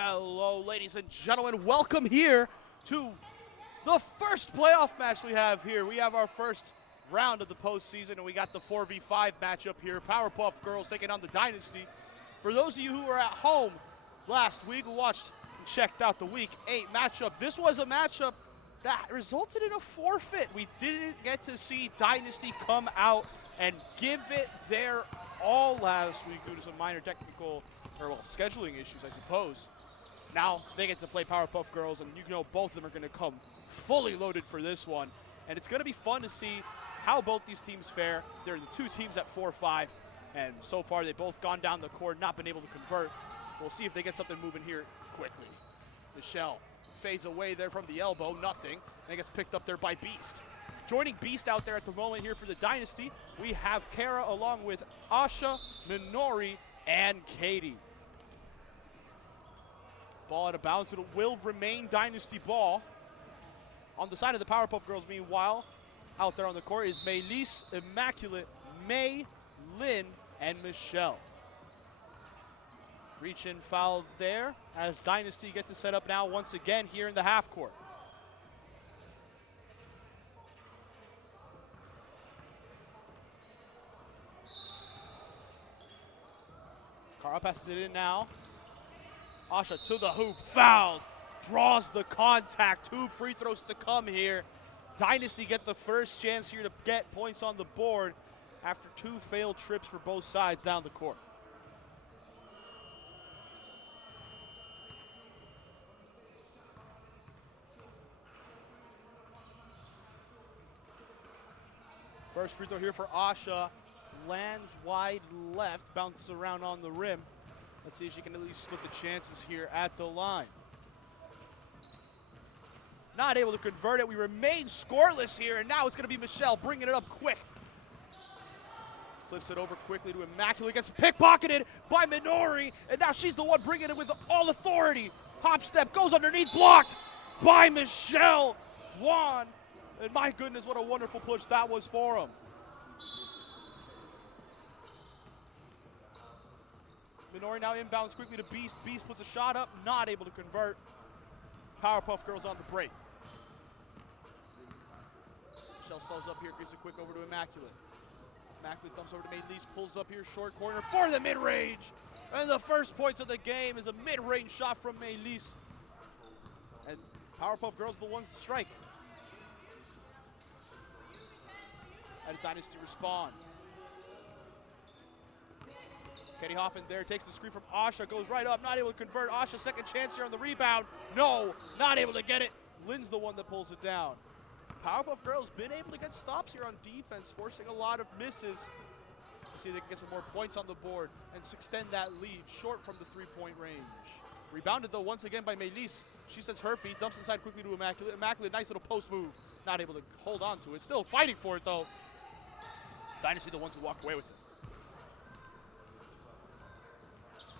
Hello, ladies and gentlemen. Welcome here to the first playoff match we have here. We have our first round of the postseason, and we got the 4v5 matchup here. Powerpuff girls taking on the Dynasty. For those of you who were at home last week, who watched and checked out the Week 8 matchup, this was a matchup that resulted in a forfeit. We didn't get to see Dynasty come out and give it their all last week due to some minor technical, scheduling issues, I suppose. Now they get to play Powerpuff Girls, and you know both of them are going to come fully loaded for this one. And it's going to be fun to see how both these teams fare. They're the two teams at 4-5, and so far they've both gone down the court, not been able to convert. We'll see if they get something moving here quickly. Michelle fades away there from the elbow, nothing, and it gets picked up there by Beast. Joining Beast out there at the moment here for the Dynasty, we have Kara along with Asha, Minori, and Katie. Ball out of bounds. It will remain Dynasty ball. On the side of the Powerpuff Girls, meanwhile, out there on the court is Maylise, Immaculate, May, Lynn, and Michelle. Reach in foul there as Dynasty get to set up now once again here in the half court. Kara passes it in now. Asha to the hoop, fouled, draws the contact. 2 free throws to come here. Dynasty get the first chance here to get points on the board after 2 failed trips for both sides down the court. First free throw here for Asha. Lands wide left, bounces around on the rim. Let's see if she can at least split the chances here at the line. Not able to convert it. We remain scoreless here, and now it's going to be Michelle bringing it up quick. Flips it over quickly to Immaculate. Gets pickpocketed by Minori, and now she's the one bringing it with all authority. Hop step, goes underneath, blocked by Michelle Juan. And my goodness, what a wonderful push that was for him. Minori now inbounds quickly to Beast. Beast puts a shot up, not able to convert. Powerpuff Girls on the break. Michelle stalls up here, gives it quick over to Immaculate. Immaculate dumps over to Maylise, pulls up here, short corner for the mid-range. And the first points of the game is a mid-range shot from Maylise. And Powerpuff Girls are the ones to strike. And Dynasty respond. Katie Hoffman there takes the screen from Asha, goes right up, not able to convert. Asha, second chance here on the rebound. No, not able to get it. Lynn's the one that pulls it down. Powerpuff Girls been able to get stops here on defense, forcing a lot of misses. Let's see if they can get some more points on the board and extend that lead short from the three-point range. Rebounded though once again by Maylise. She sets her feet, dumps inside quickly to Immaculate. Immaculate, nice little post move. Not able to hold on to it. Still fighting for it though. Dynasty the ones who walk away with it.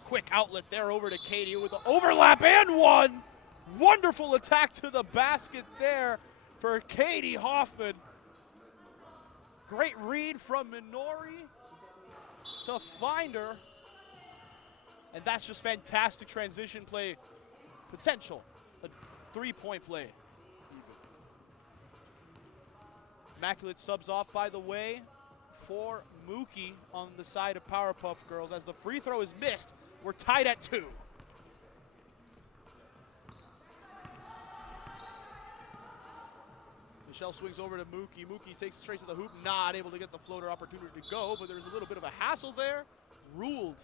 Quick outlet there over to Katie with the overlap and one. Wonderful attack to the basket there for Katie Hoffman. Great read from Minori to find her. And that's just fantastic transition play potential. A 3-point play. Immaculate subs off, by the way, for Mookie on the side of Powerpuff Girls as the free throw is missed. We're tied at 2. Michelle swings over to Mookie. Mookie takes it straight to the hoop, not able to get the floater opportunity to go, but there's a little bit of a hassle there. Ruled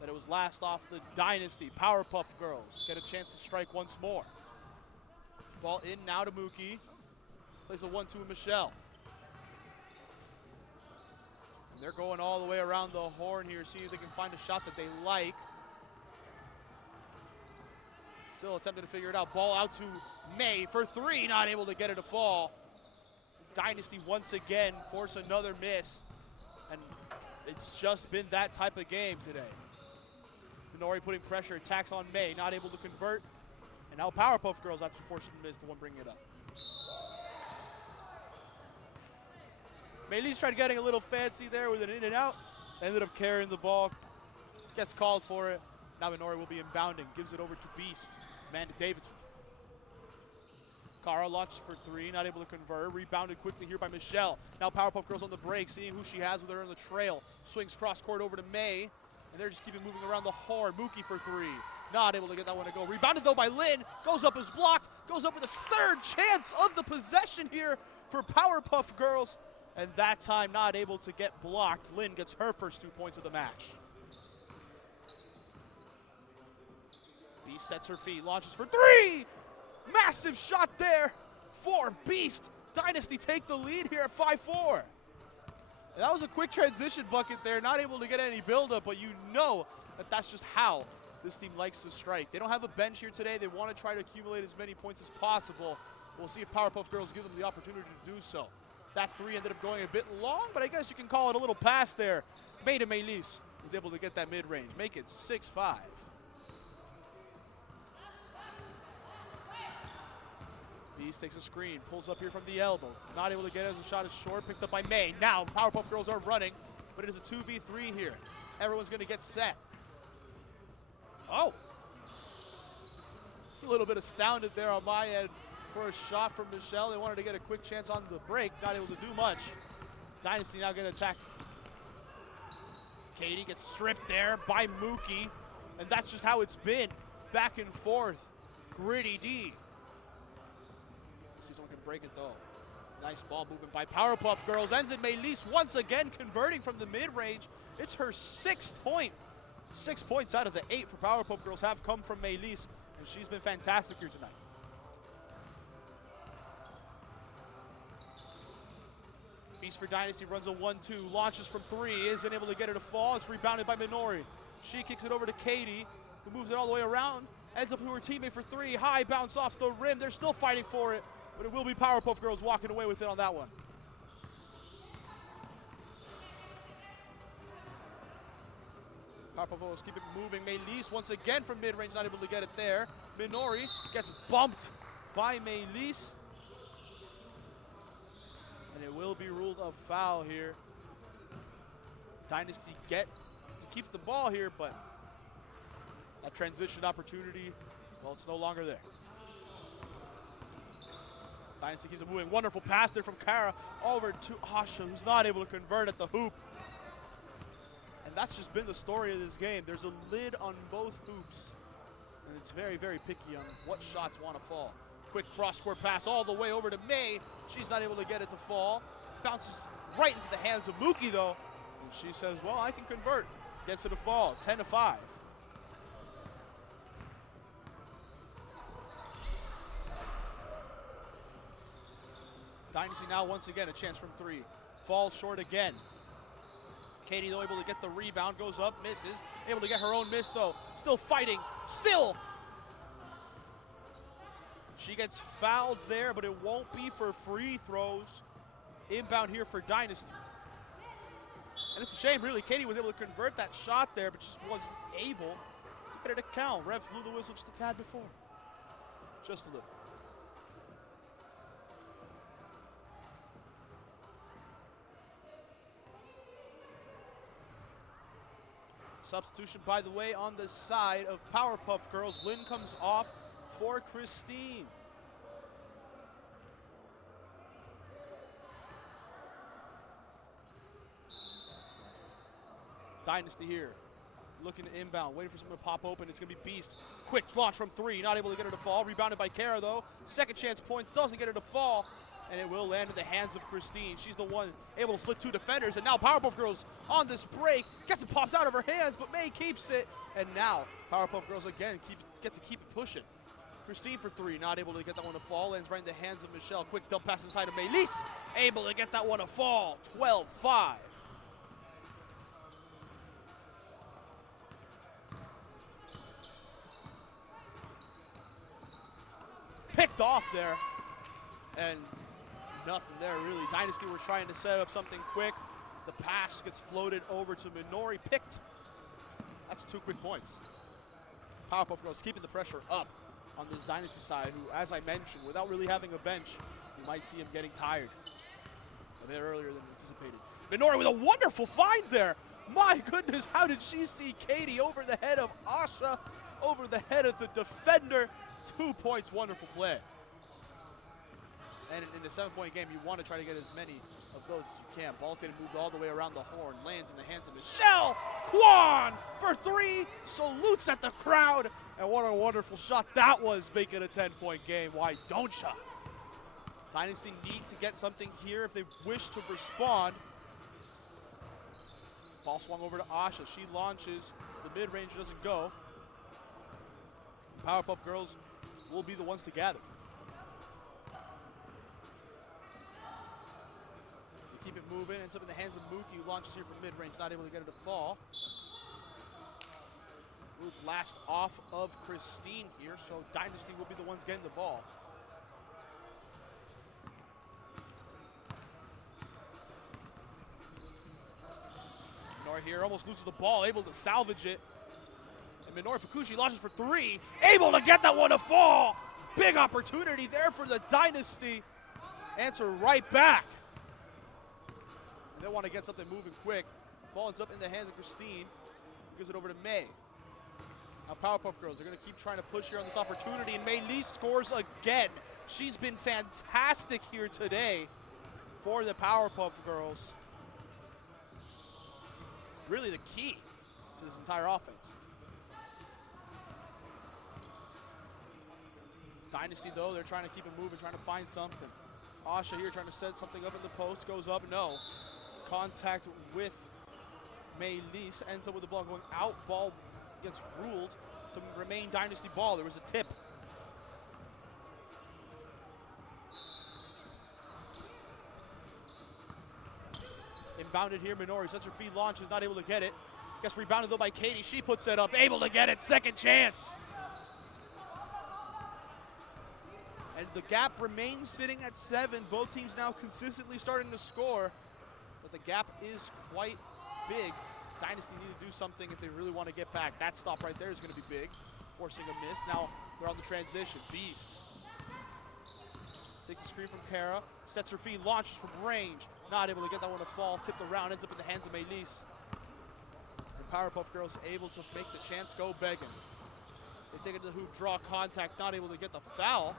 that it was last off the Dynasty. Powerpuff Girls get a chance to strike once more. Ball in now to Mookie. Plays a 1-2 with Michelle. They're going all the way around the horn here, see if they can find a shot that they like. Still attempting to figure it out. Ball out to May for 3, not able to get it to fall. Dynasty once again force another miss. And it's just been that type of game today. Minori putting pressure, attacks on May, not able to convert. And now Powerpuff Girls after forcing the miss, the one bringing it up. Maylise tried getting a little fancy there with an in and out. Ended up carrying the ball. Gets called for it. Now Minori will be inbounding, gives it over to Beast. Amanda Davidson. Kara launches for three, not able to convert. Rebounded quickly here by Michelle. Now Powerpuff Girls on the break, seeing who she has with her on the trail. Swings cross court over to May, and they're just keeping moving around the horn. Mookie for three, not able to get that one to go. Rebounded though by Lynn, goes up as blocked, goes up with a third chance of the possession here for Powerpuff Girls, and that time not able to get blocked. Lynn gets her first 2 points of the match. Beast sets her feet, launches for three! Massive shot there for Beast. Dynasty take the lead here at 5-4. That was a quick transition bucket there, not able to get any buildup, but you know that that's just how this team likes to strike. They don't have a bench here today. They want to try to accumulate as many points as possible. We'll see if Powerpuff Girls give them the opportunity to do so. That three ended up going a bit long, but I guess you can call it a little pass there. Maida Melis was able to get that mid-range, make it 6-5. Beast takes a screen, pulls up here from the elbow. Not able to get it as the shot is short, picked up by May. Now Powerpuff Girls are running, but it is a 2v3 here. Everyone's going to get set. Oh! A little bit astounded there on my end for a shot from Michelle. They wanted to get a quick chance on the break, not able to do much. Dynasty now going to attack. Katie gets stripped there by Mookie, and that's just how it's been. Back and forth. Gritty D. Someone can break it though. Nice ball movement by Powerpuff Girls. Ends in Melis once again converting from the mid-range. It's her 6th point. 6 points out of the 8 for Powerpuff Girls have come from Melis, and she's been fantastic here tonight. Beast for Dynasty runs a 1-2, launches from three, isn't able to get it to fall. It's rebounded by Minori. She kicks it over to Katie, who moves it all the way around, ends up to her teammate for three. High bounce off the rim. They're still fighting for it, but it will be Powerpuff Girls walking away with it on that one. Powerpuff Girls keep it moving. Melis once again from mid-range, not able to get it there. Minori gets bumped by Melis. And it will be ruled a foul here. Dynasty keeps the ball here, but that transition opportunity, well, it's no longer there. Dynasty keeps it moving. Wonderful pass there from Kara over to Asha, who's not able to convert at the hoop. And that's just been the story of this game. There's a lid on both hoops, and it's very, very picky on what shots want to fall. Quick cross-court pass all the way over to May. She's not able to get it to fall. Bounces right into the hands of Mookie, though. And she says, well, I can convert. Gets it to fall, 10-5. Dynasty now once again a chance from three. Falls short again. Katie, though, able to get the rebound, goes up, misses. Able to get her own miss, though. Still fighting, still. She gets fouled there, but it won't be for free throws. Inbound here for Dynasty. And it's a shame, really. Katie was able to convert that shot there, but just wasn't able to get it to count. Ref blew the whistle just a tad before. Just a little. Substitution, by the way, on the side of Powerpuff Girls. Lynn comes off for Christine. Dynasty here, looking to inbound, waiting for someone to pop open. It's going to be Beast. Quick launch from three, not able to get her to fall. Rebounded by Kara, though. Second chance points, doesn't get her to fall. And it will land in the hands of Christine. She's the one able to split two defenders. And now Powerpuff Girls on this break. Gets it popped out of her hands, but May keeps it. And now Powerpuff Girls again get to keep it pushing. Christine for three, not able to get that one to fall. Lands right in the hands of Michelle. Quick dump pass inside of Melis. Able to get that one to fall. 12-5. Picked off there. And nothing there, really. Dynasty were trying to set up something quick. The pass gets floated over to Minori. Picked. That's 2 quick points. Powerpuff Girls keeping the pressure up on this Dynasty side, who, as I mentioned, without really having a bench, you might see him getting tired a bit earlier than anticipated. Minori with a wonderful find there. My goodness, how did she see Katie over the head of Asha, over the head of the defender? 2 points, wonderful play. And in the 7-point game, you want to try to get as many of those as you can. Ball's getting moved all the way around the horn, lands in the hands of Michelle Kwan for 3, salutes at the crowd, and what a wonderful shot that was, making it a 10-point game. Why don't ya? Dynasty need to get something here if they wish to respond. Ball swung over to Asha. She launches. The mid-range doesn't go. Powerpuff Girls will be the ones to gather. They keep it moving. Ends up in the hands of Mookie, who launches here from mid-range, not able to get it to fall. Move last off of Christine here, so Dynasty will be the ones getting the ball. Minori here almost loses the ball, able to salvage it. And Minori Fukushi launches for 3, able to get that one to fall. Big opportunity there for the Dynasty. Answer right back. They want to get something moving quick. Ball ends up in the hands of Christine. Gives it over to May. Now Powerpuff Girls, they're going to keep trying to push here on this opportunity, and May Lee scores again. She's been fantastic here today for the Powerpuff Girls. Really the key to this entire offense. Dynasty, though, they're trying to keep it moving, trying to find something. Asha here trying to set something up in the post, goes up, no. Contact with Maylise, ends up with the ball going out. Ball gets ruled to remain Dynasty ball. There was a tip. Inbounded here, Minori sets her feet, launches, not able to get it. Gets rebounded though by Katie. She puts it up, able to get it. Second chance. And the gap remains sitting at 7. Both teams now consistently starting to score, but the gap is quite big. Dynasty need to do something if they really want to get back. That stop right there is going to be big, forcing a miss. Now they're on the transition. Beast takes the screen from Kara, sets her feet, launches from range. Not able to get that one to fall. Tipped around, ends up in the hands of Maylise. The Powerpuff Girls able to make the chance go begging. They take it to the hoop, draw contact, not able to get the foul.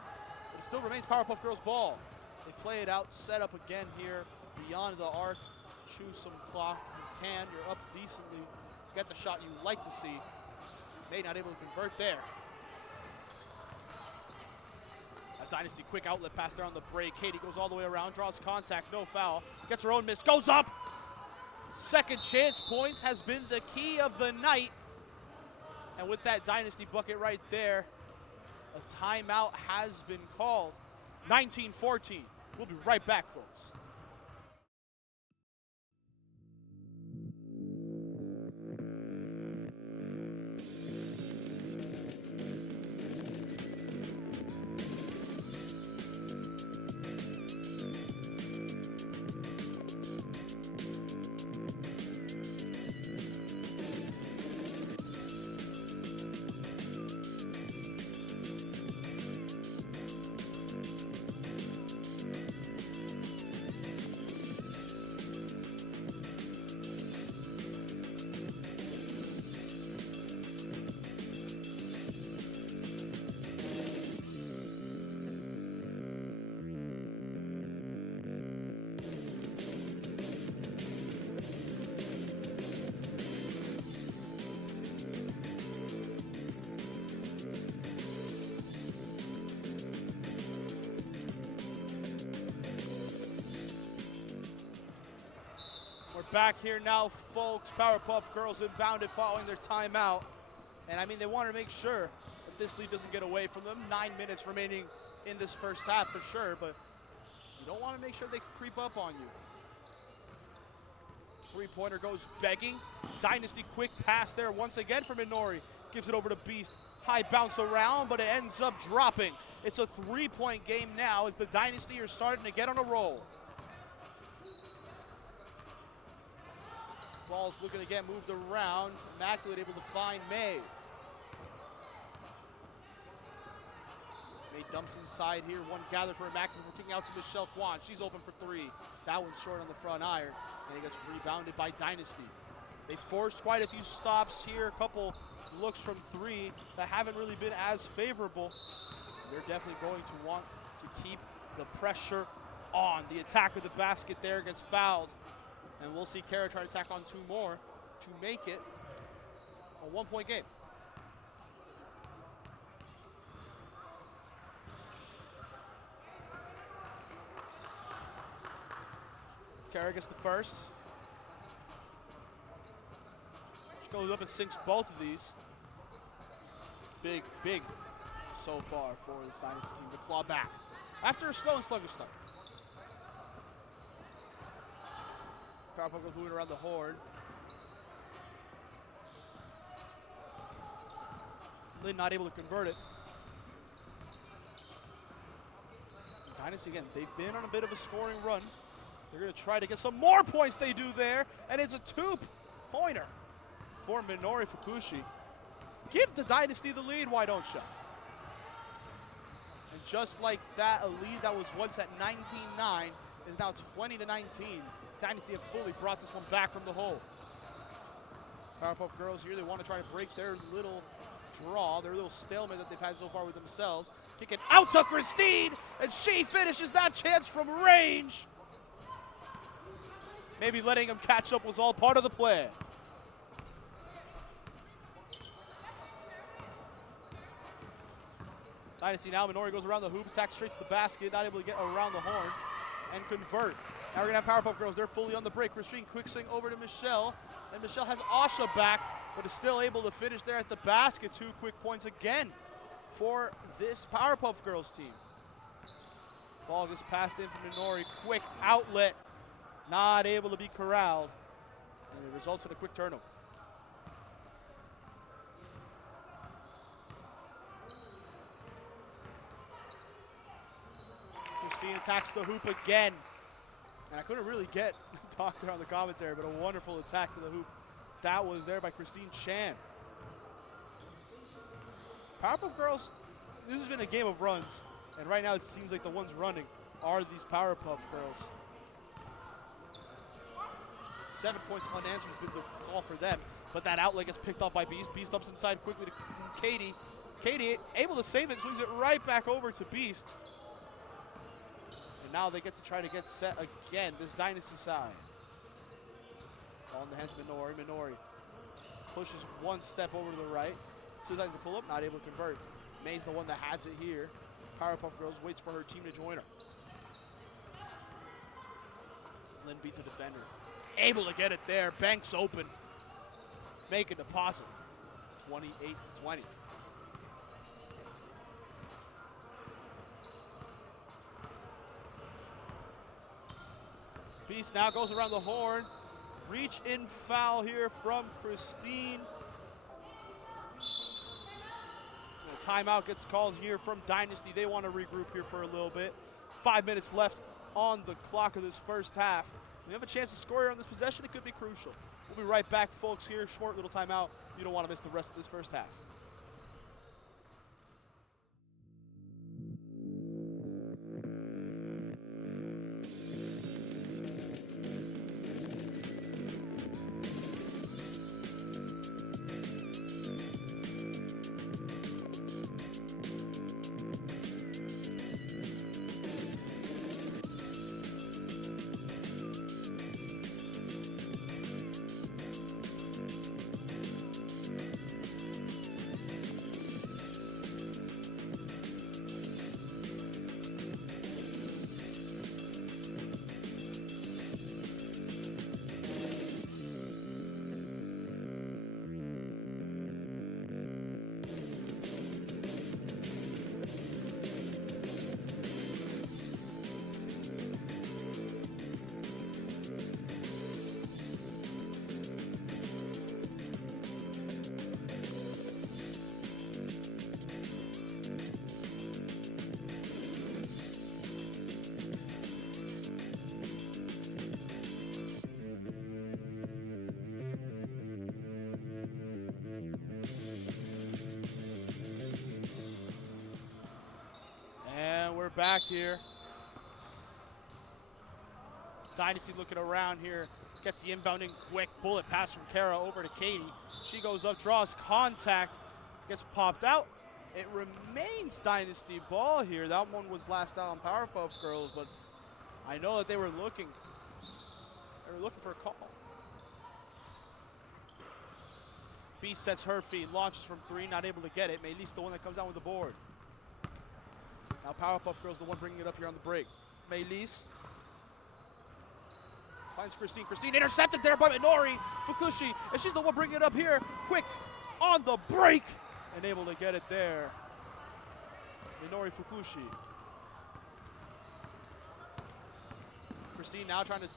But it still remains Powerpuff Girls ball. They play it out, set up again here beyond the arc. Choose some clock. You can, you're up decently. Get the shot you like to see. May not able to convert there. A Dynasty quick outlet pass there on the break. Katie goes all the way around, draws contact, no foul. Gets her own miss, goes up. Second chance points has been the key of the night. And with that Dynasty bucket right there, a timeout has been called. 19-14. We'll be right back, folks. Back here now, folks. Powerpuff Girls inbounded following their timeout. And I mean, they want to make sure that this lead doesn't get away from them. 9 minutes remaining in this first half for sure, but you don't want to make sure they creep up on you. Three-pointer goes begging. Dynasty quick pass there once again from Minori. Gives it over to Beast. High bounce around, but it ends up dropping. It's a 3-point game now as the Dynasty are starting to get on a roll. Ball's looking to get moved around. Immaculate able to find May. May dumps inside here. One gather for Immaculate for kicking out to Michelle Kwan. She's open for 3. That one's short on the front iron. And it gets rebounded by Dynasty. They forced quite a few stops here, a couple looks from three that haven't really been as favorable. They're definitely going to want to keep the pressure on. The attack with the basket there gets fouled. And we'll see Kara try to tack on two more to make it a 1-point game. Kara gets the first. She goes up and sinks both of these. Big so far for this Dynasty team to claw back after a slow and sluggish start. Powerpuff goes moving around the horn. Lynn not able to convert it. Dynasty again, they've been on a bit of a scoring run. They're going to try to get some more points. They do there, and it's a two-pointer for Minori Fukushi. Give the Dynasty the lead, why don't you? And just like that, a lead that was once at 19-9 is now 20-19. Dynasty have fully brought this one back from the hole. Powerpuff girls here, they want to try to break their little draw, their little stalemate that they've had so far with themselves. Kick it out to Christine, and she finishes that chance from range. Maybe letting him catch up was all part of the plan. Dynasty now, Minori goes around the hoop, attacks straight to the basket, not able to get around the horn and convert. Now we're gonna have Powerpuff girls, they're fully on the break. Christine quick swing over to Michelle, and Michelle has Asha back, but is still able to finish there at the basket. 2 quick points again for this Powerpuff girls team. Ball gets passed in from Minori, quick outlet, not able to be corralled, and it results in a quick turnover. Christine attacks the hoop again. And I couldn't really get talked there on the commentary, but a wonderful attack to the hoop. That was there by Christine Chan. Powerpuff girls, this has been a game of runs. And right now it seems like the ones running are these Powerpuff girls. 7 points unanswered has been the call for them. But that outlet gets picked up by Beast. Beast ups inside quickly to Katie. Katie able to save it, swings it right back over to Beast. And now they get to try to get set again, this Dynasty side. Ball in the hands of Minori. Minori pushes one step over to the right. Still tries to pull up, not able to convert. May's the one that has it here. Powerpuff girls waits for her team to join her. Lynn beats a defender. Able to get it there. Banks open. Make a deposit. 28-20. Beast now goes around the horn. Reach in foul here from Christine. A timeout gets called here from Dynasty. They want to regroup here for a little bit. 5 minutes left on the clock of this first half. We have a chance to score here on this possession. It could be crucial. We'll be right back, folks, here. Short little timeout. You don't want to miss the rest of this first half. Back here. Dynasty looking around here. Get the inbounding quick bullet pass from Kara over to Katie. She goes up, draws contact, gets popped out. It remains Dynasty ball here. That one was last out on Powerpuff Girls, but I know that they were looking for a call. Beast sets her feet, launches from 3, not able to get it. Maylee's the one that comes down with the board. Now Powerpuff Girls the one bringing it up here on the break. Maylee's finds Christine. Christine intercepted there by Minori Fukushi, and she's the one bringing it up here. Quick on the break, and able to get it there. Minori Fukushi. Christine now trying to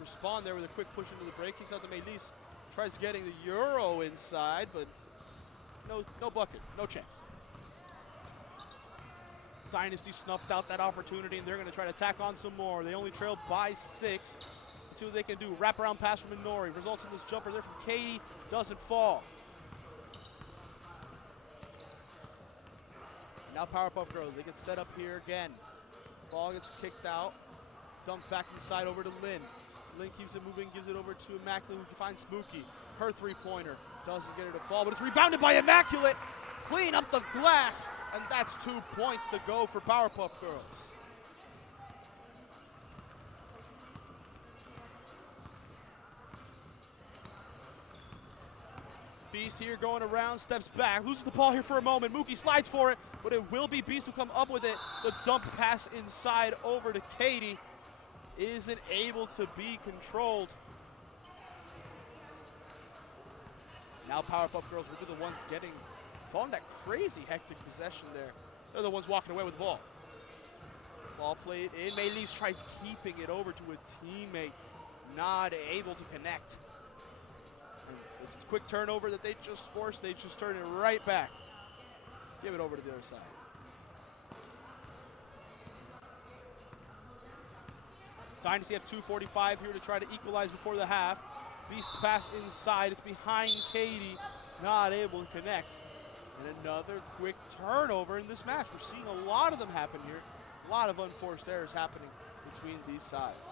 respond there with a quick push into the break. Kicks out to Maylee's. Tries getting the Euro inside, but no bucket, no chance. Dynasty snuffed out that opportunity, and they're going to try to tack on some more. They only trail by 6. Let's see what they can do. Wraparound pass from Minori. Results in this jumper there from Katie. Doesn't fall. Now Powerpuff Girls, they get set up here again. Ball gets kicked out. Dumped back inside over to Lynn. Lynn keeps it moving, gives it over to Immaculate, who finds Spooky. Her three-pointer doesn't get her to fall, but it's rebounded by Immaculate. Clean up the glass, and that's 2 points to go for Powerpuff Girls. Beast here going around, steps back, loses the ball here for a moment. Mookie slides for it, but it will be Beast who come up with it. The dump pass inside over to Katie isn't able to be controlled. Now Powerpuff Girls will be the ones following that crazy hectic possession there. They're the ones walking away with the ball. Ball played in. Maylee's tried keeping it over to a teammate, not able to connect. And it's a quick turnover that they just forced. They just turn it right back. Give it over to the other side. Dynasty have 2:45 here to try to equalize before the half. Beast pass inside. It's behind Katie. Not able to connect. And another quick turnover in this match. We're seeing a lot of them happen here. A lot of unforced errors happening between these sides.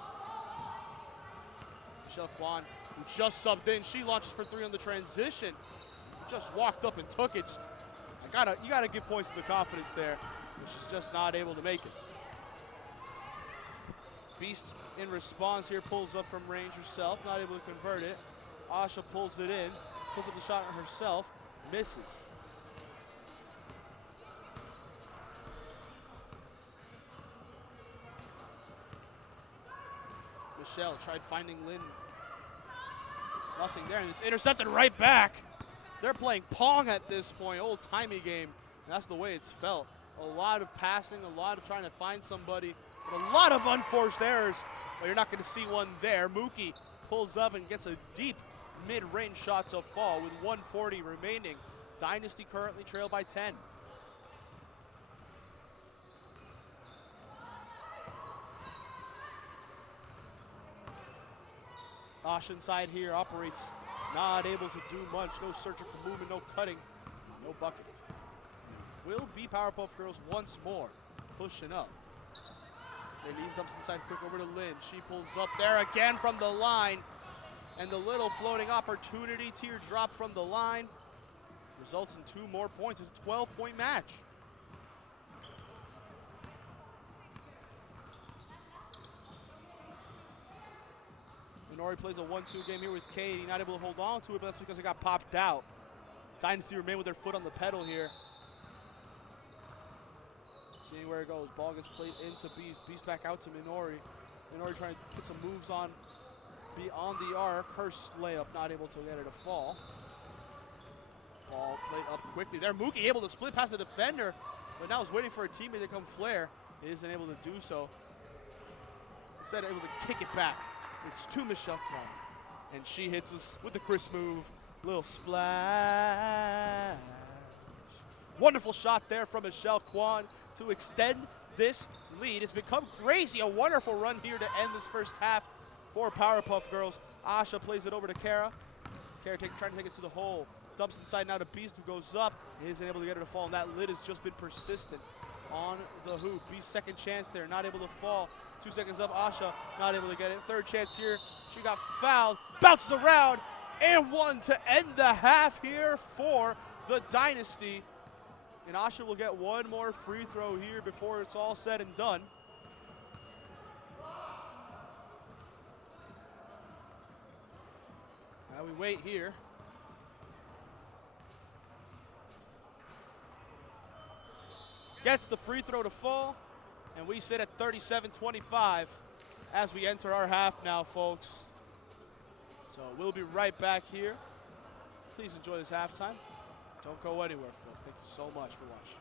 Michelle Kwan, who just subbed in, she launches for 3 on the transition. Just walked up and took it. You gotta give points to the confidence there. But she's just not able to make it. Beast in response here pulls up from range herself, not able to convert it. Asha pulls it in, pulls up the shot on herself, misses. Michelle tried finding Lynn. Nothing there, and it's intercepted right back. They're playing Pong at this point, old-timey game. And that's the way it's felt. A lot of passing, a lot of trying to find somebody. But a lot of unforced errors, but you're not going to see one there. Mookie pulls up and gets a deep mid-range shot to fall with 1:40 remaining. Dynasty currently trail by 10. Ash inside here operates, not able to do much. No surgical movement, no cutting, no bucket. Will be Powerpuff Girls once more, pushing up. Maylee's dumps inside quick over to Lynn. She pulls up there again from the line. And the little floating opportunity, teardrop from the line, results in 2 more points. It's a 12-point match. Minori plays a 1-2 game here with Katie, not able to hold on to it, but that's because it got popped out. Dynasty remain with their foot on the pedal here. Seeing where it goes. Ball gets played into Beast. Beast back out to Minori. Minori trying to put some moves on beyond the arc. Her layup not able to get it to fall. Ball played up quickly there. Mookie able to split past the defender, but now is waiting for a teammate to come flare. He isn't able to do so. Instead able to kick it back. It's to Michelle Kwan. And she hits us with the crisp move. Little splash. Wonderful shot there from Michelle Kwan to extend this lead. It's become crazy. A wonderful run here to end this first half for Powerpuff Girls. Asha plays it over to Kara. Kara trying to take it to the hole. Dumps inside now to Beast, who goes up. He isn't able to get her to fall, and that lid has just been persistent on the hoop. Beast second chance there, not able to fall. 2 seconds up. Asha not able to get it. Third chance here. She got fouled. Bounces around. And one to end the half here for the Dynasty. And Asha will get one more free throw here before it's all said and done. Now we wait here. Gets the free throw to fall, and we sit at 37-25 as we enter our half now, folks. So we'll be right back here. Please enjoy this halftime. Don't go anywhere, folks. Thank you so much for watching.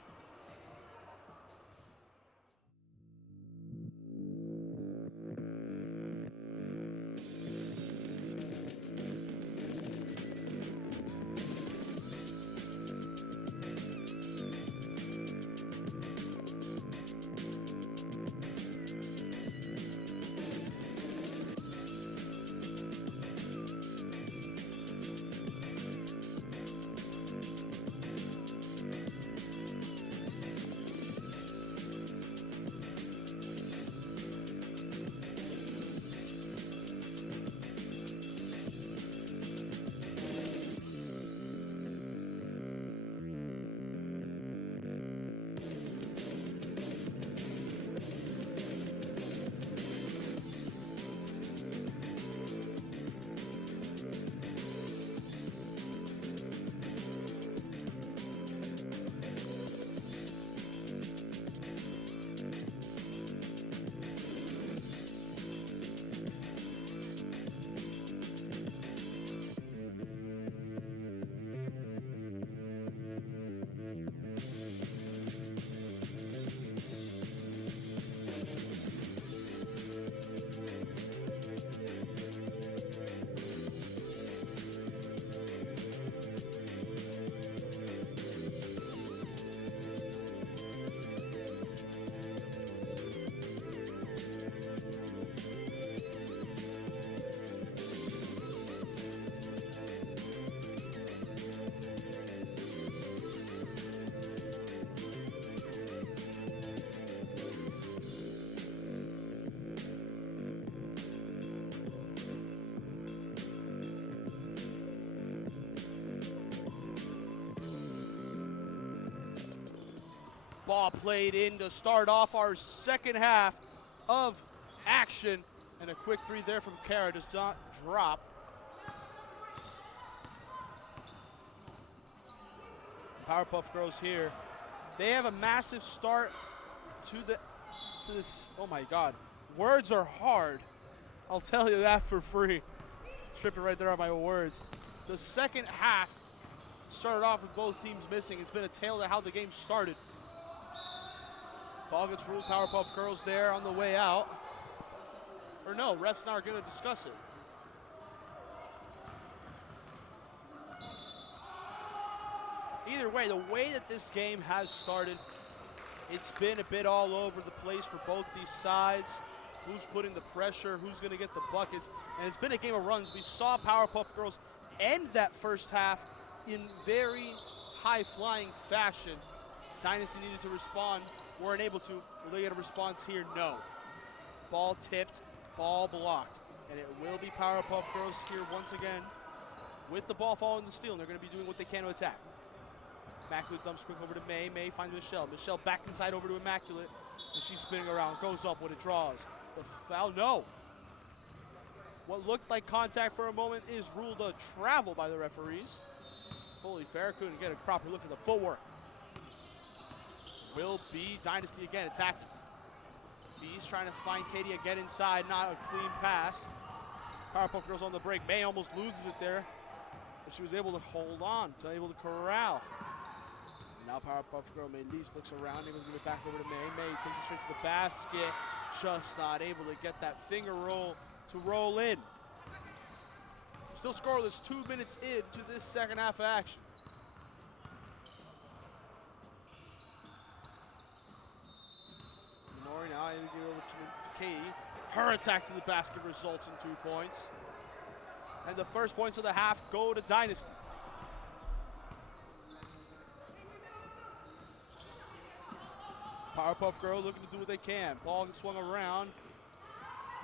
Ball played in to start off our second half of action. And a quick three there from Kara does not drop. Powerpuff Girls here. They have a massive start to this. Oh my God. Words are hard. I'll tell you that for free. Tripping right there on my words. The second half started off with both teams missing. It's been a tale to how the game started. Ball gets ruled. Powerpuff Girls there on the way out. Or no, refs now are going to discuss it. Either way, the way that this game has started, it's been a bit all over the place for both these sides. Who's putting the pressure, who's going to get the buckets, and it's been a game of runs. We saw Powerpuff Girls end that first half in very high-flying fashion. Dynasty needed to respond, weren't able to. Will they get a response here? No. Ball tipped, ball blocked, and it will be Powerpuff Girls here once again with the ball following the steal, and they're going to be doing what they can to attack. Immaculate dumps quick over to May. May finds Michelle. Michelle back inside over to Immaculate, and she's spinning around, goes up when it draws. The foul, no. What looked like contact for a moment is ruled a travel by the referees. Fully fair, couldn't get a proper look at the footwork. Will be Dynasty again attacking. Bees trying to find Katie again inside, not a clean pass. Powerpuff Girls on the break. May almost loses it there, but she was able to hold on, able to corral. And now Powerpuff Girl May Least looks around, able to give it back over to May. May takes it straight to the basket, just not able to get that finger roll to roll in. Still scoreless 2 minutes into this second half of action. Minori now able to get over to Katie. Her attack to the basket results in 2 points. And the first points of the half go to Dynasty. Powerpuff Girl looking to do what they can. Ball gets swung around.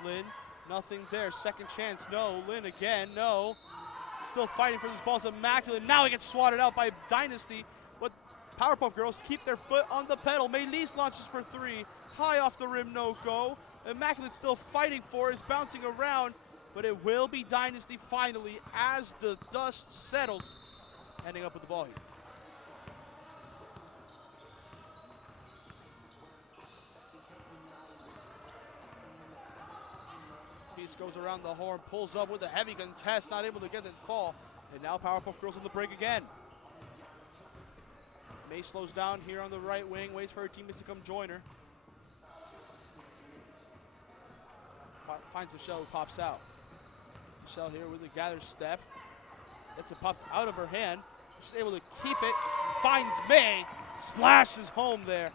Lynn, nothing there. Second chance, no. Lynn again, no. Still fighting for this ball. It's Immaculate. Now he gets swatted out by Dynasty. But Powerpuff Girls keep their foot on the pedal. Melis launches for three. High off the rim, no go. Immaculate still fighting for it. It's bouncing around. But it will be Dynasty finally as the dust settles. Ending up with the ball here. Piece goes around the horn, pulls up with a heavy contest, not able to get it fall. And now Powerpuff Girls on the break again. May slows down here on the right wing, waits for her teammates to come join her. Finds Michelle, who pops out. Michelle here with a gather step. Gets it popped out of her hand. She's able to keep it. Finds May. Splashes home there.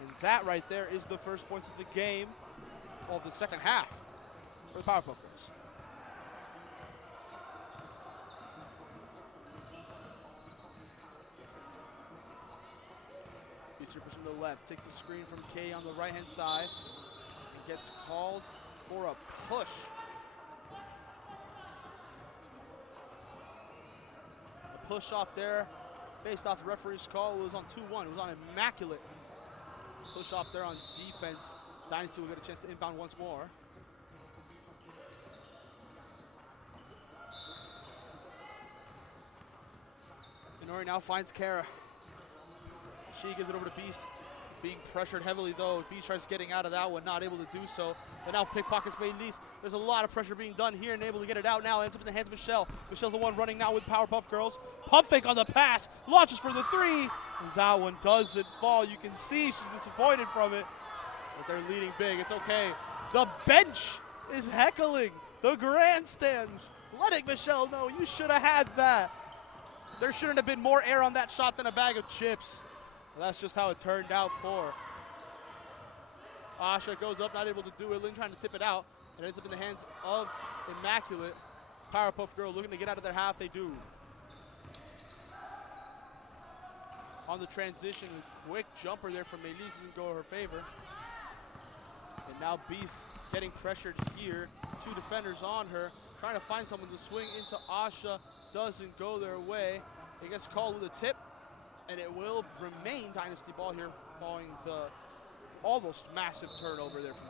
And that right there is the first points of the game, of the second half for the Powerpuff Girls. Feature pushing to the left. Takes the screen from Kay on the right-hand side. And gets called for a push. A push off there, based off the referee's call. It was on 2-1. It was on Immaculate. Push off there on defense. Dynasty will get a chance to inbound once more. Minori now finds Kara. She gives it over to Beast. Being pressured heavily though. Beast tries getting out of that one, not able to do so. And now pickpockets Melis. There's a lot of pressure being done here and able to get it out now. Ends up in the hands of Michelle. Michelle's the one running now with Powerpuff Girls. Pump fake on the pass. Launches for the three. And that one doesn't fall. You can see she's disappointed from it. But they're leading big. It's okay. The bench is heckling the grandstands. Letting Michelle know you should have had that. There shouldn't have been more air on that shot than a bag of chips. Well, that's just how it turned out for. Asha goes up, not able to do it. Lynn trying to tip it out. It ends up in the hands of Immaculate. Powerpuff Girl looking to get out of their half. They do. On the transition, a quick jumper there from Melis doesn't go in her favor. And now Beast getting pressured here. Two defenders on her. Trying to find someone to swing into Asha. Doesn't go their way. It gets called with a tip. And it will remain Dynasty ball here following the almost massive turnover there from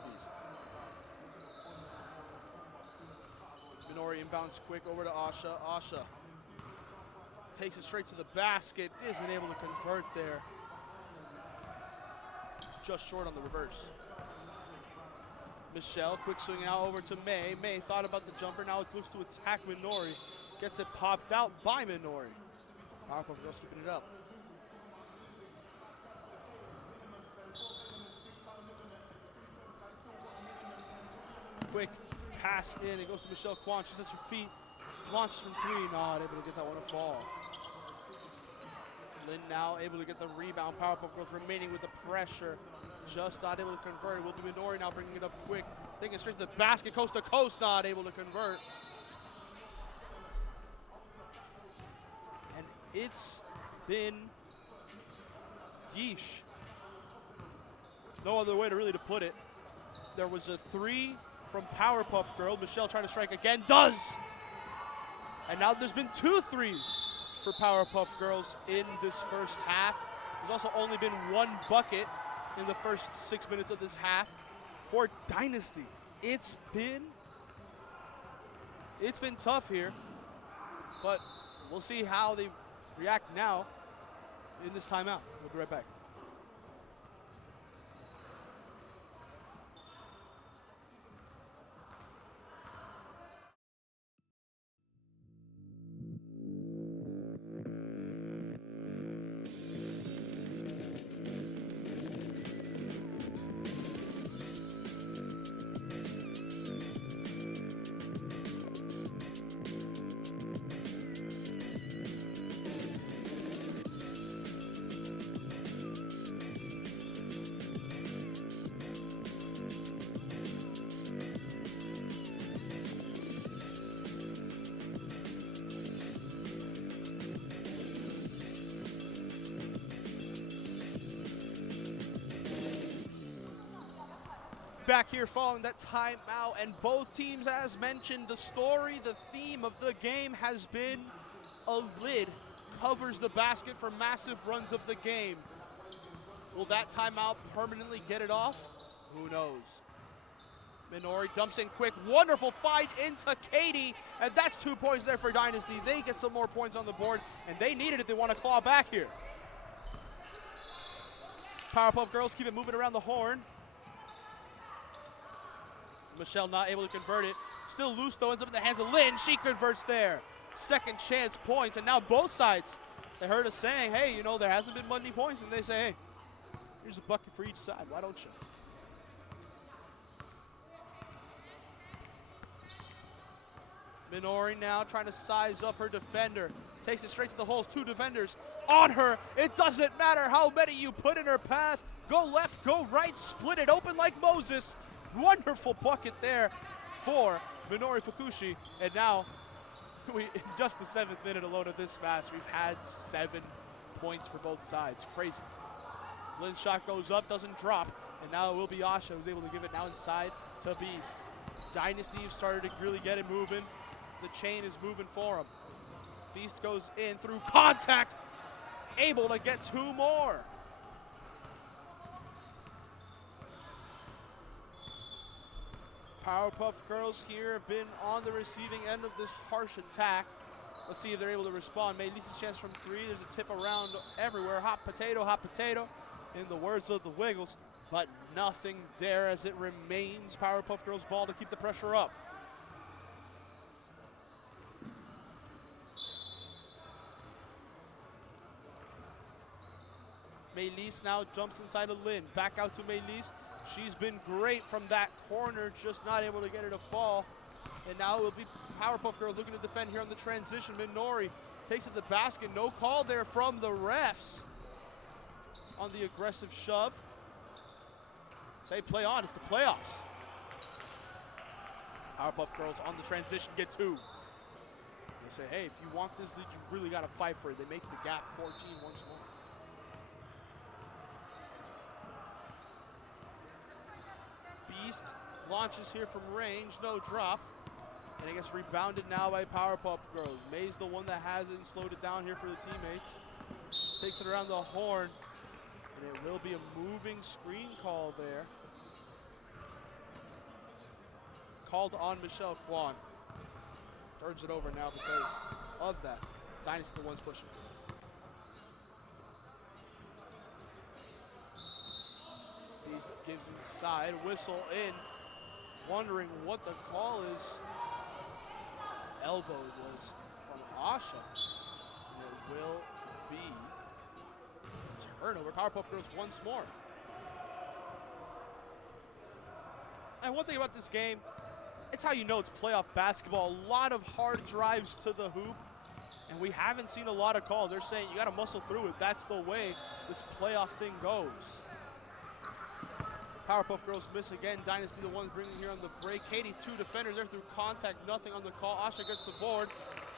Beast. Minori inbounds quick over to Asha. Asha takes it straight to the basket. Isn't able to convert there. Just short on the reverse. Michelle, quick swing out over to May. May thought about the jumper. Now it looks to attack Minori. Gets it popped out by Minori. Powerpuff Girls scooping it up. Quick pass in. It goes to Michelle Kwan. She sets her feet. Launches from three. Not able to get that one to fall. Lynn now able to get the rebound. Powerpuff Girls remaining with the pressure. Just not able to convert. It will be Minori now bringing it up quick. Taking it straight to the basket. Coast to coast. Not able to convert. And it's been yeesh. No other way to really to put it. There was a three from Powerpuff Girl. Michelle trying to strike again. Does! And now there's been 2 threes for Powerpuff Girls in this first half. There's also only been 1 bucket in the first 6 minutes of this half for Dynasty. It's been tough here, but we'll see how they react now in this timeout. We'll be right back. back here following that timeout, and both teams, as mentioned, the story, the theme of the game has been a lid covers the basket for massive runs of the game. Will that timeout permanently get it off? Who knows? Minori dumps in quick, wonderful fight into Katie, and that's 2 points there for Dynasty. They get some more points on the board, and they need it if they want to claw back here. Powerpuff Girls keep it moving around the horn. Michelle not able to convert it. Still loose though, ends up in the hands of Lynn. She converts there. Second chance points, and now both sides, they heard us saying, hey, you know, there hasn't been many points, and they say, hey, here's a bucket for each side. Why don't you? Minori now trying to size up her defender. Takes it straight to the holes. 2 defenders on her. It doesn't matter how many you put in her path. Go left, go right, split it open like Moses. Wonderful bucket there for Minori Fukushi. And now, in just the 7th minute alone of this match, we've had 7 points for both sides. Crazy. Lynn's shot goes up, doesn't drop. And now it will be Asha who's able to give it now inside to Beast. Dynasty started to really get it moving. The chain is moving for him. Beast goes in through contact, able to get 2 more. Powerpuff Girls here have been on the receiving end of this harsh attack. Let's see if they're able to respond. Maylee's chance from 3. There's a tip around everywhere. Hot potato, in the words of the Wiggles. But nothing there as it remains Powerpuff Girls ball to keep the pressure up. Maylee's now jumps inside of Lynn. Back out to Maylee's. She's been great from that corner, just not able to get her to fall. And now it will be Powerpuff Girls looking to defend here on the transition. Minori takes it to the basket. No call there from the refs on the aggressive shove. Say play on, it's the playoffs. Powerpuff Girls on the transition get 2. They say, hey, if you want this lead, you really got to fight for it. They make the gap 14 once more. Beast launches here from range, no drop. And it gets rebounded now by Powerpuff Girls. May's the one that has it and slowed it down here for the teammates. Takes it around the horn. And it will be a moving screen call there. Called on Michelle Kwan. Turns it over now because of that. Dynasty the ones pushing. Beast gives inside, whistle in. Wondering what the call is. Elbow was from Asha. And it will be turnover. Powerpuff Girls once more. And one thing about this game, it's how you know it's playoff basketball. A lot of hard drives to the hoop, and we haven't seen a lot of calls. They're saying you got to muscle through it. That's the way this playoff thing goes. Powerpuff Girls miss again. Dynasty the ones bringing here on the break. Katie, 2 defenders there through contact. Nothing on the call. Asha gets the board.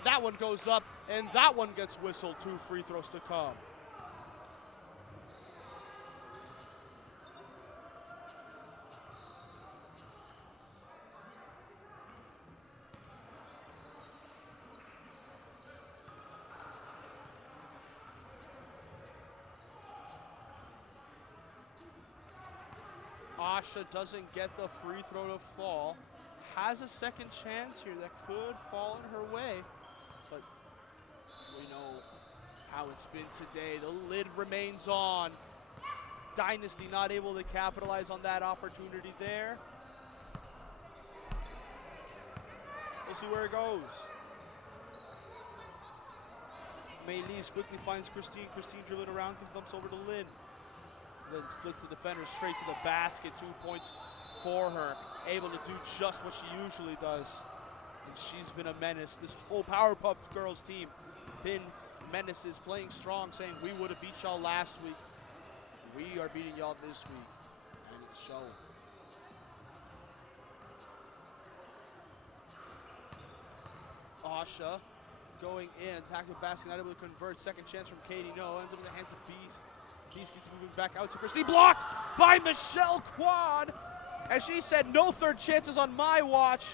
That one goes up, and that one gets whistled. 2 free throws to come. Asha doesn't get the free throw to fall. Has a second chance here that could fall in her way. But we know how it's been today. The lid remains on. Dynasty not able to capitalize on that opportunity there. We'll see where it goes. Maylee's quickly finds Christine. Christine dribbling around, dumps over to Lynn. Then splits the defender straight to the basket. 2 points for her. Able to do just what she usually does. And she's been a menace. This whole Powerpuff Girls team been menaces, playing strong, saying we would have beat y'all last week. We are beating y'all this week. And it's showing. Asha going in, attack the basket, not able to convert. Second chance from Katie. No, ends up in the hands of Beast. Beast keeps moving back out to Christine. Blocked by Michelle Kwan. And she said, no third chances on my watch.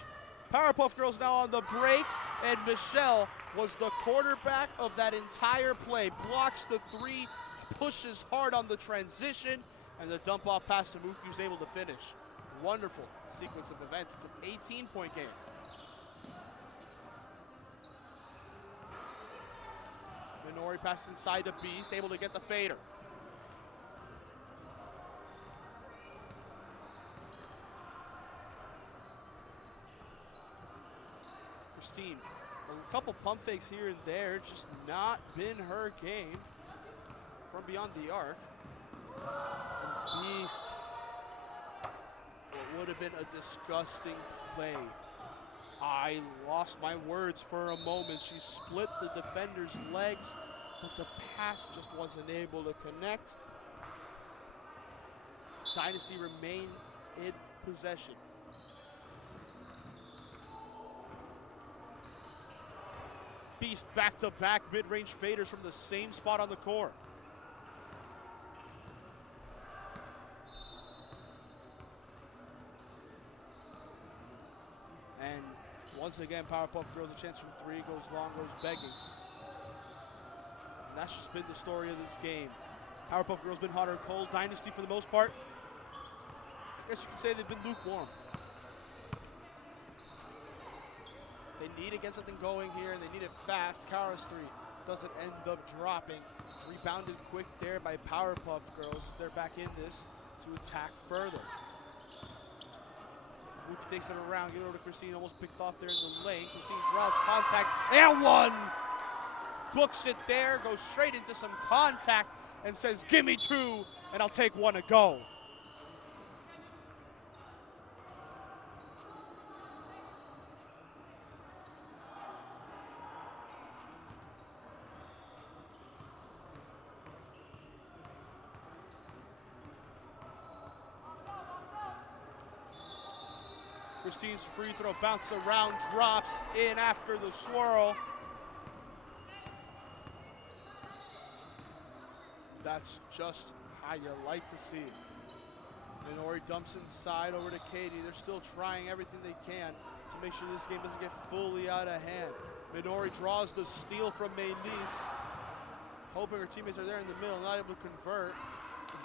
Powerpuff Girls now on the break, and Michelle was the quarterback of that entire play. Blocks the three, pushes hard on the transition, and the dump off pass to Mookie, who's able to finish. Wonderful sequence of events. It's an 18-point game. Minori passes inside to Beast, able to get the fader. Christine, a couple pump fakes here and there, just not been her game from beyond the arc. And Beast, what would have been a disgusting play. I lost my words for a moment. She split the defender's legs, but the pass just wasn't able to connect. Dynasty remain in possession. Beast back-to-back mid-range faders from the same spot on the court. And once again, Powerpuff Girls a chance from three, goes long, goes begging. And that's just been the story of this game. Powerpuff Girls been hot or cold. Dynasty, for the most part, I guess you could say they've been lukewarm. They need to get something going here, and they need it fast. Kara's three doesn't end up dropping. Rebounded quick there by Powerpuff Girls. They're back in this to attack further. Mookie takes it around, get it over to Christine, almost picked off there in the lane. Christine draws contact, and one! Books it there, goes straight into some contact, and says, give me two, and I'll take one to go. Christine's free throw bounces around, drops in after the swirl. That's just how you like to see it. Minori dumps inside over to Katie. They're still trying everything they can to make sure this game doesn't get fully out of hand. Minori draws the steal from Maylise, hoping her teammates are there in the middle, not able to convert.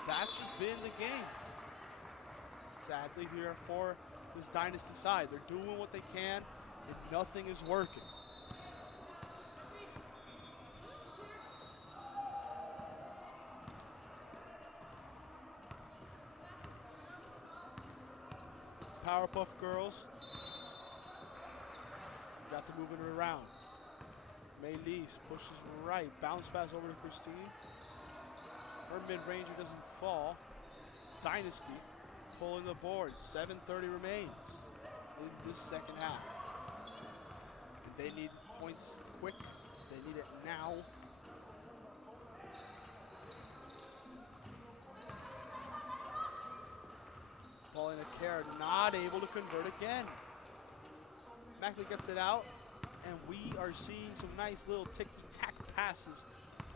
That's just been the game. Sadly here for this Dynasty side. They're doing what they can, and nothing is working. Powerpuff Girls got to moving it around. Maylise pushes right, bounce pass over to Christine. Her mid-ranger doesn't fall. Dynasty pulling the board. 7:30 remains in this second half. They need points quick. They need it now. Ball in a carry, not able to convert again. Mackley gets it out, and we are seeing some nice little ticky-tack passes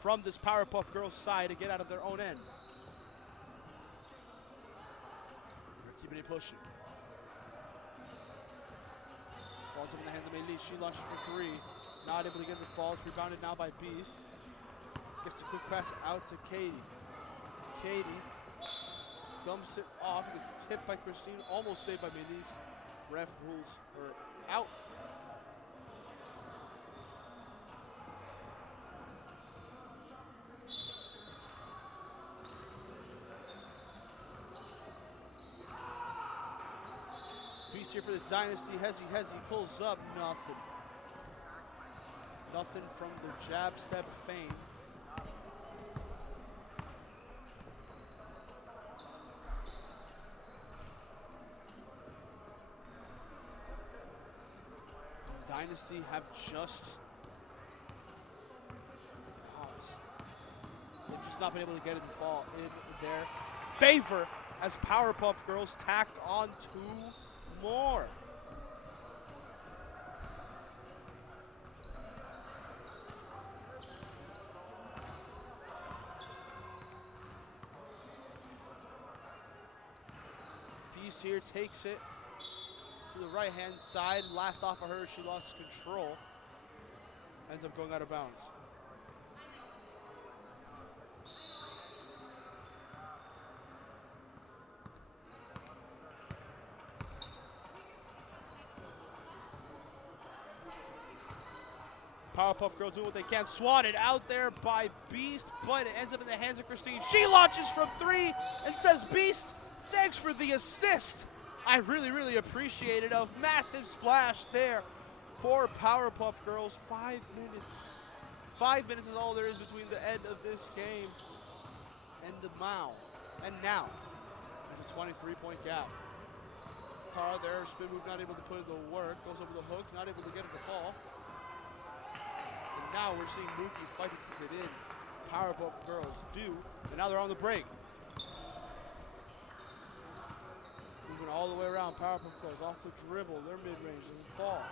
from this Powerpuff Girls side to get out of their own end. They're keeping it pushing. Ball's up in the hands of Maylise. She launches for three. Not able to get the fall. It's rebounded now by Beast. Gets the quick pass out to Katie. Katie dumps it off. It gets tipped by Christine. Almost saved by Maylise. Ref rules her out. Beast here for the Dynasty. Hezi pulls up. Nothing. Nothing from the jab step of fame. Dynasty have just they've just not been able to get it to fall in their favor as Powerpuff Girls tack on two more. Beast Beast here takes it to the right-hand side. Last off of her, she lost control. Ends up going out of bounds. Powerpuff Girls doing what they can. Swatted out there by Beast, but it ends up in the hands of Christine. She launches from 3 and says, Beast, thanks for the assist. I really, really appreciate it. A massive splash there for Powerpuff Girls. 5 minutes. 5 minutes is all there is between the end of this game and the now. And now, it's a 23-point gap. Cara there, spin move, not able to put in the work. Goes over the hook, not able to get it to fall. And now we're seeing Mookie fight to keep it in. Powerpuff Girls do, and now they're on the break. Moving all the way around, Powerpuff Girls off the dribble, their mid-range, doesn't fall.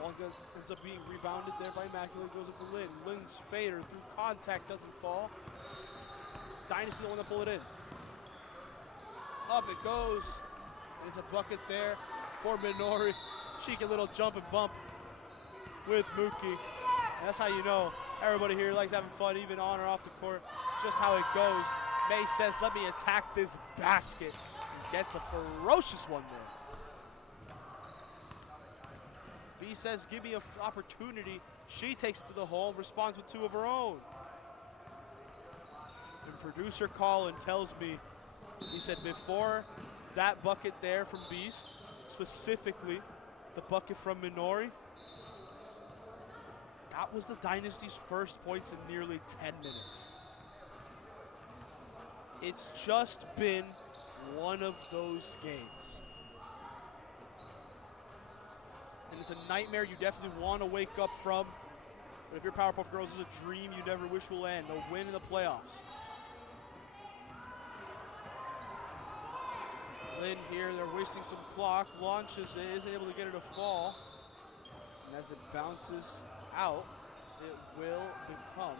Ball ends up being rebounded there by Immaculate, goes up to Lynn. Lynn's fader through contact, doesn't fall. Dynasty the one that pull it in. Up it goes. It's a bucket there for Minori. Cheeky little jump and bump with Mookie. And that's how you know everybody here likes having fun, even on or off the court. Just how it goes. May says, let me attack this basket. He gets a ferocious one there. B says, give me an opportunity. She takes it to the hole, responds with 2 of her own. And producer Colin tells me, he said before that bucket there from Beast, specifically the bucket from Minori, that was the Dynasty's first points in nearly 10 minutes. It's just been one of those games. And it's a nightmare you definitely want to wake up from. But if you're Powerpuff Girls, it's a dream you never wish will end. A win in the playoffs. Lynn here, they're wasting some clock. Launches it, isn't able to get it to fall. And as it bounces out, it will become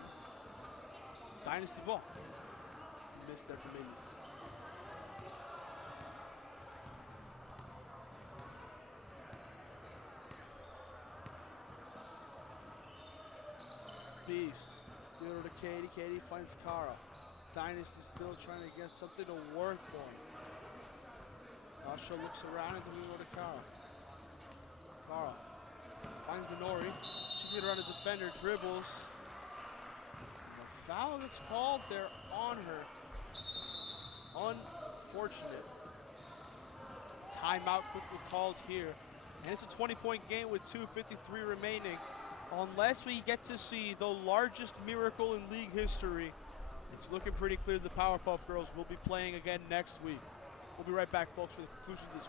Dynasty ball. Missed there for Minis. Beast, give it to Katie. Katie finds Cara. Dynasty still trying to get something to work for him. Asha looks around and then we go to Cara. Cara finds Minori. She's gonna run a defender, dribbles. The foul that's called there on her. Unfortunate. Timeout quickly called here. And it's a 20-point game with 2:53 remaining. Unless we get to see the largest miracle in league history, it's looking pretty clear the Powerpuff Girls will be playing again next week. We'll be right back, folks, for the conclusion of this.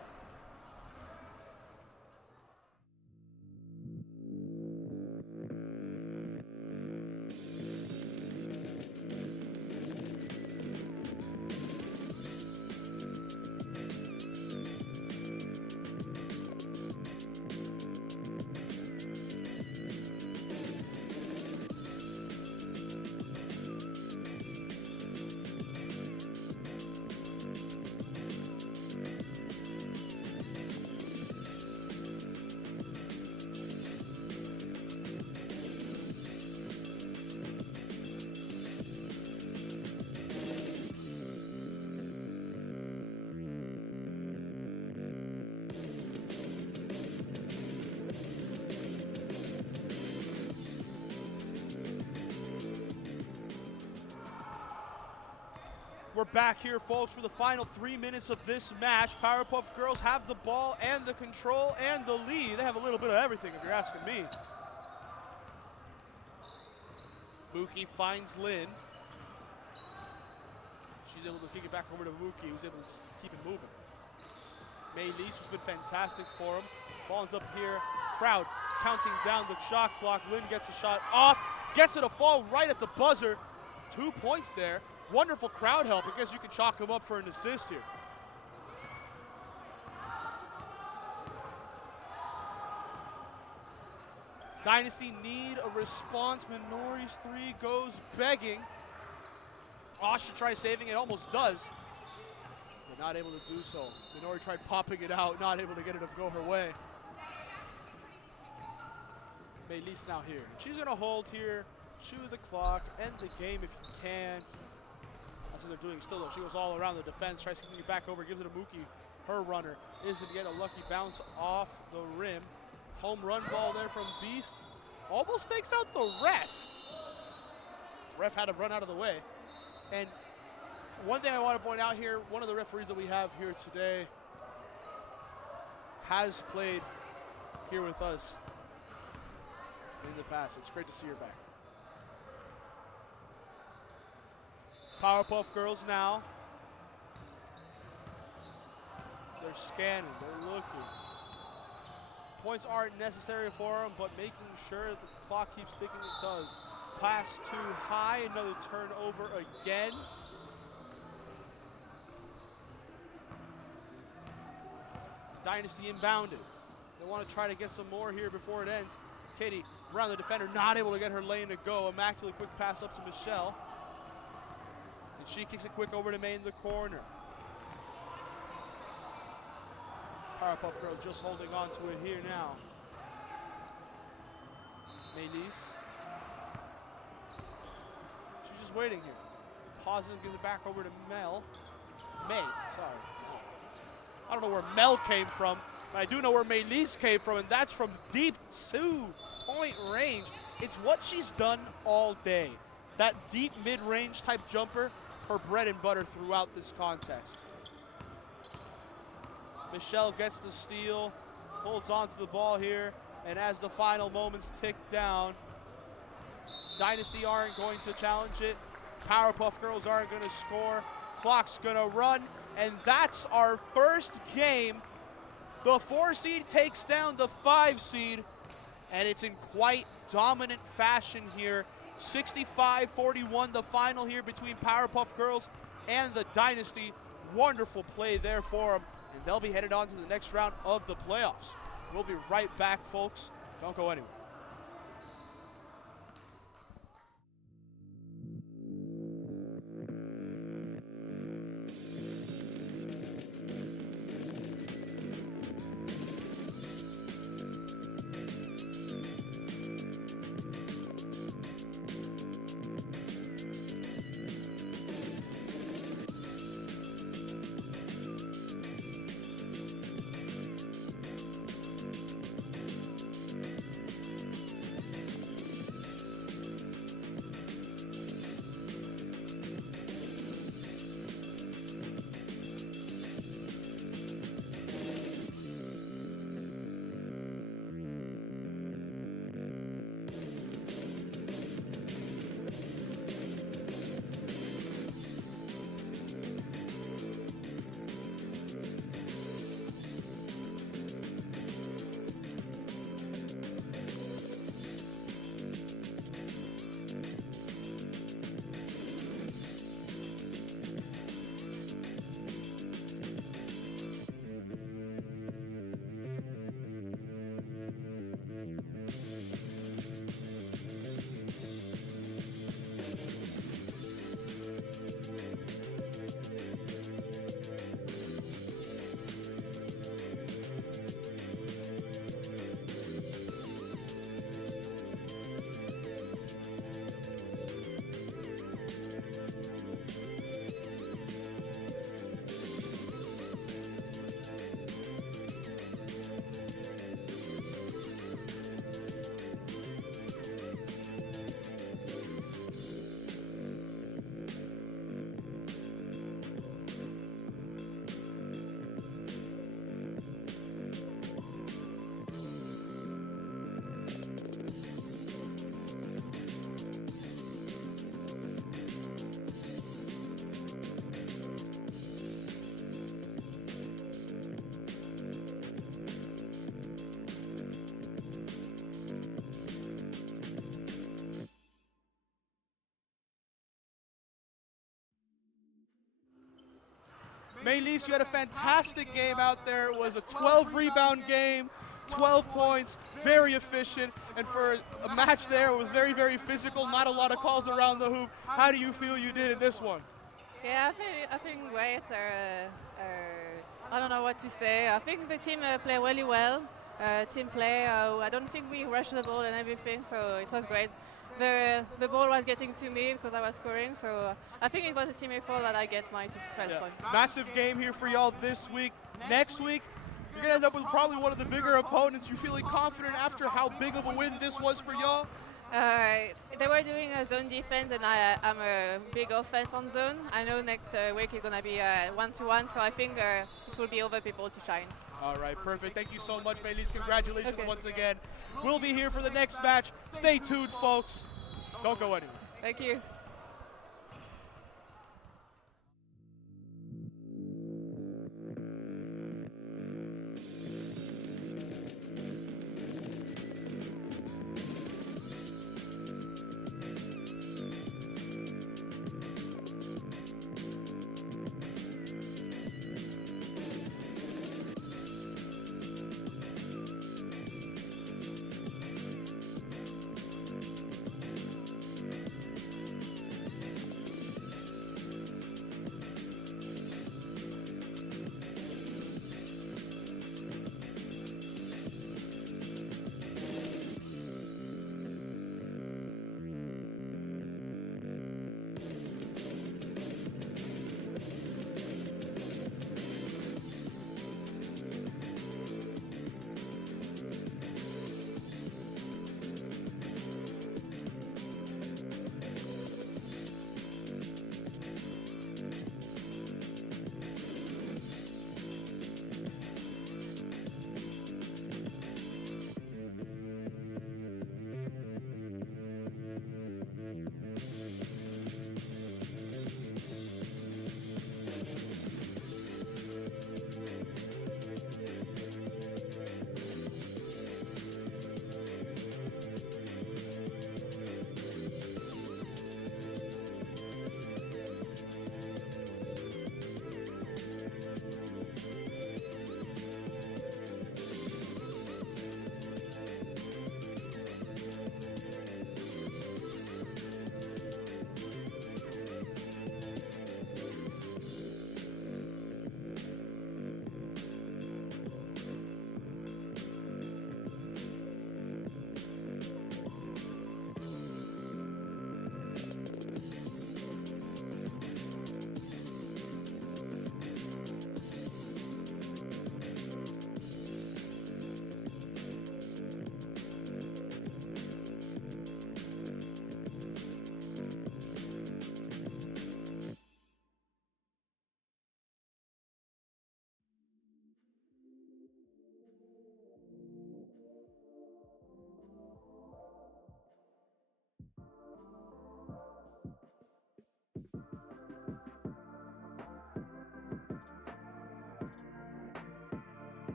We're back here, folks, for the final 3 minutes of this match. Powerpuff Girls have the ball and the control and the lead. They have a little bit of everything, if you're asking me. Mookie finds Lynn. She's able to kick it back over to Mookie, who's able to keep it moving. Maylise, who's been fantastic for him. Ball's up here. Crowd counting down the shot clock. Lynn gets a shot off, gets it to fall right at the buzzer. 2 points there. Wonderful crowd help. I guess you can chalk him up for an assist here. Dynasty need a response. Minori's 3 goes begging. Asha tries saving it, almost does. Not able to do so. Minori tried popping it out, not able to get it to go her way. Meilise now here. She's going to hold here, chew the clock, end the game if you can. That's what they're doing still, though. She goes all around the defense, tries to get it back over, gives it to Mookie, her runner. Isn't get a lucky bounce off the rim. Home run ball there from Beast. Almost takes out the ref. Ref had to run out of the way. And one thing I want to point out here, one of the referees that we have here today has played here with us in the past. It's great to see her back. Powerpuff girls now. They're scanning, they're looking. Points aren't necessary for them, but making sure that the clock keeps ticking, it does. Pass too high, another turnover again. Dynasty inbounded. They want to try to get some more here before it ends. Katie around the defender, not able to get her lane to go. Immaculate quick pass up to Michelle. And she kicks it quick over to May in the corner. Powerpuff girl just holding on to it here now. Meilise. She's just waiting here. Pauses and gives it back over to May, sorry. I don't know where Mel came from, but I do know where Meilise came from, and that's from deep two-point range. It's what she's done all day. That deep mid-range type jumper, her bread and butter throughout this contest. Michelle gets the steal, holds on to the ball here, and as the final moments tick down, Dynasty aren't going to challenge it. Powerpuff girls aren't going to score. Clock's going to run, and that's our first game. The 4 seed takes down the 5 seed, and it's in quite dominant fashion here. 65-41 the final here between Powerpuff girls and the Dynasty. Wonderful play there for them, and they'll be headed on to the next round of the playoffs. We'll be right back, folks. Don't go anywhere. Meilise, you had a fantastic game out there. It was a 12-rebound game, 12 points, very efficient. And for a match there, it was very, very physical, not a lot of calls around the hoop. How do you feel you did in this one? Yeah, I think great. I don't know what to say. I think the team play really well. Team play. I don't think we rushed the ball and everything, so it was great. The ball was getting to me because I was scoring, so I think it was a team effort that I get my 12 points. Massive game here for y'all this week. Next week, you're going to end up with probably one of the bigger opponents. You feeling confident after how big of a win this was for y'all? They were doing a zone defense, and I'm a big offense on zone. I know next week it's going to be 1-to-1, so I think this will be over people to shine. All right, perfect. Thank you so much, Maylise. Congratulations once again. We'll be here for the next match. Stay tuned, folks. Don't go anywhere. Thank you.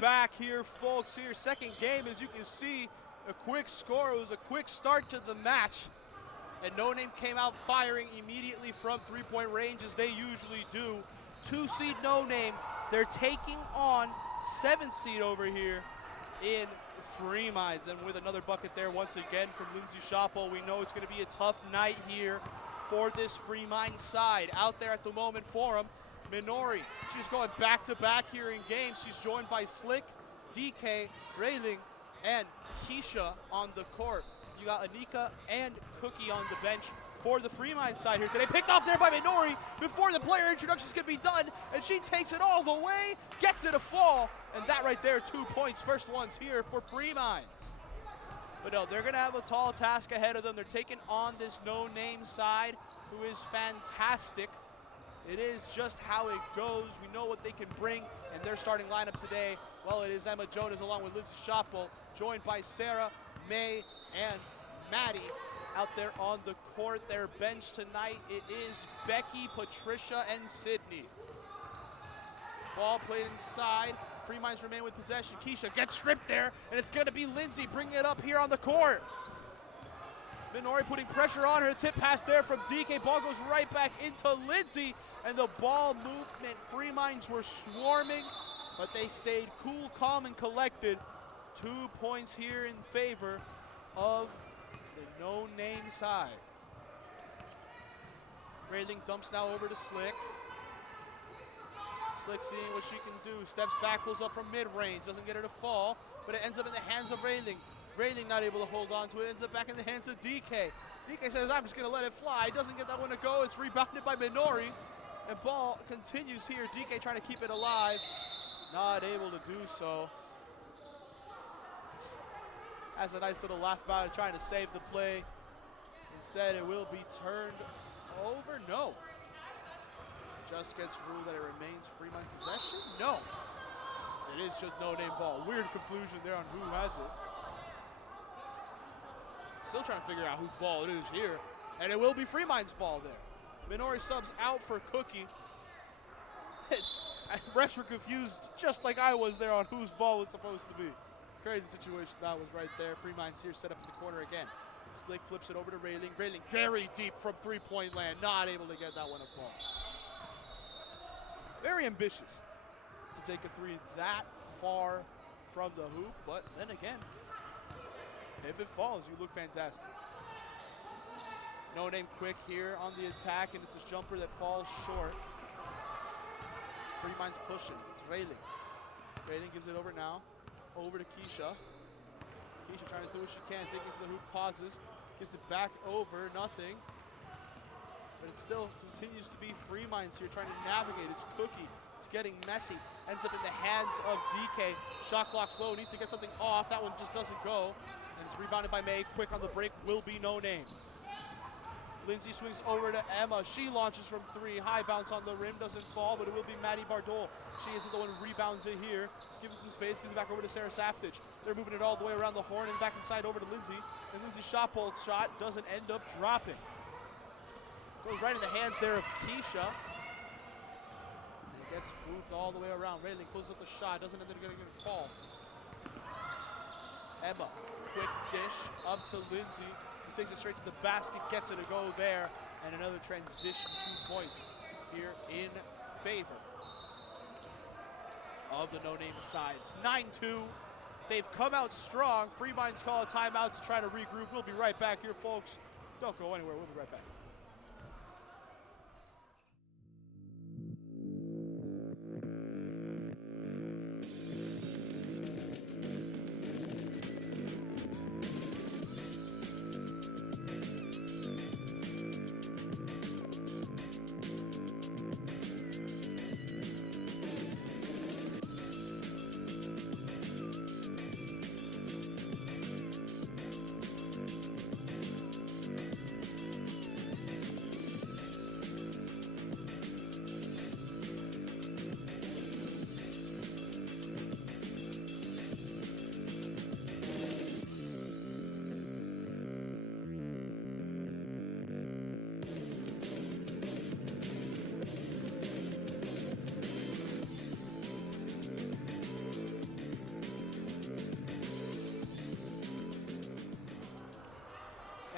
back here, folks. Here, second game, as you can see, a quick score. It was a quick start to the match. And No Name came out firing immediately from three-point range, as they usually do. 2-seed No Name. They're taking on 7th seed over here in Free Minds. And with another bucket there once again from Lindsay Shopple, we know it's going to be a tough night here for this Free Minds side. Out there at the moment for them, Minori. She's going back-to-back here in games. She's joined by Slick, DK, Railing, and Keisha on the court. You got Anika and Cookie on the bench for the Free Minds side here today. Picked off there by Minori before the player introductions can be done, and she takes it all the way, gets it a fall, and that right there, 2 points. First ones here for Free Minds. But no, they're gonna have a tall task ahead of them. They're taking on this No Name side, who is fantastic. It is just how it goes. We know what they can bring, and their starting lineup today, well, it is Emma Jonas along with Lindsay Shopple, joined by Sarah, May, and Maddie out there on the court. Their bench tonight, it is Becky, Patricia, and Sydney. Ball played inside. Free Minds remain with possession. Keisha gets stripped there, and it's going to be Lindsay bringing it up here on the court. Minori putting pressure on her. Tip pass there from DK. Ball goes right back into Lindsay, and the ball movement. Free Minds were swarming, but they stayed cool, calm, and collected. 2 points here in favor of the No Name side. Railing dumps now over to Slick. Slick seeing what she can do. Steps back, pulls up from mid-range. Doesn't get her to fall, but it ends up in the hands of Railing. Railing not able to hold on to it. Ends up back in the hands of DK. DK says, I'm just going to let it fly. Doesn't get that one to go. It's rebounded by Minori. And ball continues here. DK trying to keep it alive. Not able to do so. Has a nice little laugh about it, trying to save the play. Instead, it will be turned over. No. Just gets ruled that it remains Free Minds possession? No. It is just No Name ball. Weird confusion there on who has it. Still trying to figure out whose ball it is here. And it will be Free Minds ball there. Minori subs out for Cookie. Refs were confused just like I was there on whose ball was supposed to be. Crazy situation that was right there. Free Minds here set up in the corner again. Slick flips it over to Railing. Railing very deep from three-point land. Not able to get that one to fall. Very ambitious to take a three that far from the hoop, but then again, if it falls, you look fantastic. No Name quick here on the attack, and it's a jumper that falls short. Free Minds pushing. It's Railing. Railing gives it over now. Over to Keisha. Keisha trying to do what she can, taking it to the hoop, pauses, gives it back over, nothing. But it still continues to be Free Minds here trying to navigate. It's Cookie. It's getting messy. Ends up in the hands of DK. Shot clock's low. Needs to get something off. That one just doesn't go. And it's rebounded by May. Quick on the break. Will be No Name. Lindsay swings over to Emma. She launches from three. High bounce on the rim. Doesn't fall, but it will be Maddie Bardol. She isn't the one who rebounds it here. Gives it some space. Gives it back over to Sarah Saftich. They're moving it all the way around the horn and back inside over to Lindsay. And Lindsay's shot doesn't end up dropping. Goes right in the hands there of Keisha. And it gets moved all the way around. Railing closes up the shot. Doesn't end up getting a fall. Emma, quick dish up to Lindsay. Who takes it straight to the basket. Gets it to go there. And another transition, 2 points here in favor of the No Name side. It's 9-2. They've come out strong. Free Minds call a timeout to try to regroup. We'll be right back here, folks. Don't go anywhere. We'll be right back.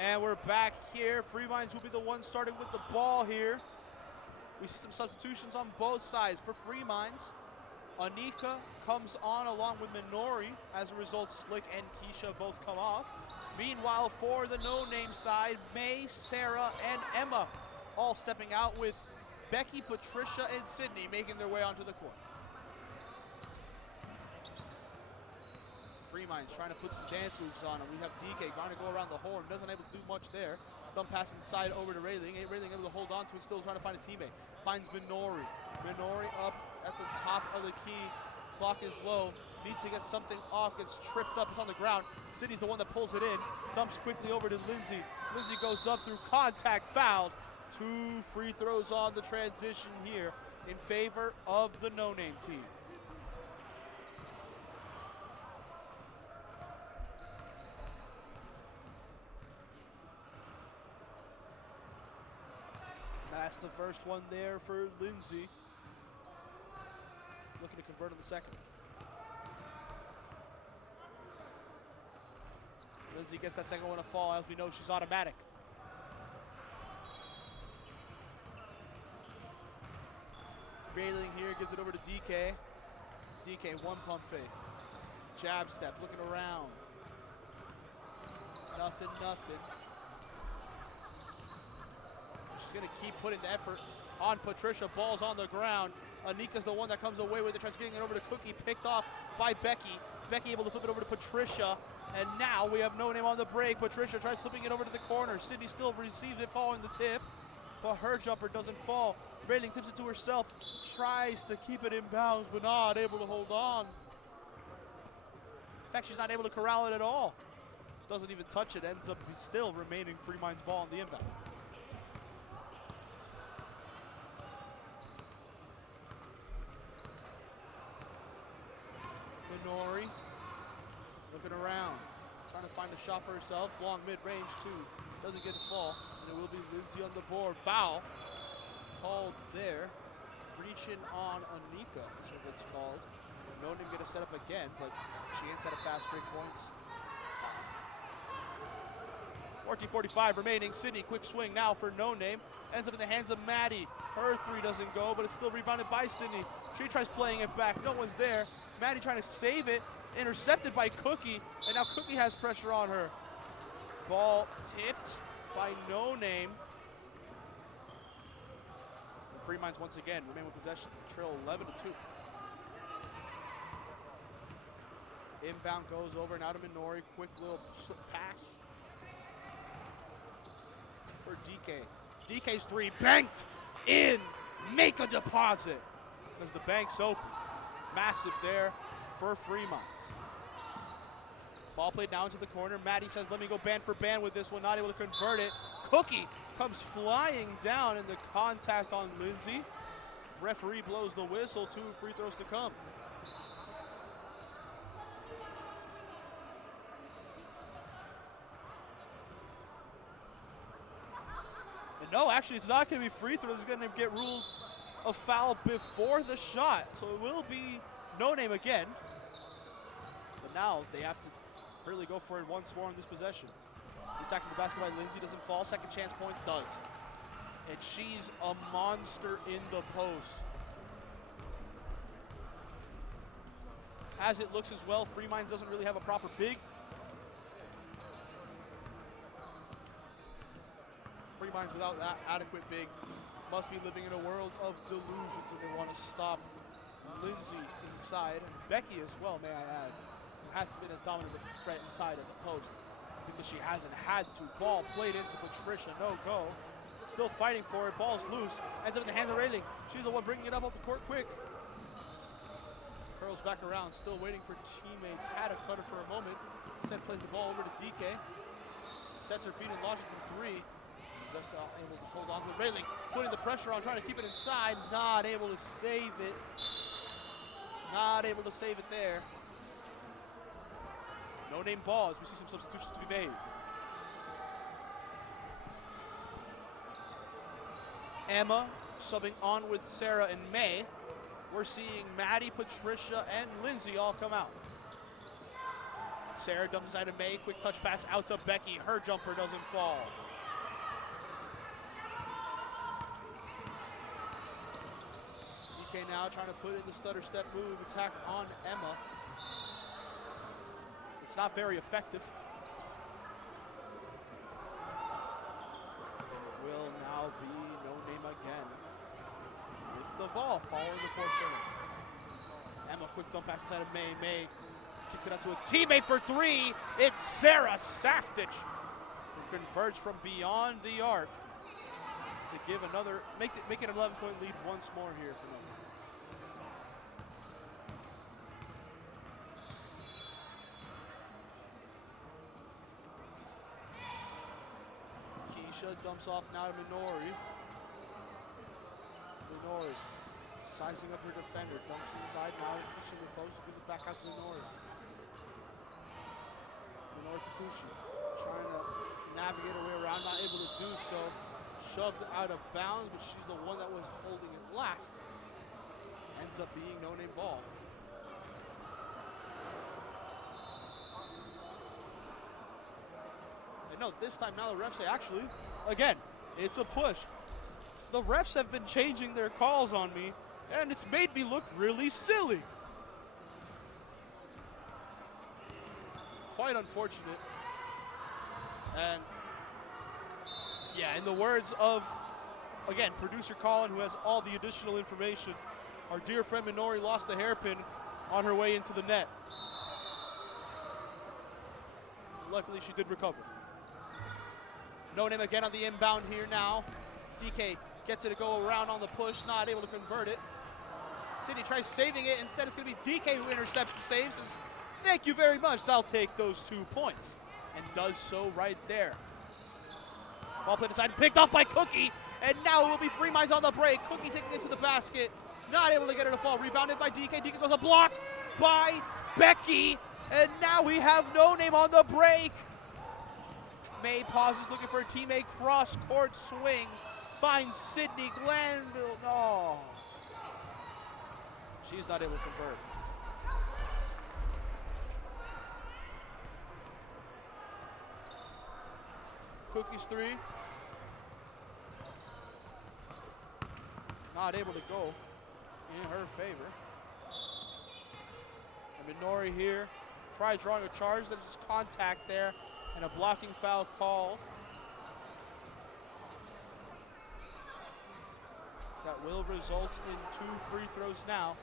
And we're back here. Free Minds will be the one starting with the ball here. We see some substitutions on both sides. For Free Minds, Anika comes on along with Minori. As a result, Slick and Keisha both come off. Meanwhile, for the no-name side, May, Sarah, and Emma all stepping out with Becky, Patricia, and Sydney making their way onto the court. Free Minds trying to put some dance moves on him. We have DK trying to go around the horn. Doesn't able to do much there. Dump pass inside over to Rayling. Rayling able to hold on to it. Still trying to find a teammate. Finds Minori. Minori up at the top of the key. Clock is low. Needs to get something off. Gets tripped up. It's on the ground. Sydney's the one that pulls it in. Dumps quickly over to Lindsay. Lindsay goes up through contact. Fouled. 2 free throws on the transition here in favor of the no-name team. That's the first one there for Lindsay. Looking to convert on the second. Lindsay gets that second one to fall. As we know, she's automatic. Rayling here gives it over to DK. DK, one pump fake. Jab step, looking around. Nothing. She's gonna keep putting the effort on Patricia. Ball's on the ground. Anika's the one that comes away with it. Tries getting it over to Cookie, picked off by Becky. Becky able to flip it over to Patricia. And now we have no name on the break. Patricia tries slipping it over to the corner. Sydney still receives it following the tip, but her jumper doesn't fall. Rayling tips it to herself, tries to keep it in bounds, but not able to hold on. In fact, she's not able to corral it at all. Doesn't even touch it, ends up still remaining Free Minds ball on the inbound. Minori looking around, trying to find a shot for herself. Long mid-range too, doesn't get a fall, and it will be Lindsay on the board. Foul called there. Reaching on Anika is what it's called. No name gonna set up again, but she ain't set a fast break points. 14:45 remaining. Sydney, quick swing now for no name. Ends up in the hands of Maddie. Her three doesn't go, but it's still rebounded by Sydney. She tries playing it back. No one's there. Maddie trying to save it. Intercepted by Cookie, and now Cookie has pressure on her. Ball tipped by no name. Free Minds once again remain with possession. Trail 11-2. Inbound goes over and out of Minori. Quick little pass for DK. DK's three banked in. Make a deposit because the bank's open. Massive there for Free Minds. Ball played now into the corner. Maddie says, let me go band for band with this one. Not able to convert it. Cookie comes flying down in the contact on Lindsay. Referee blows the whistle. 2 free throws to come. And no, actually, it's not going to be free throws. It's going to get ruled a foul before the shot. So it will be no name again. But now they have to really go for it once more in this possession. Attack to the basket by Lindsay, doesn't fall. Second chance points does. And she's a monster in the post. As it looks as well, Free Minds doesn't really have a proper big. Free Minds without that adequate big must be living in a world of delusions if they want to stop Lindsay inside. And Becky as well, may I add, who hasn't been as dominant a threat inside of the post because she hasn't had to. Ball played into Patricia, no go. Still fighting for it, ball's loose. Ends up in the hands of Rayling. She's the one bringing it up off the court quick. Curls back around, still waiting for teammates. Had a cutter for a moment. Instead plays the ball over to DK. Sets her feet and launches from 3. Just able to hold on to Rayling. Putting the pressure on, trying to keep it inside. Not able to save it. Not able to save it there. No name ball as we see some substitutions to be made. Emma subbing on with Sarah and May. We're seeing Maddie, Patricia, and Lindsay all come out. Sarah dumps inside of May. Quick touch pass out to Becky. Her jumper doesn't fall. DK now trying to put in the stutter step move. Attack on Emma. It's not very effective. It will now be No Name again. With the ball following the fourth serve. Emma quick dump pass inside of May. May kicks it out to a teammate for three. It's Sarah Saftich who converts from beyond the arc to give another, make it an 11-point lead once more here for them. Keisha dumps off now to Minori. Minori sizing up her defender, dumps inside now, pushing the post, gives it back out to Minori. Minori Fukushi trying to navigate her way around, not able to do so. Shoved out of bounds, but she's the one that was holding it last. Ends up being No Name ball. And no, this time now the refs say, actually, again, it's a push. The refs have been changing their calls on me, and it's made me look really silly. Quite unfortunate. And yeah, in the words of, again, producer Colin, who has all the additional information, our dear friend Minori lost a hairpin on her way into the net. Luckily, she did recover. No Name again on the inbound here now. DK gets it to go around on the push, not able to convert it. Sydney tries saving it. Instead, it's going to be DK who intercepts the save. Says, thank you very much. I'll take those 2 points. And does so right there. Ball played aside, picked off by Cookie. And now it will be Free Minds on the break. Cookie taking it to the basket. Not able to get her to fall. Rebounded by DK. DK goes blocked by Becky. And now we have No Name on the break. May pauses looking for a teammate. Cross-court swing. Finds Sydney Glanville. No. She's not able to convert. Cookie's three. Not able to go in her favor. And Minori here tried drawing a charge. There's just contact there and a blocking foul called. That will result in 2 free throws now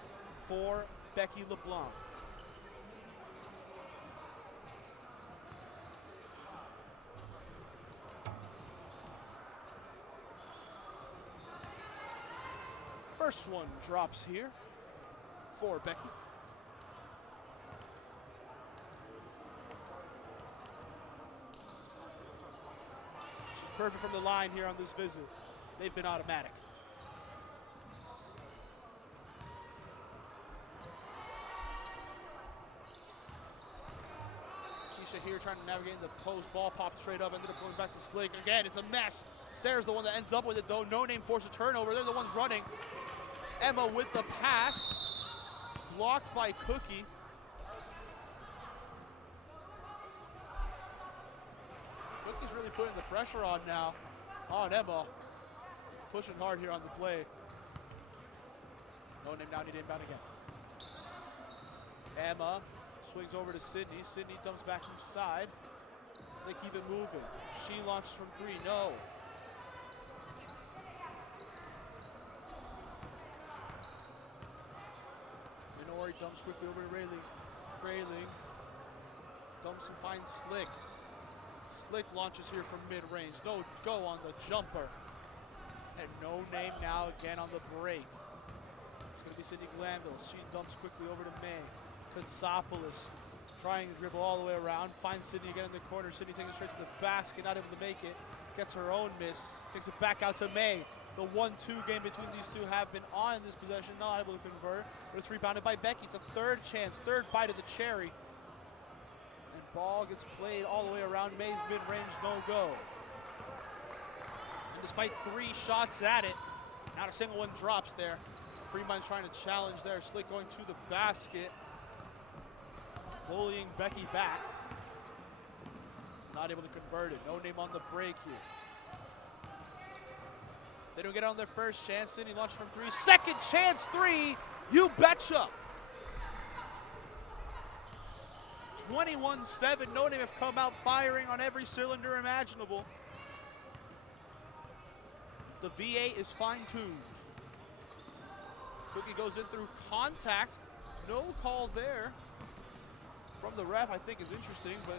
for Becky LeBlanc. First one drops here for Becky. She's perfect from the line here on this visit. They've been automatic. Keisha here trying to navigate in the post. Ball popped straight up, ended up going back to Slick. Again, it's a mess. Sarah's the one that ends up with it though. No Name forced a turnover. They're the ones running. Emma with the pass. Blocked by Cookie. Cookie's really putting the pressure on now. On Emma. Pushing hard here on the play. No Name now need inbound again. Emma swings over to Sydney. Sydney dumps back inside. They keep it moving. She launches from 3. No. Minori dumps quickly over to Rayling. Rayling dumps and finds Slick. Slick launches here from mid-range. No go on the jumper. And No Name now again on the break. It's going to be Sydney Glanville. She dumps quickly over to May. Katsopoulos trying to dribble all the way around. Finds Sydney again in the corner. Sydney taking it straight to the basket. Not able to make it. Gets her own miss. Kicks it back out to May. The 1-2 game between these two have been on this possession. Not able to convert. But it's rebounded by Becky. It's a third chance. Third bite of the cherry. And ball gets played all the way around. May's mid-range no go. And despite 3 shots at it, not a single one drops there. Freeman's trying to challenge there. Slick going to the basket. Bullying Becky back. Not able to convert it. No name on the break here. They don't get on their first chance. Sydney launched from 3. Second chance 3. You betcha. 21-7. No name have come out firing on every cylinder imaginable. The VA is fine-tuned. Cookie goes in through contact. No call there from the ref, I think is interesting, but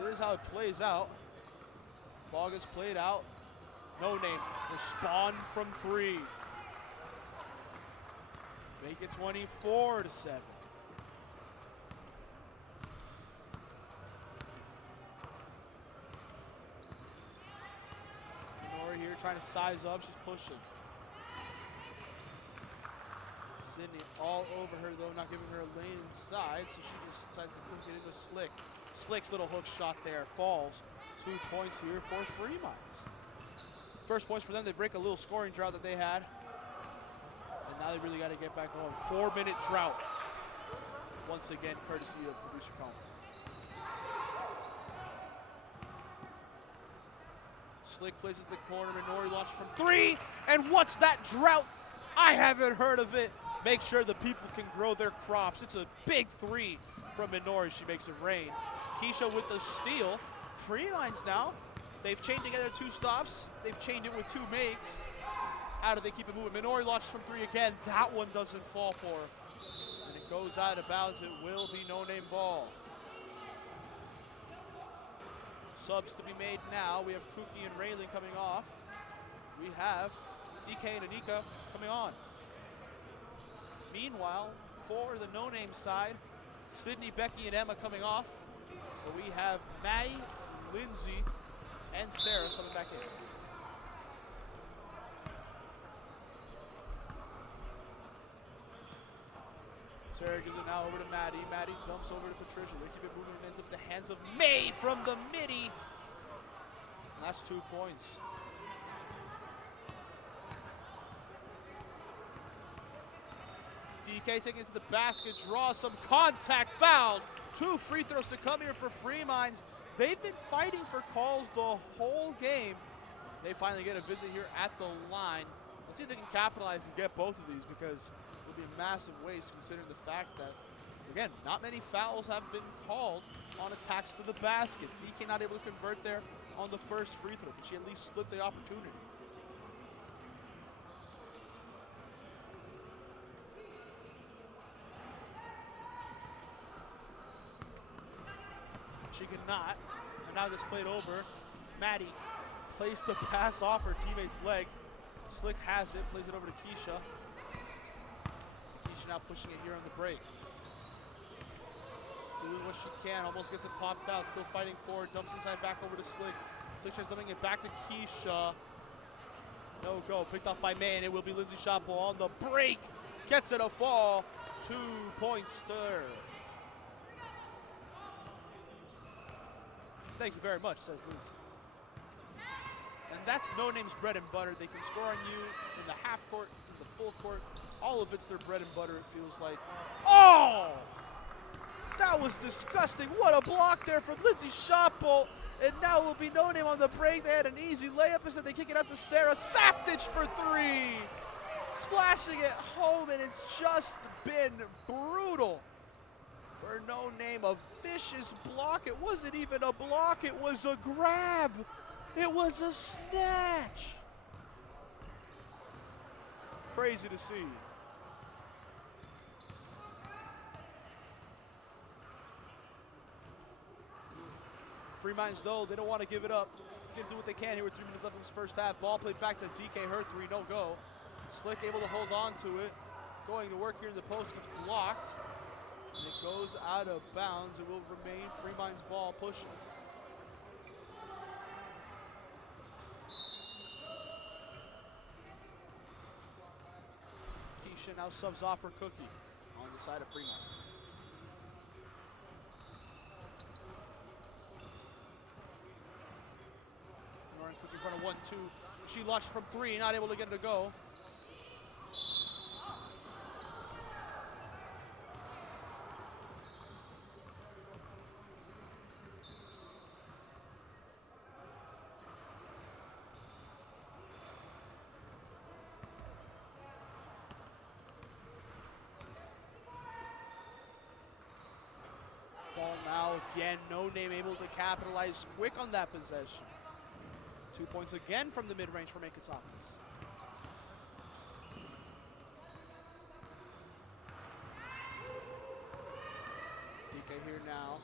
it is how it plays out. Ball gets played out. No name. Respond from 3. Make it 24-7. Nora here trying to size up. She's pushing. Sydney all over her though, not giving her a lane inside, so she just decides to flick it into Slick. Slick's little hook shot there falls. 2 points here for Fremont. First points for them, they break a little scoring drought that they had. And now they really got to get back on. 4-minute drought. Once again, courtesy of producer Coleman. Slick plays it in the corner, Minori launched from 3, and what's that drought? I haven't heard of it. Make sure the people can grow their crops. It's a big 3 from Minori. She makes it rain. Keisha with the steal. Free lines now. They've chained together 2 stops. They've chained it with 2 makes. How do they keep it moving? Minori launches from 3 again. That one doesn't fall for her. And it goes out of bounds. It will be no-name ball. Subs to be made now. We have Kuki and Raylin coming off. We have DK and Anika coming on. Meanwhile, for the no-name side, Sydney, Becky, and Emma coming off. But we have Maddie, Lindsay, and Sarah coming back in. Sarah gives it now over to Maddie. Maddie dumps over to Patricia. They keep it moving and ends up the hands of May from the midi. And that's 2 points. DK taking it to the basket, draws some contact, fouled. 2 free throws to come here for Fremont. They've been fighting for calls the whole game. They finally get a visit here at the line. Let's see if they can capitalize and get both of these, because it will be a massive waste considering the fact that, again, not many fouls have been called on attacks to the basket. DK not able to convert there on the first free throw, but she at least split the opportunity. She cannot, and now gets played over. Maddie plays the pass off her teammate's leg. Slick has it, plays it over to Keisha. Keisha now pushing it here on the break. Doing what she can, almost gets it popped out, still fighting forward, dumps inside back over to Slick. Slick tries dumping it back to Keisha. No go, picked up by May, and it will be Lindsay Shopple on the break. Gets it a fall, 2 points to her. Thank you very much, says Lindsay. And that's No Name's bread and butter. They can score on you in the half court, in the full court. All of it's their bread and butter, it feels like. Oh! That was disgusting. What a block there from Lindsay Shopple. And now it will be No Name on the break. They had an easy layup. Instead, they kick it out to Sarah Saftich for 3. Splashing it home, and it's just been brutal. For No Name, a vicious block. It wasn't even a block, it was a grab. It was a snatch. Crazy to see. Fremonts, though, they don't want to give it up. They can do what they can here with 3 minutes left in this first half. Ball played back to DK, her 3, no go. Slick able to hold on to it. Going to work here in the post, gets blocked. And it goes out of bounds. It will remain Fremont's ball pushing. Keisha now subs off for Cookie on the side of Fremont's. Lauren Cookie in front of 1-2. She launched from 3, not able to get it to go. Now again, No Name able to capitalize quick on that possession. 2 points again from the mid-range for Megacity. DK here now.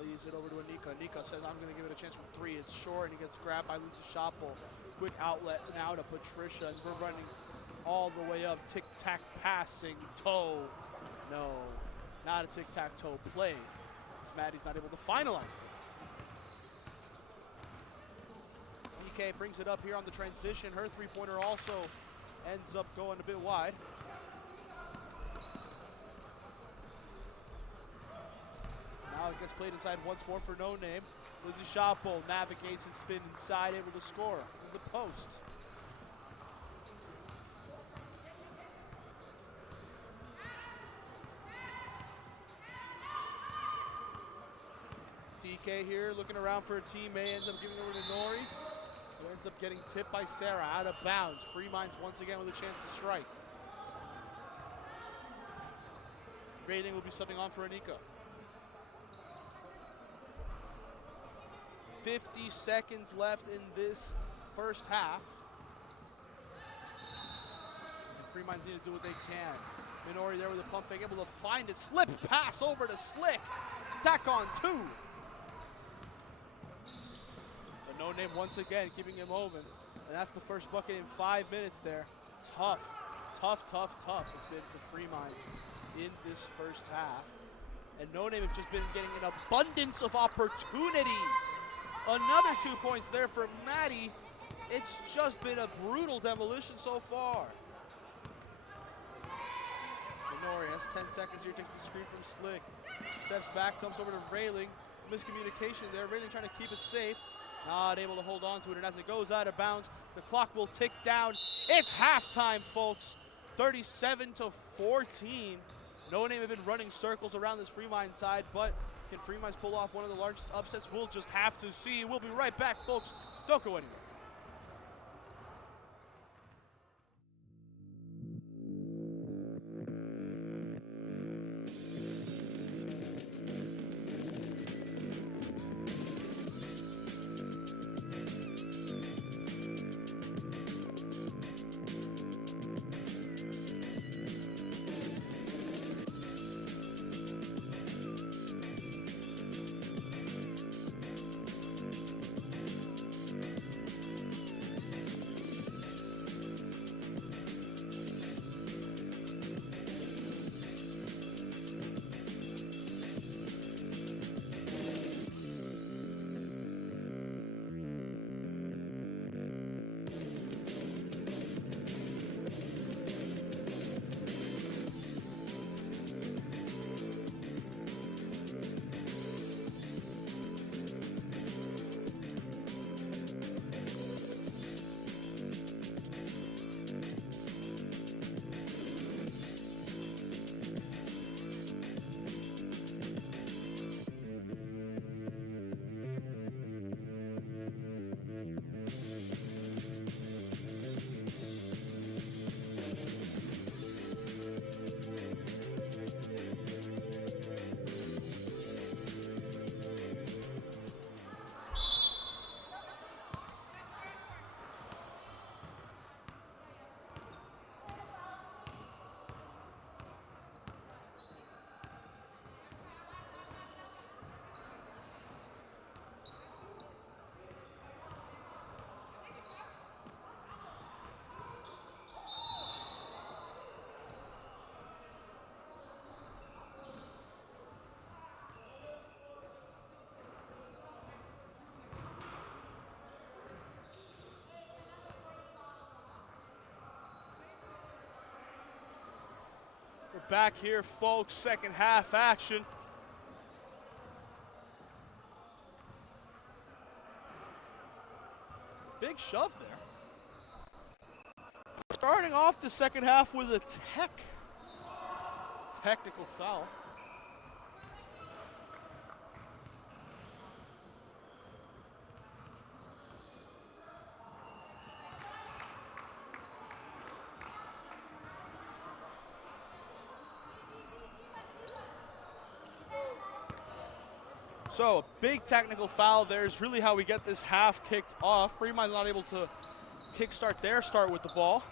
Leads it over to Anika. Anika says, I'm going to give it a chance from 3. It's short, and he gets grabbed by Lucy Shopple. Quick outlet now to Patricia, and we're running all the way up. Tic-tac passing, toe. No, not a tic-tac-toe play. As Maddie's not able to finalize it. DK brings it up here on the transition. Her three-pointer also ends up going a bit wide. Now it gets played inside once more for No Name. Lizzie Shopple navigates and spins inside, able to score in the post. DK here looking around for a teammate, ends up giving it over to Nori, who ends up getting tipped by Sarah out of bounds. Free Minds once again with a chance to strike. Grading will be subbing on for Anika. 50 seconds left in this first half. And Free Minds need to do what they can. Minori there with a pump fake, able to find it. Slip pass over to Slick. Tack on 2. But No Name once again keeping him open. And that's the first bucket in 5 minutes there. Tough. It's been for Free Minds in this first half. And No Name has just been getting an abundance of opportunities. Another 2 points there for Maddie. It's just been a brutal demolition so far. Minori has 10 seconds here, takes the screen from Slick. Steps back, dumps over to Railing. Miscommunication there, Railing trying to keep it safe. Not able to hold on to it, and as it goes out of bounds, the clock will tick down. It's halftime, folks. 37-14. No Name have been running circles around this Free Mind side, but can Free Minds pull off one of the largest upsets? We'll just have to see. We'll be right back, folks. Don't go anywhere. We're back here, folks. Second half action. Big shove there. Starting off the second half with a technical foul. So, a big technical foul there is really how we get this half kicked off. Freeman's not able to kickstart their start with the ball.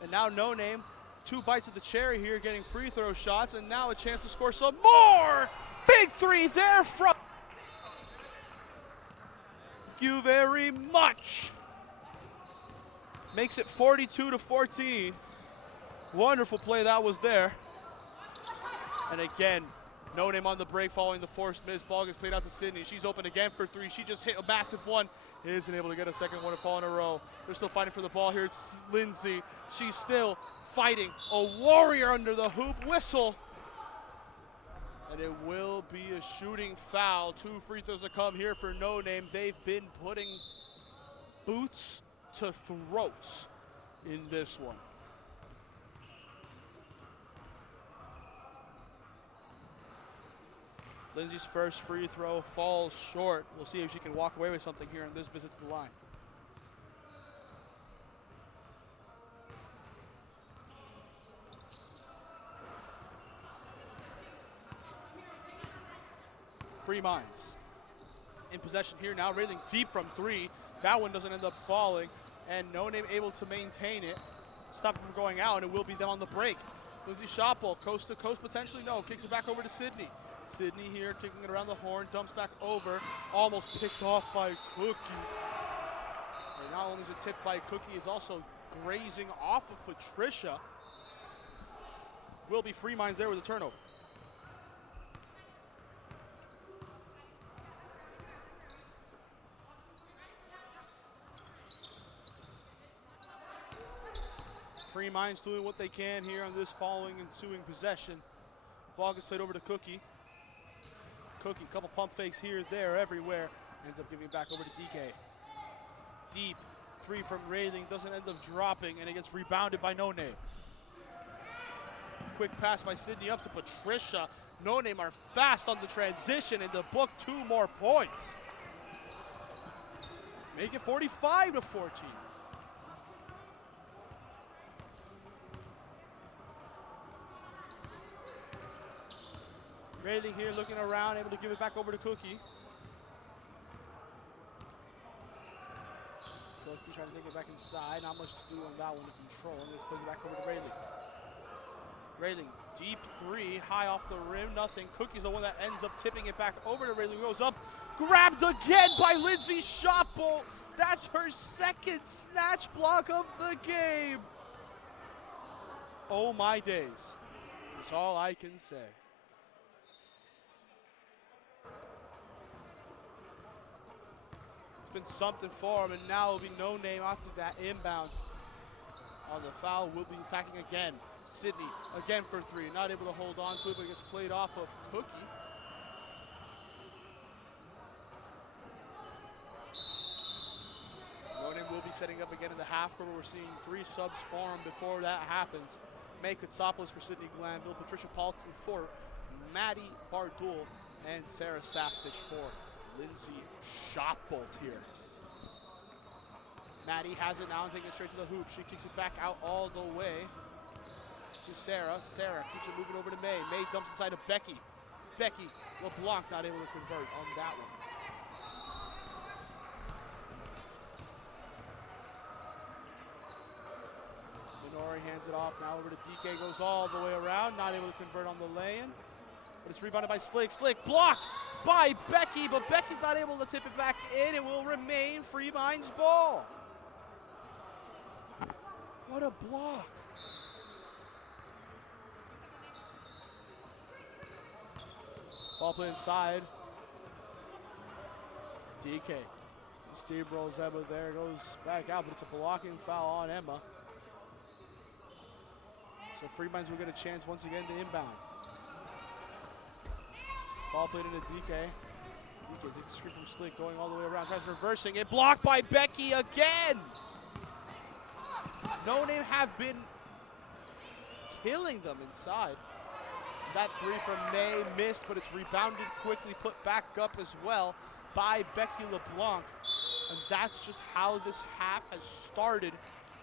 And now No Name, 2 bites of the cherry here, getting free throw shots, and now a chance to score some more. Big 3 there from. Thank you very much. Makes it 42-14. Wonderful play that was there. And again, No Name on the break following the forced miss. Ball gets played out to Sydney. She's open again for 3. She just hit a massive one. Isn't able to get a second one to fall in a row. They're still fighting for the ball here. It's Lindsay. She's still fighting. A warrior under the hoop whistle. And it will be a shooting foul. 2 free throws to come here for No Name. They've been putting boots to throats in this one. Lindsay's first free throw falls short. We'll see if she can walk away with something here in this visit to the line. Free Minds in possession here now, railing deep from 3. That one doesn't end up falling, and No Name able to maintain it, stop it from going out, and it will be them on the break. Lindsay Schoppel, coast to coast potentially, no, kicks it back over to Sydney. Sydney here, kicking it around the horn, dumps back over, almost picked off by Cookie. And not only is it tipped by Cookie, is also grazing off of Patricia. Will be Free Minds there with a turnover. Free Minds doing what they can here on this following ensuing possession. Ball gets played over to Cookie. Cookie, couple pump fakes here, there, everywhere. Ends up giving it back over to DK. Deep, 3 from Railing, doesn't end up dropping, and it gets rebounded by No Name. Quick pass by Sydney up to Patricia. No Name are fast on the transition, and the book 2 more points. Make it 45-14. Railing here looking around, able to give it back over to Cookie. Cookie trying to take it back inside. Not much to do on that one to control. And just plays it back over to Railing. Railing, deep 3, high off the rim, nothing. Cookie's the one that ends up tipping it back over to Railing. Goes up, grabbed again by Lindsay Schoppel. That's her second snatch block of the game. Oh my days. That's all I can say. Been something for him, and now it'll be No Name after that inbound. On the foul, will be attacking again. Sydney again for 3, not able to hold on to it, but it gets played off of Cookie. No Name will be setting up again in the half court. We're seeing 3 subs form before that happens. May Katsopoulos for Sydney Glanville, Patricia Palkin for Maddie Bardul, and Sarah Saftich for Lindsay Schoppel here. Maddie has it now and taking it straight to the hoop. She kicks it back out all the way to Sarah. Sarah keeps it moving over to May. May dumps inside to Becky. Becky LeBlanc not able to convert on that one. Minori hands it off now over to DK. Goes all the way around. Not able to convert on the lay-in. But it's rebounded by Slick. Slick blocked by Becky, but Becky's not able to tip it back in. It will remain Free Minds ball. What a block. Ball play inside. DK. Steamrolls Emma there, goes back out, but it's a blocking foul on Emma. So Free Minds will get a chance once again to inbound. Ball played into DK. DK takes the screen from Slick, going all the way around, tries reversing it. Blocked by Becky again. No Name have been killing them inside. That 3 from May missed, but it's rebounded quickly, put back up as well by Becky LeBlanc. And that's just how this half has started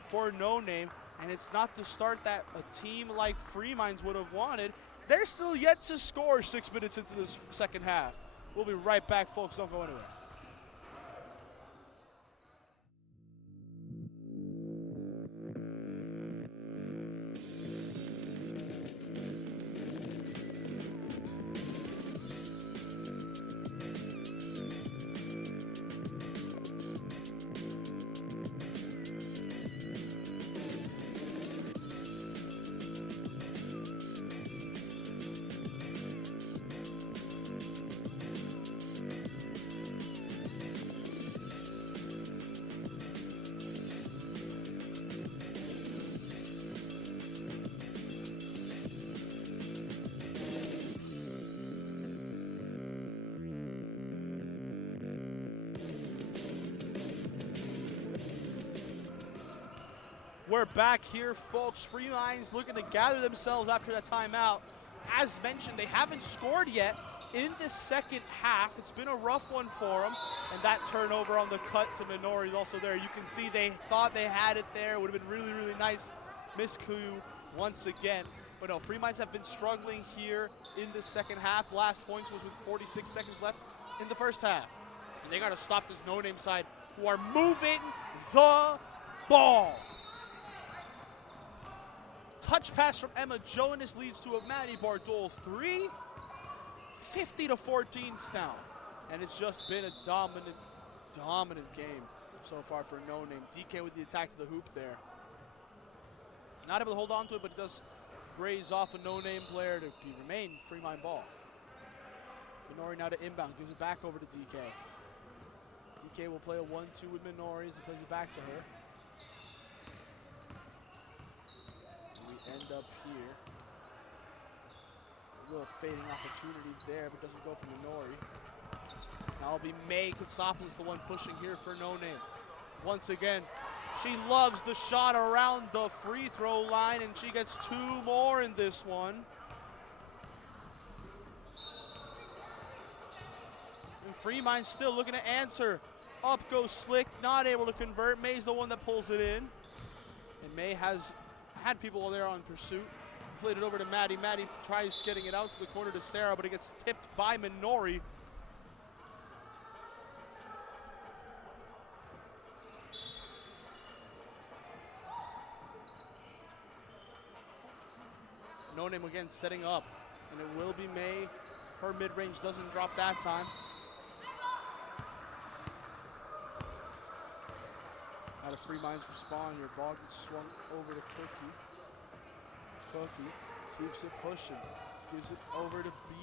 for No Name. And it's not the start that a team like Free Minds would have wanted. they're still yet to score 6 minutes into this second half. We'll be right back, folks. Don't go anywhere. We're back here, folks. Freeman's looking to gather themselves after that timeout. As mentioned, they haven't scored yet in the second half. It's been a rough one for them. And that turnover on the cut to Minori is also there. You can see they thought they had it there. It would have been really, really nice. Miscue once again. But no, Freeman's have been struggling here in the second half. Last points was with 46 seconds left in the first half. And they got to stop this no-name side who are moving the ball. Touch pass from Emma Jonas leads to a Maddie Bardol 3. 50-14 now. And it's just been a dominant game so far for No Name. DK with the attack to the hoop there. Not able to hold on to it, but does graze off a No Name player to remain Freeman ball. Minori now to inbound, gives it back over to DK. DK will play a 1-2 with Minori as he plays it back to her. End up here. A little fading opportunity there, but doesn't go for Minori. Now it'll be May Katsopoulos, the one pushing here for No Name. Once again, she loves the shot around the free throw line, and she gets 2 more in this one. And Freeman still looking to answer. Up goes Slick, not able to convert. May's the one that pulls it in. And May has had people there on pursuit. Played it over to Maddie. Maddie tries getting it out to the corner to Sarah, but it gets tipped by Minori. No Name again setting up, and it will be May. Her mid-range doesn't drop that time. Out of Freeman's respond here. Ball gets swung over to Cookie. Cookie keeps it pushing. Gives it over to B.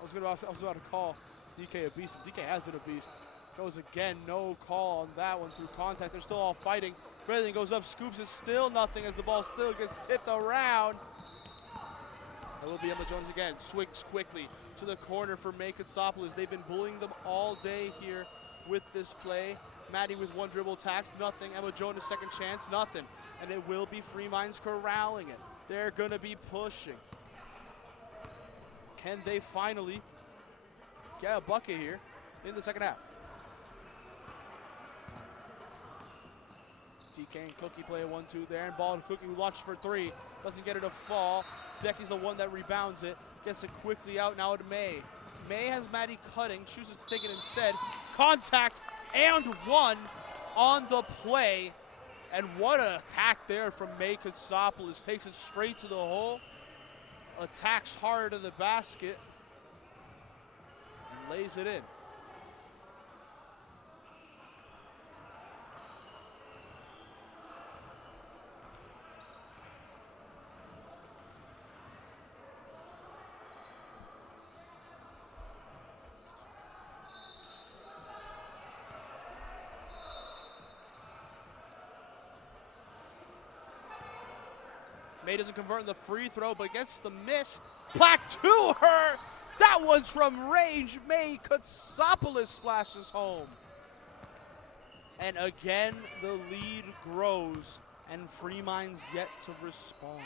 I was about to call DK a beast. DK has been a beast. Goes again, no call on that one through contact. They're still all fighting. Bradley goes up, scoops it, still nothing as the ball still gets tipped around. That will be Emma Jones again. Swings quickly to the corner for May Katsopoulos. They've been bullying them all day here with this play. Maddie with 1 dribble attacks, nothing. Emma Jonas second chance, nothing. And it will be Freeman's corralling it. They're gonna be pushing. Can they finally get a bucket here in the second half? TK and Cookie play a 1-2 there, and ball to Cookie who launches for 3. Doesn't get it to fall. Becky's the one that rebounds it. Gets it quickly out now to May. May has Maddie cutting, chooses to take it instead. Contact and 1 on the play. And what an attack there from May Katsopoulos. Takes it straight to the hole. Attacks hard to the basket. And lays it in. May doesn't convert on the free throw, but gets the miss. Plaque to her. That one's from range. May Katsopoulos splashes home. And again, the lead grows, and Freeman's yet to respond.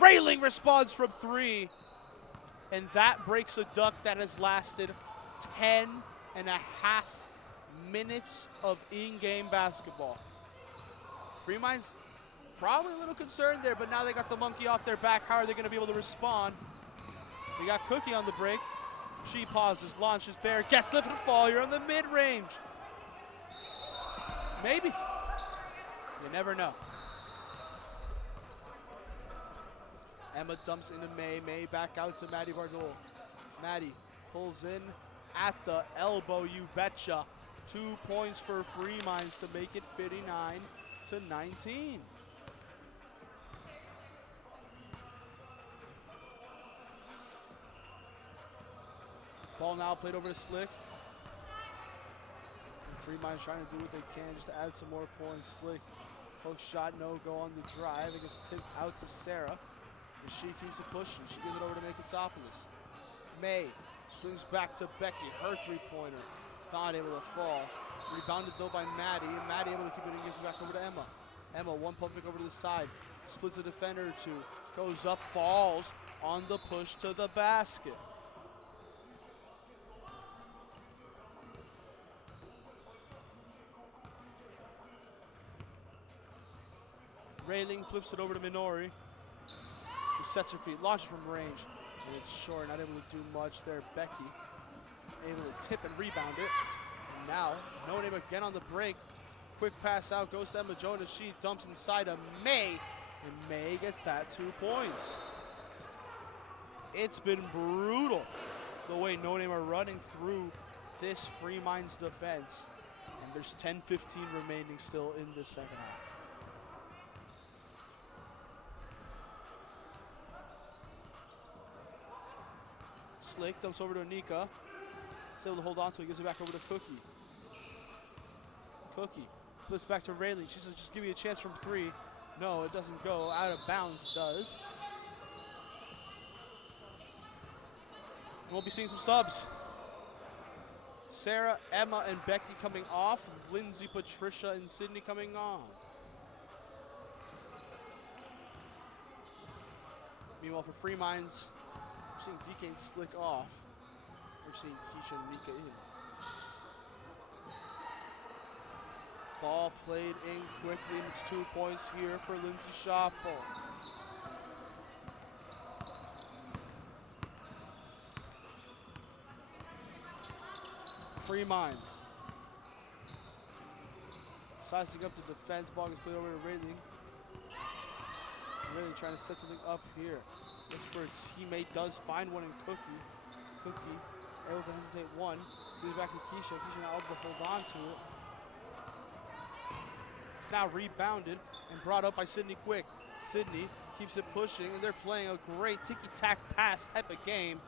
Railing responds from 3, and that breaks a duck that has lasted 10 and a half minutes of in-game basketball. Freeman's Probably a little concerned there, but now they got the monkey off their back. How are they going to be able to respond? We got Cookie on the break. She pauses, launches there, gets lifted and fall. You're on the mid-range. Maybe. You never know. Emma dumps into May. May back out to Maddie Bardol. Maddie pulls in at the elbow, you betcha. 2 points for Free Minds to make it 59-19. Ball now played over to Slick. And Free Minds trying to do what they can just to add some more points. Slick, hook shot, no go on the drive. It gets tipped out to Sarah. And she keeps it pushing. She gives it over to Megacity. May swings back to Becky. Her three-pointer. Not able to fall. Rebounded though by Maddie. And Maddie able to keep it and gives it back over to Emma. Emma, one pump fake over to the side. Splits a defender or two. Goes up, falls on the push to the basket. Railing flips it over to Minori, who sets her feet, launches from range. And it's short, not able to do much there. Becky able to tip and rebound it. And now, no name again on the break. Quick pass out, goes to Emma Jonas. She dumps inside of May, and May gets that 2 points. It's been brutal the way No Name are running through this Free Minds defense. And there's 10-15 remaining still in the second half. Slick dumps over to Anika. He's able to hold on to it, gives it back over to Cookie. Cookie flips back to Rayleigh. She says, just give me a chance from 3. No, it doesn't go. Out of bounds does. We'll be seeing some subs. Sarah, Emma, and Becky coming off. Lindsay, Patricia, and Sydney coming on. Meanwhile, for Free Minds, we're seeing DK and Slick off. We're seeing Keisha and Mika in. Ball played in quickly, and it's 2 points here for Lindsay Schoppel. Free Minds. Sizing up the defense, ball gets played over to Rayleigh. Rayleigh trying to set something up here. Looks for a teammate, does find one in Cookie. Cookie able to hesitate one. Goes back to Keisha. Keisha now able to hold on to it. It's now rebounded and brought up by Sydney Quick. Sydney keeps it pushing, and they're playing a great ticky-tack pass type of game.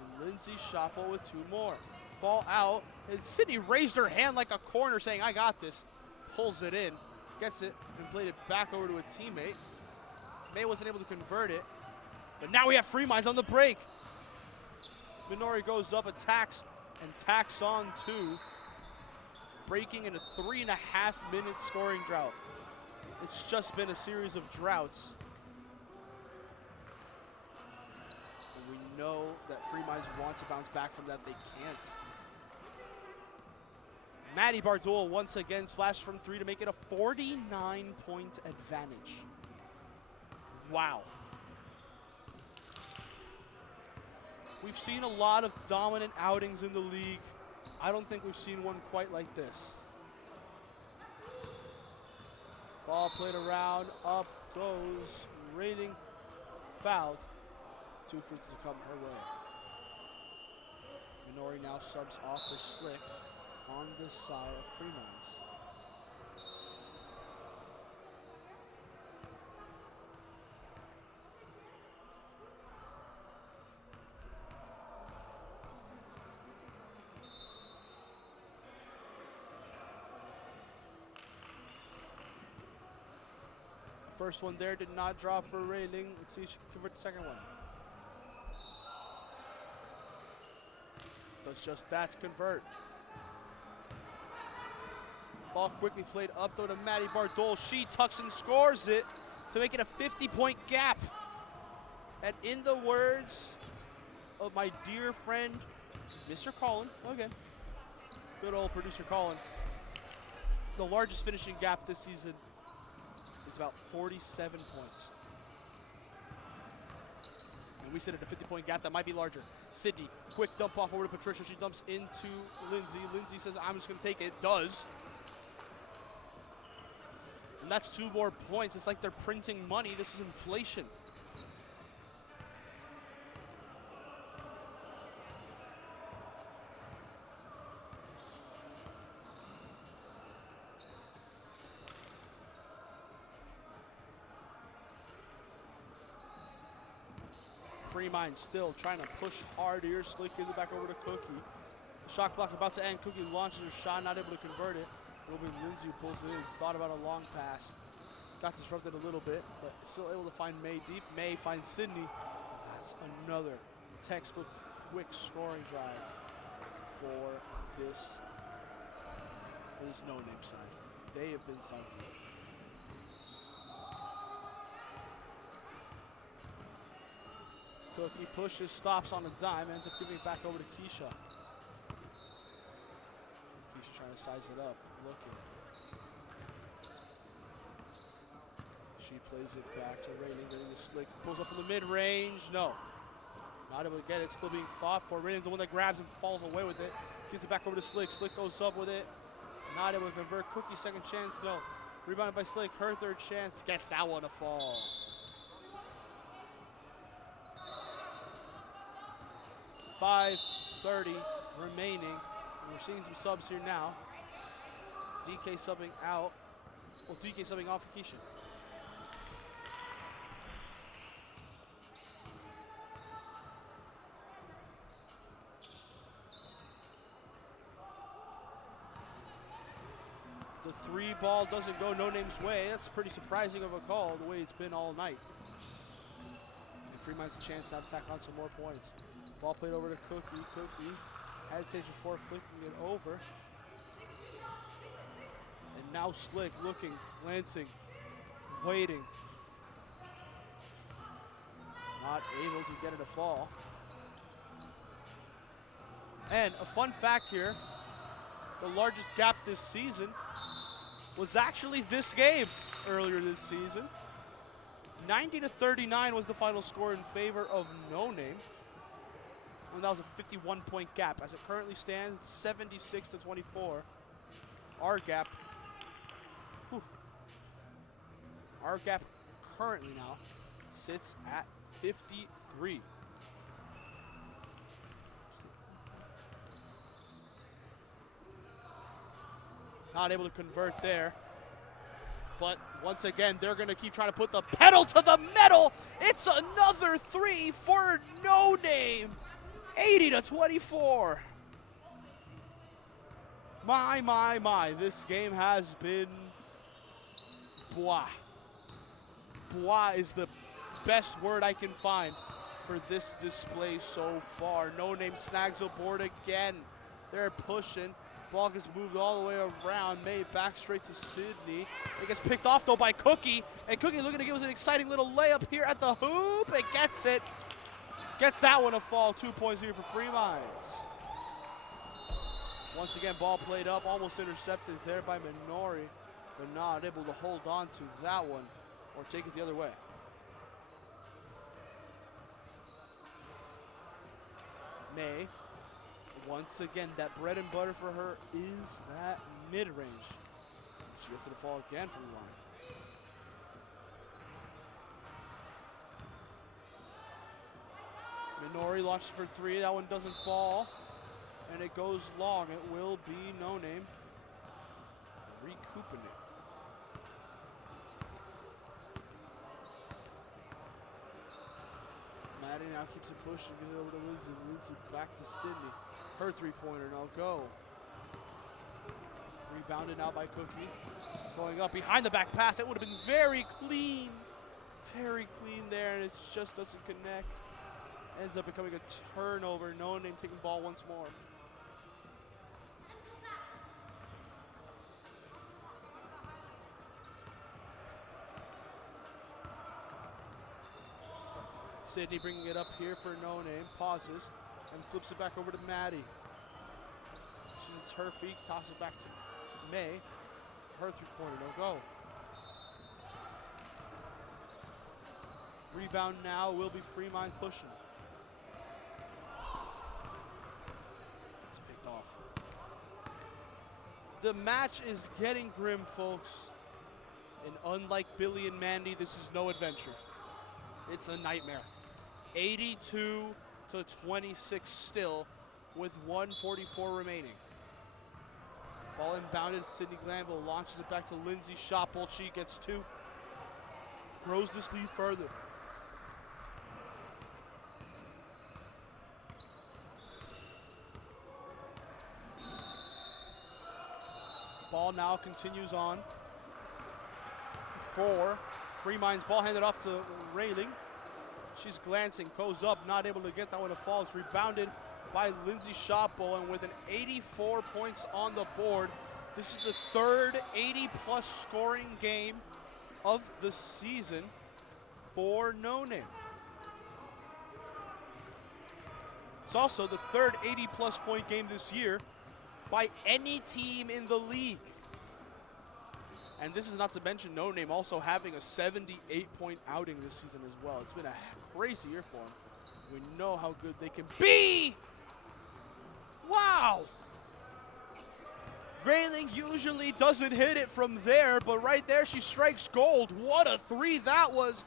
And Lindsay Schoppel with 2 more. Ball out, and Sydney raised her hand like a corner saying, I got this. Pulls it in, gets it, and played it back over to a teammate. May wasn't able to convert it, but now we have Free Minds on the break. Minori goes up, attacks, and tacks on 2, breaking in a 3.5-minute scoring drought. It's just been a series of droughts. And we know that Free Minds want to bounce back from that. They can't. Maddie Bardol once again splashed from 3 to make it a 49-point advantage. Wow. We've seen a lot of dominant outings in the league. I don't think we've seen one quite like this. Ball played around, up goes Railing, fouled. 2 free throws to come her way. Minori now subs off for Slick on this side of Free Minds. First one there did not drop for Railing. Let's see if she can convert the second one. Does just that to convert. Ball quickly played up though to Maddie Bardol. She tucks and scores it to make it a 50-point gap. And in the words of my dear friend, Mr. Colin, again, good old producer Colin, the largest finishing gap this season is about 47 points. And we sit at a 50-point gap that might be larger. Sydney, quick dump off over to Patricia. She dumps into Lindsay. Lindsay says, I'm just going to take it. Does. And that's 2 more points. It's like they're printing money. This is inflation. Free mind still trying to push hard here. Slick gives it back over to Cookie. Shot clock about to end. Cookie launches her shot, not able to convert it. A little bit Lindsay pulls it in. Thought about a long pass. Got disrupted a little bit, but still able to find May deep. May finds Sydney. That's another textbook quick scoring drive for this no-name side. They have been something. Cookie pushes, stops on a dime, ends up giving it back over to Keisha. Keisha trying to size it up, looking. She plays it back to Raylan, getting the Slick. Pulls up from the mid-range, no. Not able to get it, still being fought for. Raylan's the one that grabs and falls away with it. Gives it back over to Slick. Slick goes up with it. Not able to convert. Cookie second chance, no. Rebounded by Slick, her third chance. Gets that one to fall. .5:30 remaining. And we're seeing some subs here now. DK subbing out. Well, DK subbing off for Keisha. The 3 ball doesn't go No Name's way. That's pretty surprising of a call the way it's been all night. And Fremont's a chance to have to tack on some more points. Ball played over to Cookie. Cookie hesitates before flicking it over. And now Slick looking, glancing, waiting. Not able to get it to fall. And a fun fact here, the largest gap this season was actually this game earlier this season. 90-39 was the final score in favor of No Name. And that was a 51-point gap. As it currently stands, 76-24. Our gap, our gap currently now sits at 53. Not able to convert there. But once again, they're going to keep trying to put the pedal to the metal. It's another 3 for No Name. 80-24. My. This game has been blah. Blah is the best word I can find for this display so far. No Name snags a board again. They're pushing. Ball gets moved all the way around. May back straight to Sydney. It gets picked off though by Cookie. And Cookie looking to give us an exciting little layup here at the hoop. It gets it. Gets that one to fall. 2 points here for Free Minds. Once again, ball played up. Almost intercepted there by Minori. But not able to hold on to that one or take it the other way. May. Once again, that bread and butter for her is that mid-range. She gets it to fall again from the line. Minori launches for 3. That one doesn't fall. And it goes long. It will be No Name recouping it. Maddie now keeps it pushing. Gives it over to Lindsay. Lindsay back to Sydney. Her 3-pointer, no go. Rebounded now by Cookie. Going up behind the back pass. It would have been very clean. Very clean there, and it just doesn't connect. Ends up becoming a turnover. No Name taking ball once more. Sydney bringing it up here for No Name. Pauses and flips it back over to Maddie. She hits her feet, tosses it back to May. Her 3-pointer, no go. Rebound now will be Fremont pushing. It's picked off. The match is getting grim, folks. And unlike Billy and Mandy, this is no adventure. It's a nightmare. 82-26 still with 1:44 remaining. Ball inbounded, Sydney Glanville launches it back to Lindsay Shotbolt. She gets 2. Grows this lead further. Ball now continues on. 4. Freemind's ball handed off to Railing. She's glancing, goes up, not able to get that one to fall. It's rebounded by Lindsay Shotbolt, and with an 84 points on the board. This is the third 80-plus scoring game of the season for No Name. It's also the third 80-plus point game this year by any team in the league. And this is not to mention No Name also having a 78-point outing this season as well. It's been a crazy year for them. We know how good they can be. Wow. Railing usually doesn't hit it from there, but right there she strikes gold. What a 3 that was.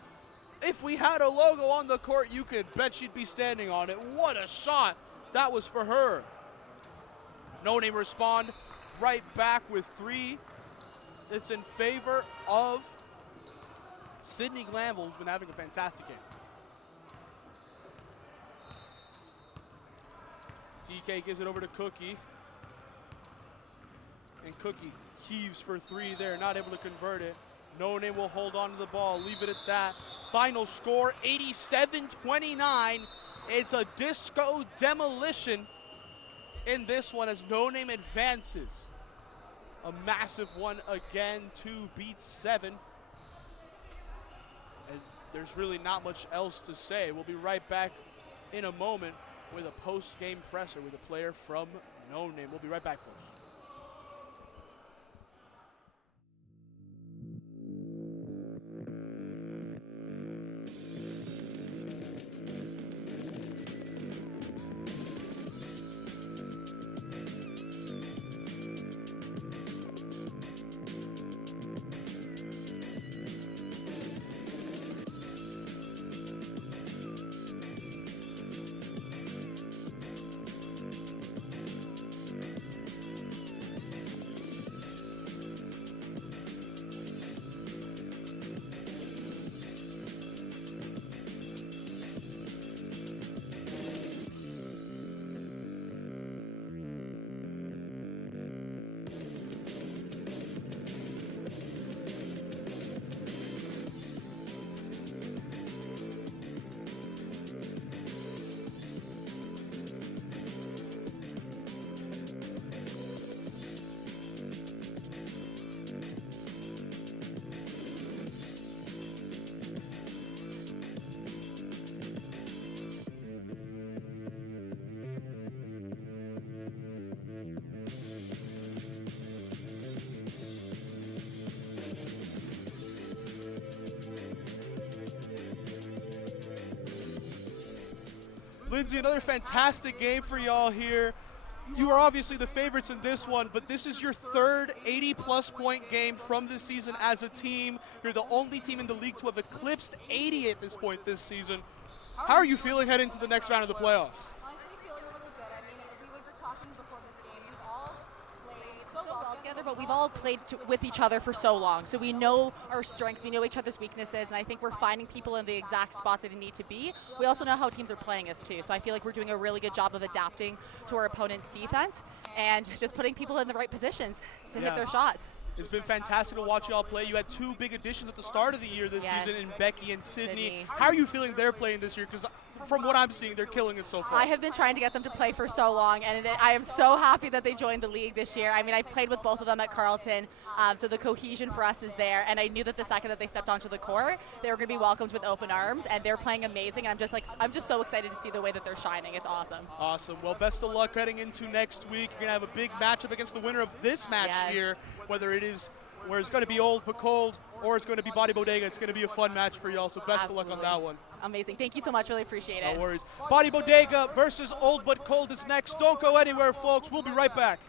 If we had a logo on the court, you could bet she'd be standing on it. What a shot that was for her. No Name respond right back with 3. It's in favor of Sydney Glanville, who's been having a fantastic game. DK gives it over to Cookie. And Cookie heaves for 3 there, not able to convert it. No Name will hold on to the ball, leave it at that. Final score, 87-29. It's a disco demolition in this one as No Name advances. A massive one again, 2 beats 7. And there's really not much else to say. We'll be right back in a moment with a post-game presser with a player from No Name. We'll be right back, folks. Lindsay, another fantastic game for y'all here. You are obviously the favorites in this one, but this is your third 80-plus point game from this season as a team. You're the only team in the league to have eclipsed 80 at this point this season. How are you feeling heading to the next round of the playoffs? Honestly, feeling really good. I mean, we were just talking before this game. We've all played so well together, but we've all played with each other for so long. So we know our strengths, we know each other's weaknesses, and I think we're finding people in the exact spots that they need to be. We also know how teams are playing us too. So I feel like we're doing a really good job of adapting to our opponent's defense and just putting people in the right positions to hit their shots. It's been fantastic to watch y'all play. You had 2 big additions at the start of the year this season in Becky and Sydney. How are you feeling they're playing this year? Because from what I'm seeing, they're killing it so far. I have been trying to get them to play for so long, and I am so happy that they joined the league this year. I mean, I've played with both of them at Carleton, so the cohesion for us is there, and I knew that the second that they stepped onto the court, they were going to be welcomed with open arms, and they're playing amazing, and I'm just so excited to see the way that they're shining. It's awesome. Awesome. Well, best of luck heading into next week. You're going to have a big matchup against the winner of this match here, whether it is where it's going to be old but cold, or it's going to be Body Bodega. It's going to be a fun match for y'all, so best of luck on that one. Amazing. Thank you so much. Really appreciate it. No worries. Body Bodega versus Old But Cold is next. Don't go anywhere, folks. We'll be right back.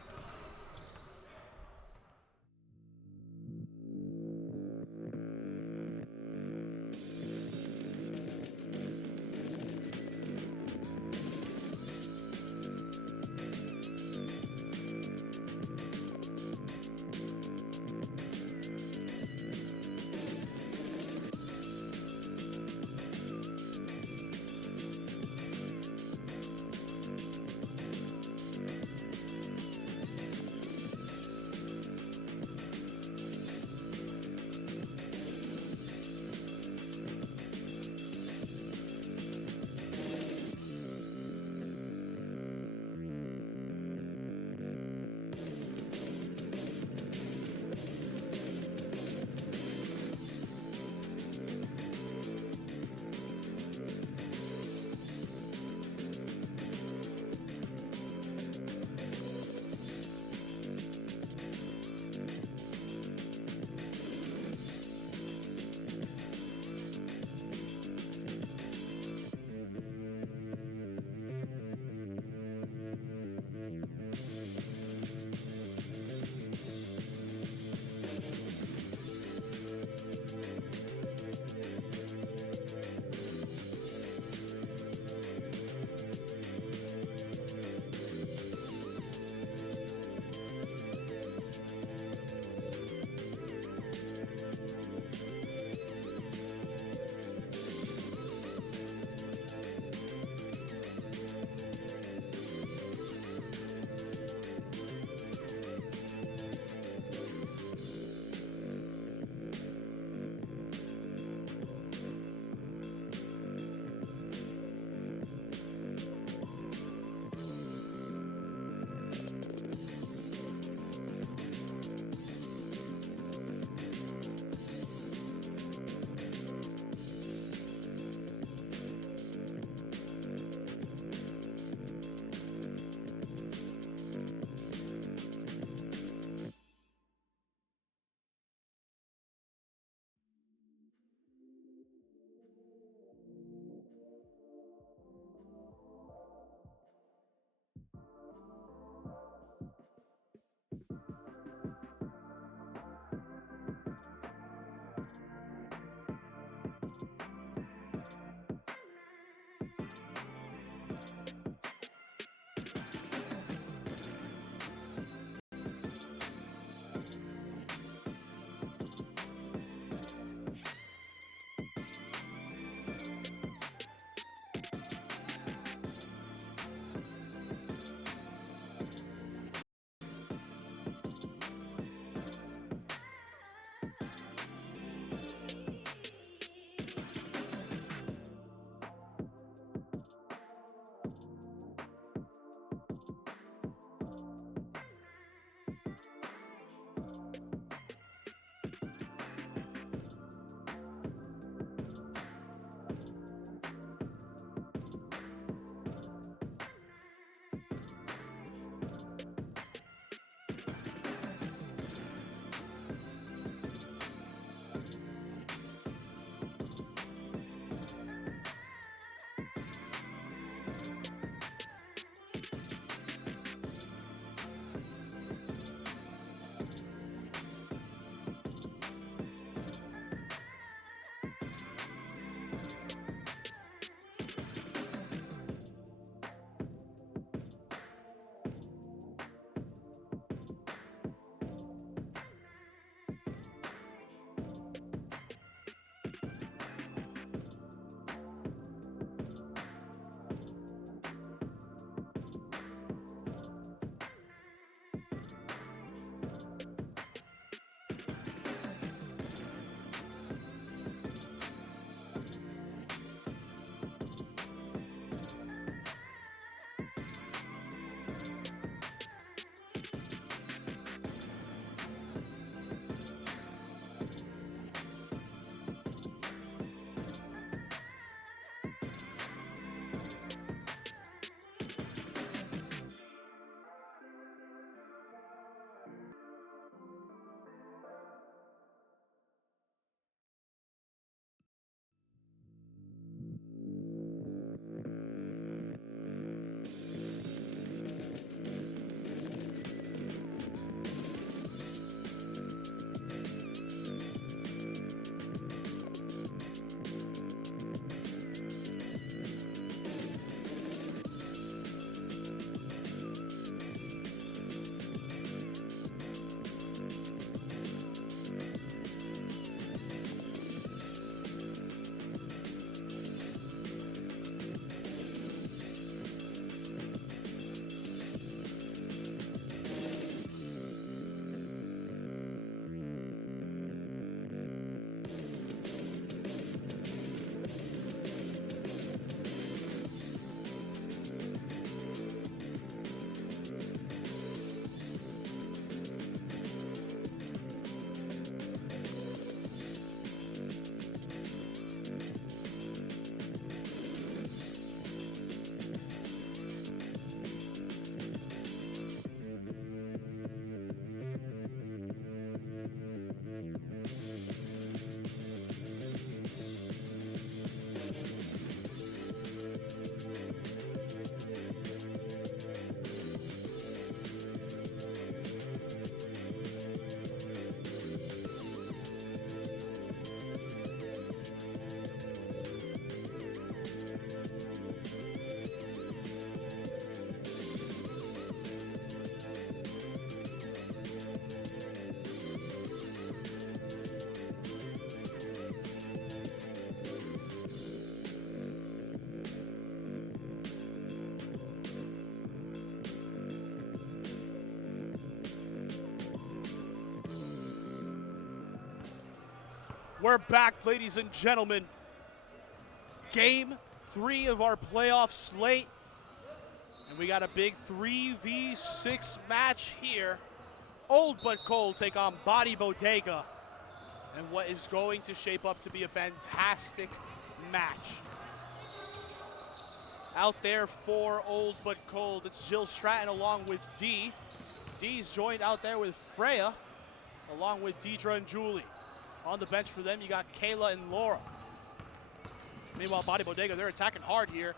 We're back, ladies and gentlemen. Game 3 of our playoff slate. And we got a big 3v6 match here. Old but Cold take on Bodega. And what is going to shape up to be a fantastic match. Out there for Old but Cold, it's Jill Stratton along with Dee. Dee's joined out there with Freya, along with Deidre and Julie. On the bench for them, you got Kayla and Laura. Meanwhile, Bodega, they're attacking hard here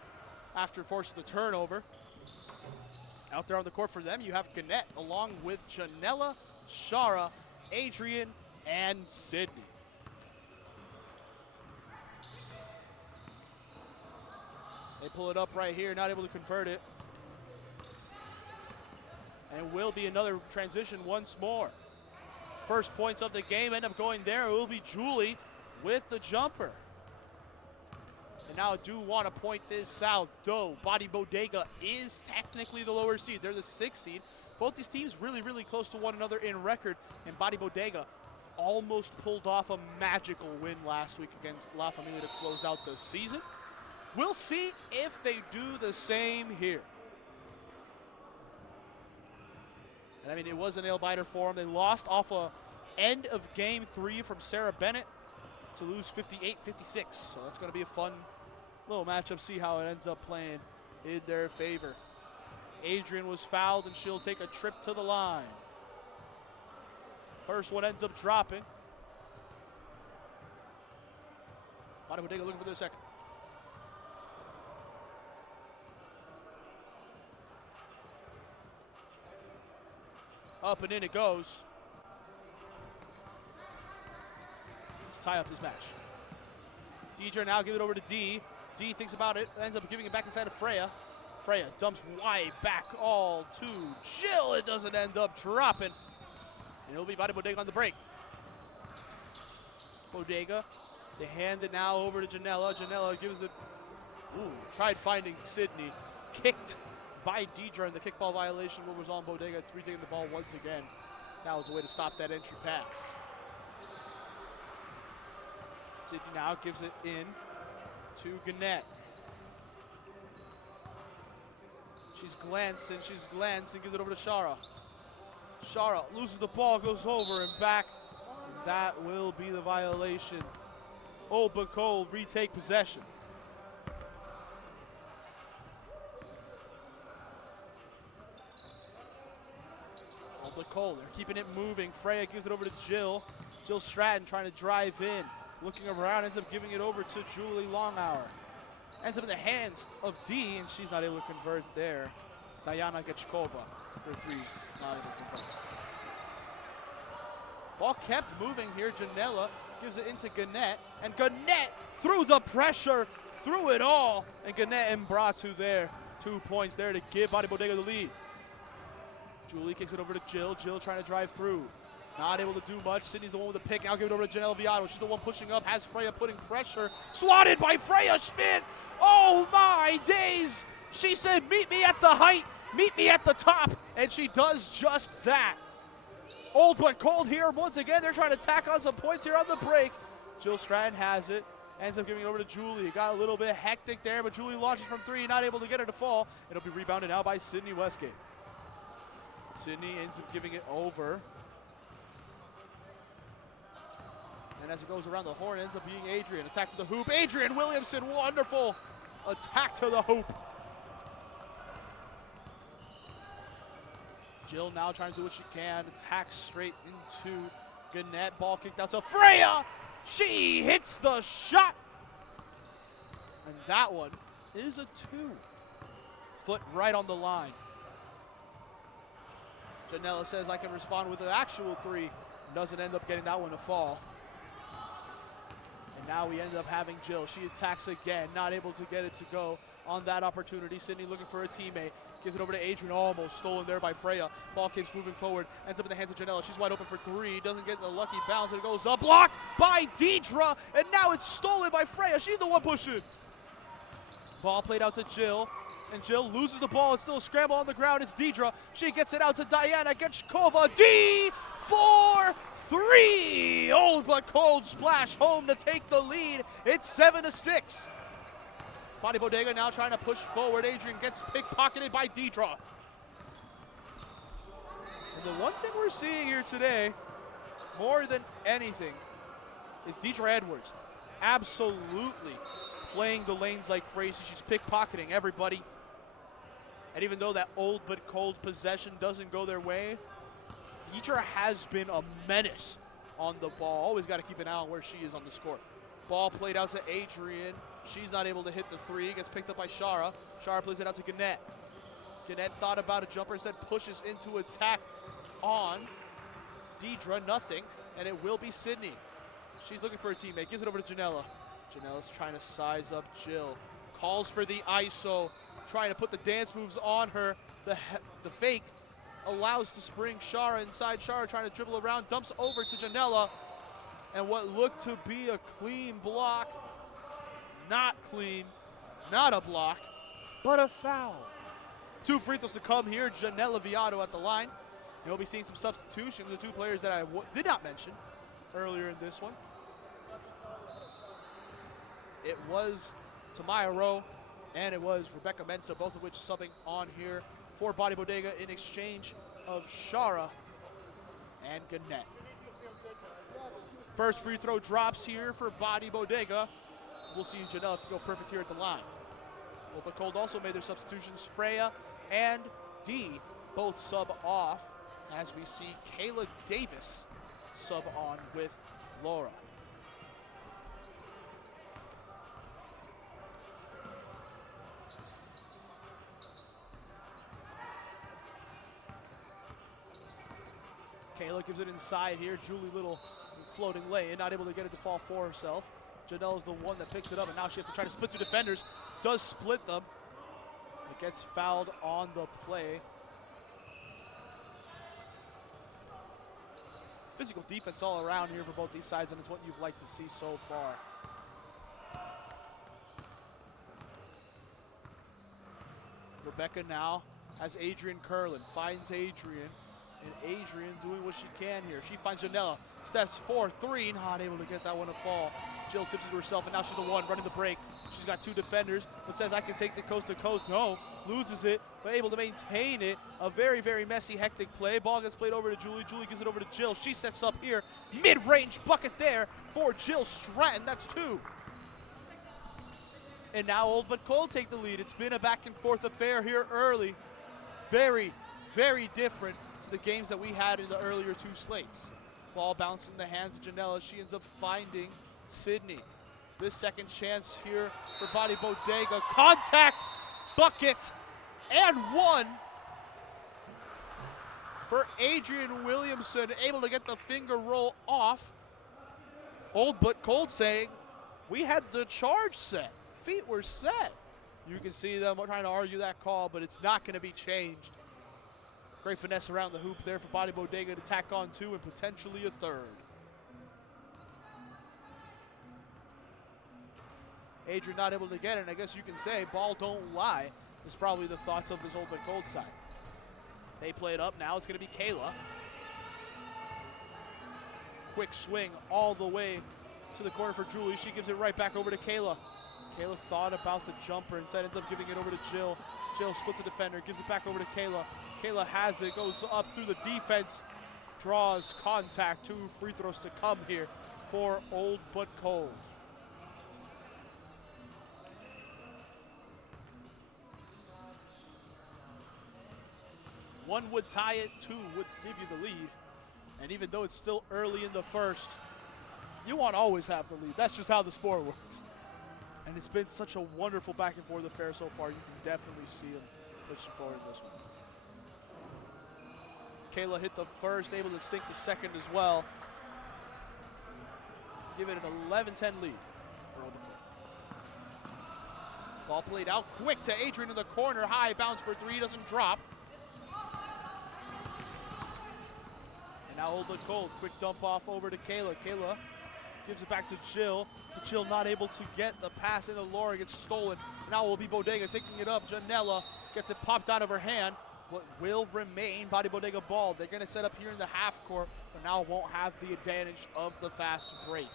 after forcing the turnover. Out there on the court for them, you have Gannett along with Janella, Shara, Adrian, and Sydney. They pull it up right here, not able to convert it. And will be another transition once more. First points of the game end up going there. It will be Julie with the jumper. And now I do want to point this out, though. Bodega is technically the lower seed. They're the 6th seed. Both these teams really, really close to one another in record. And Bodega almost pulled off a magical win last week against La Familia to close out the season. We'll see if they do the same here. And I mean, it was a nail-biter for them. They lost off a end of game 3 from Sarah Bennett to lose 58-56. So that's going to be a fun little matchup. See how it ends up playing in their favor. Adrian was fouled, and she'll take a trip to the line. First one ends up dropping. Bodega looking for their second. Up and in it goes. Let's tie up this match. Deidre now give it over to Dee. Dee thinks about it, ends up giving it back inside of Freya. Freya dumps wide back all to Jill. It doesn't end up dropping. And it'll be Bodega on the break. Bodega, they hand it now over to Janella. Janella gives it, tried finding Sydney. Kicked by Deidre in the kickball violation. What was on Bodega, retaking the ball once again. That was a way to stop that entry pass. Sydney now gives it in to Gannett. She's glancing, gives it over to Shara. Shara loses the ball, goes over and back. And that will be the violation. Old but Cold retake possession. But Cole, they're keeping it moving. Freya gives it over to Jill. Jill Stratton trying to drive in. Looking around, ends up giving it over to Julie Longhour. Ends up in the hands of Dee, and she's not able to convert there. Diana Gachkova for 3, not able to convert. Ball kept moving here. Janella gives it into Gannett, and Gannett through the pressure, through it all, and Gannett and Bratu there. 2 points there to give Bodega the lead. Julie kicks it over to Jill. Jill trying to drive through. Not able to do much. Sydney's the one with the pick. Now give it over to Janelle Viato. She's the one pushing up. Has Freya putting pressure. Swatted by Freya Schmidt. Oh my days. She said, meet me at the height. Meet me at the top. And she does just that. Old but Cold here. Once again, they're trying to tack on some points here on the break. Jill Stratton has it. Ends up giving it over to Julie. It got a little bit hectic there, but Julie launches from 3. Not able to get her to fall. It'll be rebounded now by Sydney Westgate. Sydney ends up giving it over. And as it goes around the horn, it ends up being Adrian. Attack to the hoop. Adrian Williamson, wonderful attack to the hoop. Jill now trying to do what she can. Attack straight into Gannett. Ball kicked out to Freya. She hits the shot. And that one is a 2. Foot right on the line. Janella says I can respond with an actual 3. Doesn't end up getting that one to fall. And now we end up having Jill. She attacks again, not able to get it to go on that opportunity. Sydney looking for a teammate. Gives it over to Adrian, almost stolen there by Freya. Ball keeps moving forward, ends up in the hands of Janella. She's wide open for 3, doesn't get the lucky bounce, and it goes up. Blocked by Deidre, and now it's stolen by Freya. She's the one pushing. Ball played out to Jill, and Jill loses the ball. It's still a scramble on the ground. It's Deidre. She gets it out to Diana Gachkova. D for three. Old but cold splash home to take the lead. It's 7-6. Body Bodega now trying to push forward. Adrian gets pickpocketed by Deidre. And the one thing we're seeing here today, more than anything, is Deidre Edwards absolutely playing the lanes like crazy. She's pickpocketing everybody. And even though that old but cold possession doesn't go their way, Deidre has been a menace on the ball. Always got to keep an eye on where she is on the score. Ball played out to Adrian. She's not able to hit the three. Gets picked up by Shara. Shara plays it out to Gannett. Gannett thought about a jumper, instead pushes into attack on Deidre. Nothing. And it will be Sydney. She's looking for a teammate. Gives it over to Janella. Janella's trying to size up Jill. Calls for the ISO. Trying to put the dance moves on her. The fake allows to spring Shara inside. Shara trying to dribble around. Dumps over to Janella. And what looked to be a clean block. Not clean, not a block, but a foul. 2 free throws to come here. Janella Viato at the line. You'll be seeing some substitutions. The 2 players that I did not mention earlier in this one. It was Tamaya Rowe and it was Rebecca Mensah, both of which subbing on here for Body Bodega in exchange of Shara and Gannett. First free throw drops here for Body Bodega. We'll see Janelle go perfect here at the line. But Cold also made their substitutions. Freya and Dee both sub off as we see Kayla Davis sub on with Laura. Kayla gives it inside here. Julie Little floating lay-in, not able to get it to fall for herself. Janelle is the one that picks it up, and now she has to try to split 2 defenders. Does split them. It gets fouled on the play. Physical defense all around here for both these sides, and it's what you've liked to see so far. Rebecca now has Adrian Curlin, finds Adrian, and Adrian doing what she can here. She finds Janella, steps 4-3, not able to get that one to fall. Jill tips it to herself, and now she's the one running the break. She's got 2 defenders, but says, I can take the coast to coast. No, loses it, but able to maintain it. A very, very messy, hectic play. Ball gets played over to Julie. Julie gives it over to Jill. She sets up here. Mid-range bucket there for Jill Stratton. That's 2. And now Old But Cold take the lead. It's been a back-and-forth affair here early. Very, very different to the games that we had in the earlier 2 slates. Ball bouncing in the hands of Janella. She ends up finding Sydney. This second chance here for Body Bodega. Contact, bucket, and 1 for Adrian Williamson. Able to get the finger roll off. Old But Cold saying, we had the charge set. Feet were set. You can see them trying to argue that call, but it's not going to be changed. Great finesse around the hoop there for Body Bodega to tack on 2 and potentially a 3rd. Adrian not able to get it, and I guess you can say ball don't lie is probably the thoughts of this Old But Cold side. They play it up now. It's going to be Kayla. Quick swing all the way to the corner for Julie. She gives it right back over to Kayla. Kayla thought about the jumper, instead ends up giving it over to Jill. Jill splits a defender, gives it back over to Kayla. Kayla has it, goes up through the defense, draws contact. 2 free throws to come here for Old But Cold. One would tie it, 2 would give you the lead. And even though it's still early in the first, you want to always have the lead. That's just how the sport works. And it's been such a wonderful back and forth affair so far. You can definitely see them pushing forward in this one. Kayla hit the first, able to sink the second as well. Give it an 11-10 lead for Old But Cold. Ball played out quick to Adrian in the corner. High bounce for 3, doesn't drop. And now Old But Cold, quick dump off over to Kayla. Kayla gives it back to Jill. But Jill not able to get the pass into Laura, gets stolen. Now will be Bodega taking it up. Janella gets it popped out of her hand. what will remain Body Bodega ball. They're going to set up here in the half court, but now won't have the advantage of the fast break.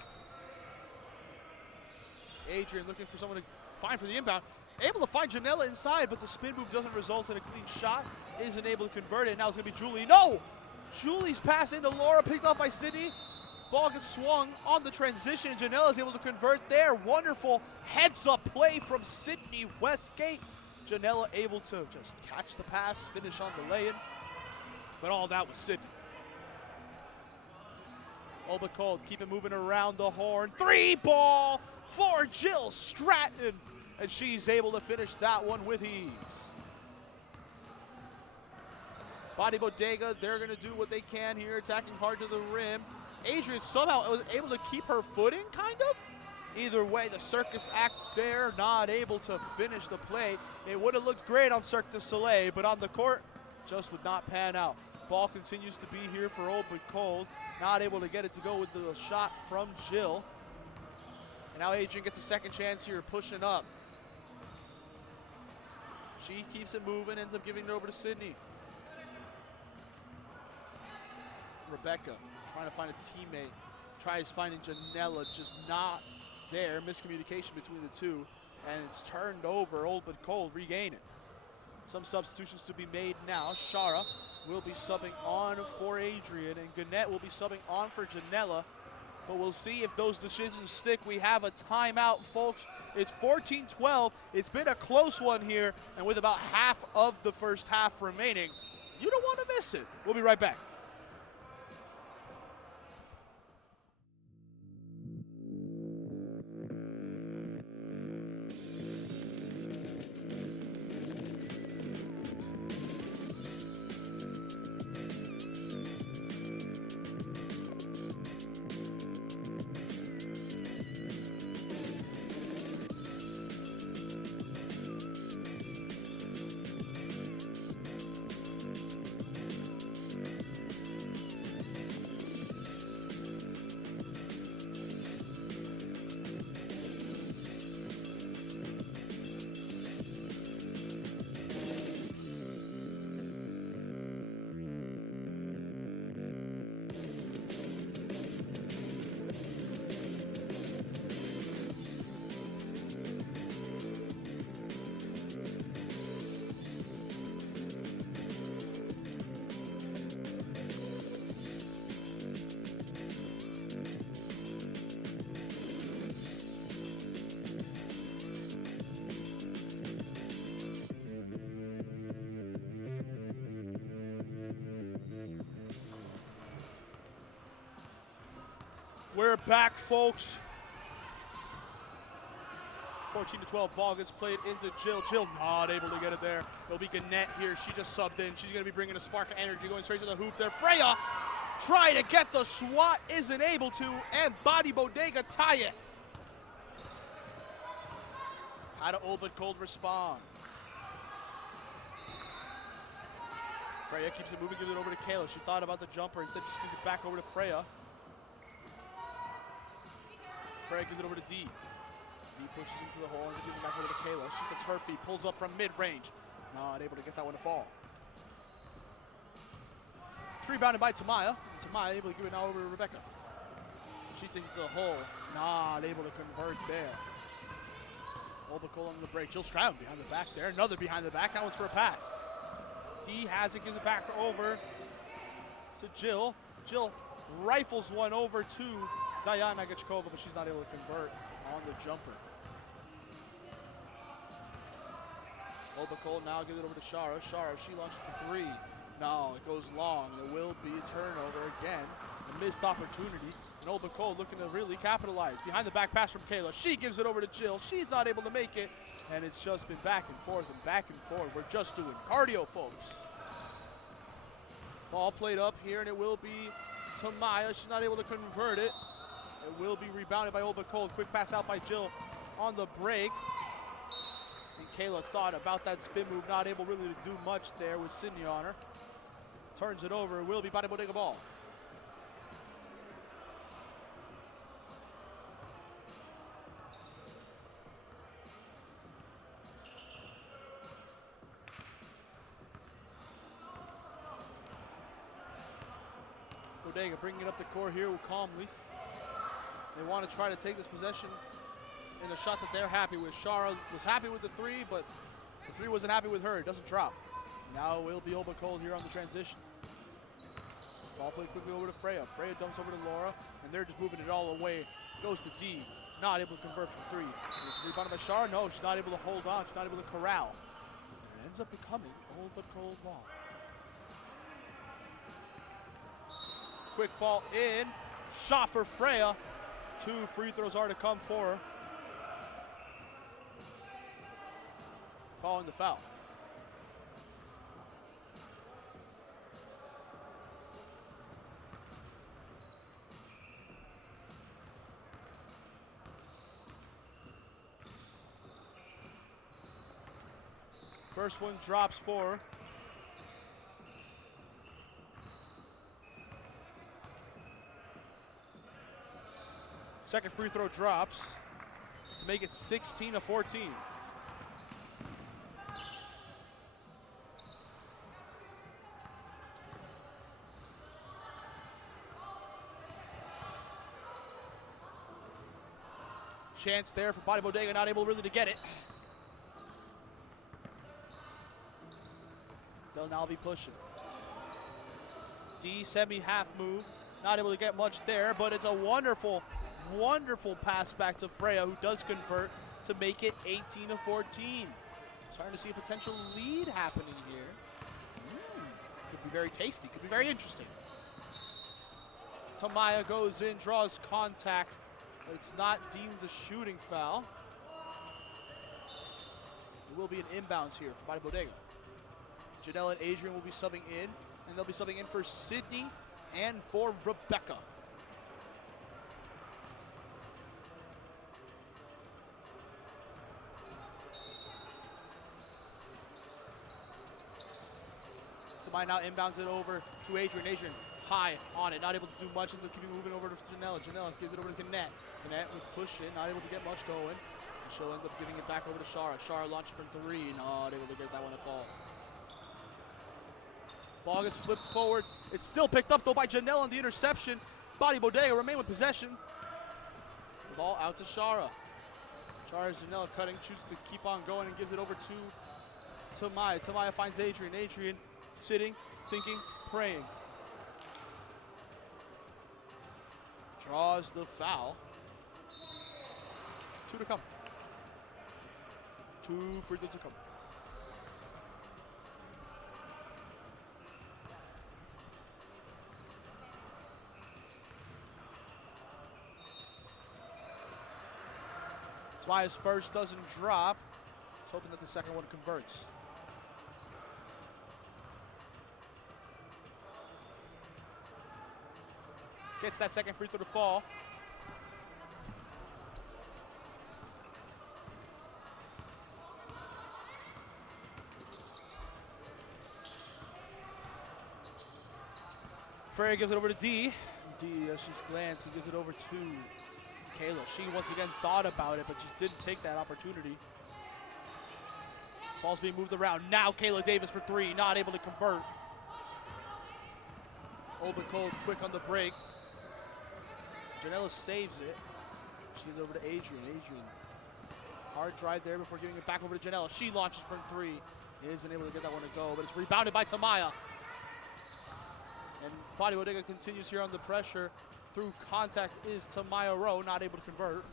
Adrian looking for someone to find for the inbound. Able to find Janela inside, but the spin move doesn't result in a clean shot. Isn't able to convert it. Now it's going to be Julie. No! Julie's pass into Laura, picked up by Sydney. Ball gets swung on the transition. Janela's able to convert there. Wonderful heads-up play from Sydney Westgate. Janela able to just catch the pass, finish on the lay-in. But all that was Sydney. Oba Cold, keep it moving around the horn. 3-ball for Jill Stratton. And she's able to finish that one with ease. Body Bodega, they're going to do what they can here, attacking hard to the rim. Adrian somehow was able to keep her footing, kind of. Either way, the circus act there, not able to finish the play. It would have looked great on Cirque du Soleil, but on the court, just would not pan out. Ball continues to be here for Old But Cold. Not able to get it to go with the shot from Jill. And now Adrian gets a second chance here, pushing up. She keeps it moving, ends up giving it over to Sydney. Rebecca trying to find a teammate. Tries finding Janela, just not there. Miscommunication between the two. And it's turned over. Old But Cold regain it. Some substitutions to be made now. Shara will be subbing on for Adrian, and Gannett will be subbing on for Janela. But we'll see if those decisions stick. We have a timeout, folks. It's 14-12. It's been a close one here, and with about half of the first half remaining, you don't want to miss it. We'll be right back. We're back, folks. 14-12, ball gets played into Jill. Jill not able to get it there. It'll be Gannett here. She just subbed in. She's going to be bringing a spark of energy, going straight to the hoop there. Freya try to get the swat, isn't able to, and Body Bodega tie it. How to Old But Cold respond? Freya keeps it moving, gives it over to Kayla. She thought about the jumper, instead just gives it back over to Freya. Freya gives it over to D. D pushes into the hole and gives it back over to Kayla. She sets her feet, pulls up from mid-range. Not able to get that one to fall. It's rebounded by Tamaya. Tamaya able to give it now over to Rebecca. She takes it to the hole. Not able to convert there. Obacol on the break. Jill Stroud behind the back there. Another behind the back. That one's for a pass. D has it, gives it back over to Jill. Jill rifles one over to Diana Gachkova, but she's not able to convert on the jumper. Obacol now gives it over to Shara. Shara, she launches for three. No, it goes long. There will be a turnover again. A missed opportunity. And Obacol looking to really capitalize. Behind the back pass from Kayla. She gives it over to Jill. She's not able to make it. And it's just been back and forth and back and forth. We're just doing cardio, folks. Ball played up here, and it will be Tamaya. She's not able to convert it. It will be rebounded by Obacol. Quick pass out by Jill on the break. And Kayla thought about that spin move, not able really to do much there with Sydney on her. Turns it over. It will be Body Bodega ball. Bodega bringing it up the court here calmly. They want to try to take this possession in a shot that they're happy with. Shara was happy with the three, but the three wasn't happy with her. It doesn't drop. Now it will be Oba Cold here on the transition. Ball played quickly over to Freya. Freya dumps over to Laura, and they're just moving it all away. Goes to D. Not able to convert from three. It's rebounded by Shara. No, she's not able to hold on. She's not able to corral. It ends up becoming Oba Cold ball. Quick ball in. Shot for Freya. 2 free throws are to come for her. Calling the foul. First one drops for her. Second free throw drops to make it 16-14. Chance there for Body Bodega, not able really to get it. They'll now be pushing. D semi-half move, not able to get much there, but it's a wonderful, wonderful pass back to Freya, who does convert to make it 18-14. Starting to see a potential lead happening here. Could be very tasty, could be very interesting. Tamaya goes in, draws contact. It's not deemed a shooting foul. It will be an inbounds here for Body Bodega. Janelle and Adrian will be subbing in, and they'll be subbing in for Sydney and for Rebecca. Tamaya now inbounds it over to Adrian. Adrian high on it, not able to do much, and they'll keep moving over to Janelle. Janelle gives it over to Kinnett. Kinnett with push in, not able to get much going. And she'll end up giving it back over to Shara. Shara launched from three, not able to get that one to fall. Ball gets flipped forward. It's still picked up though by Janelle on the interception. Body Bodega remain with possession. The ball out to Shara. Shara Janelle cutting, chooses to keep on going and gives it over to Tamaya. Tamaya finds Adrian. Adrian sitting, thinking, praying. Draws the foul. 2 to come. 2 free throws to come. Tamaya's first doesn't drop. He's hoping that the second one converts. Gets that second free throw to fall. Freya gives it over to D. D, as she's glancing, gives it over to Kayla. She once again thought about it, but just didn't take that opportunity. Ball's being moved around. Now Kayla Davis for three, not able to convert. Oba Cold quick on the break. Janela saves it. She gives it over to Adrian. Adrian, hard drive there before giving it back over to Janela. She launches from three. Isn't able to get that one to go, but it's rebounded by Tamaya. And Body Bodega continues here on the pressure. Through contact is Tamaya Rowe, not able to convert.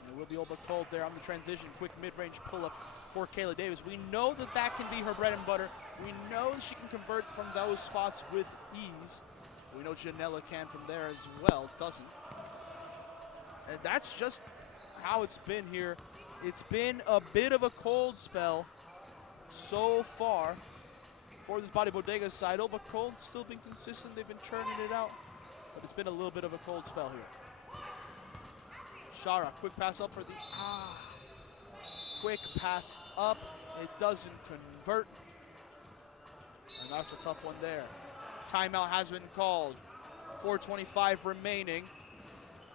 And it will be Oba Cold there on the transition. Quick mid-range pull-up for Kayla Davis. We know that that can be her bread and butter. We know she can convert from those spots with ease. We know Janela can from there as well, doesn't. And that's just how it's been here. It's been a bit of a cold spell so far for this Body Bodega side. Oba Cold still been consistent. They've been churning it out, but it's been a little bit of a cold spell here. Shara, quick pass up for the, quick pass up. It doesn't convert. And that's a tough one there. Timeout has been called. 4:25 remaining.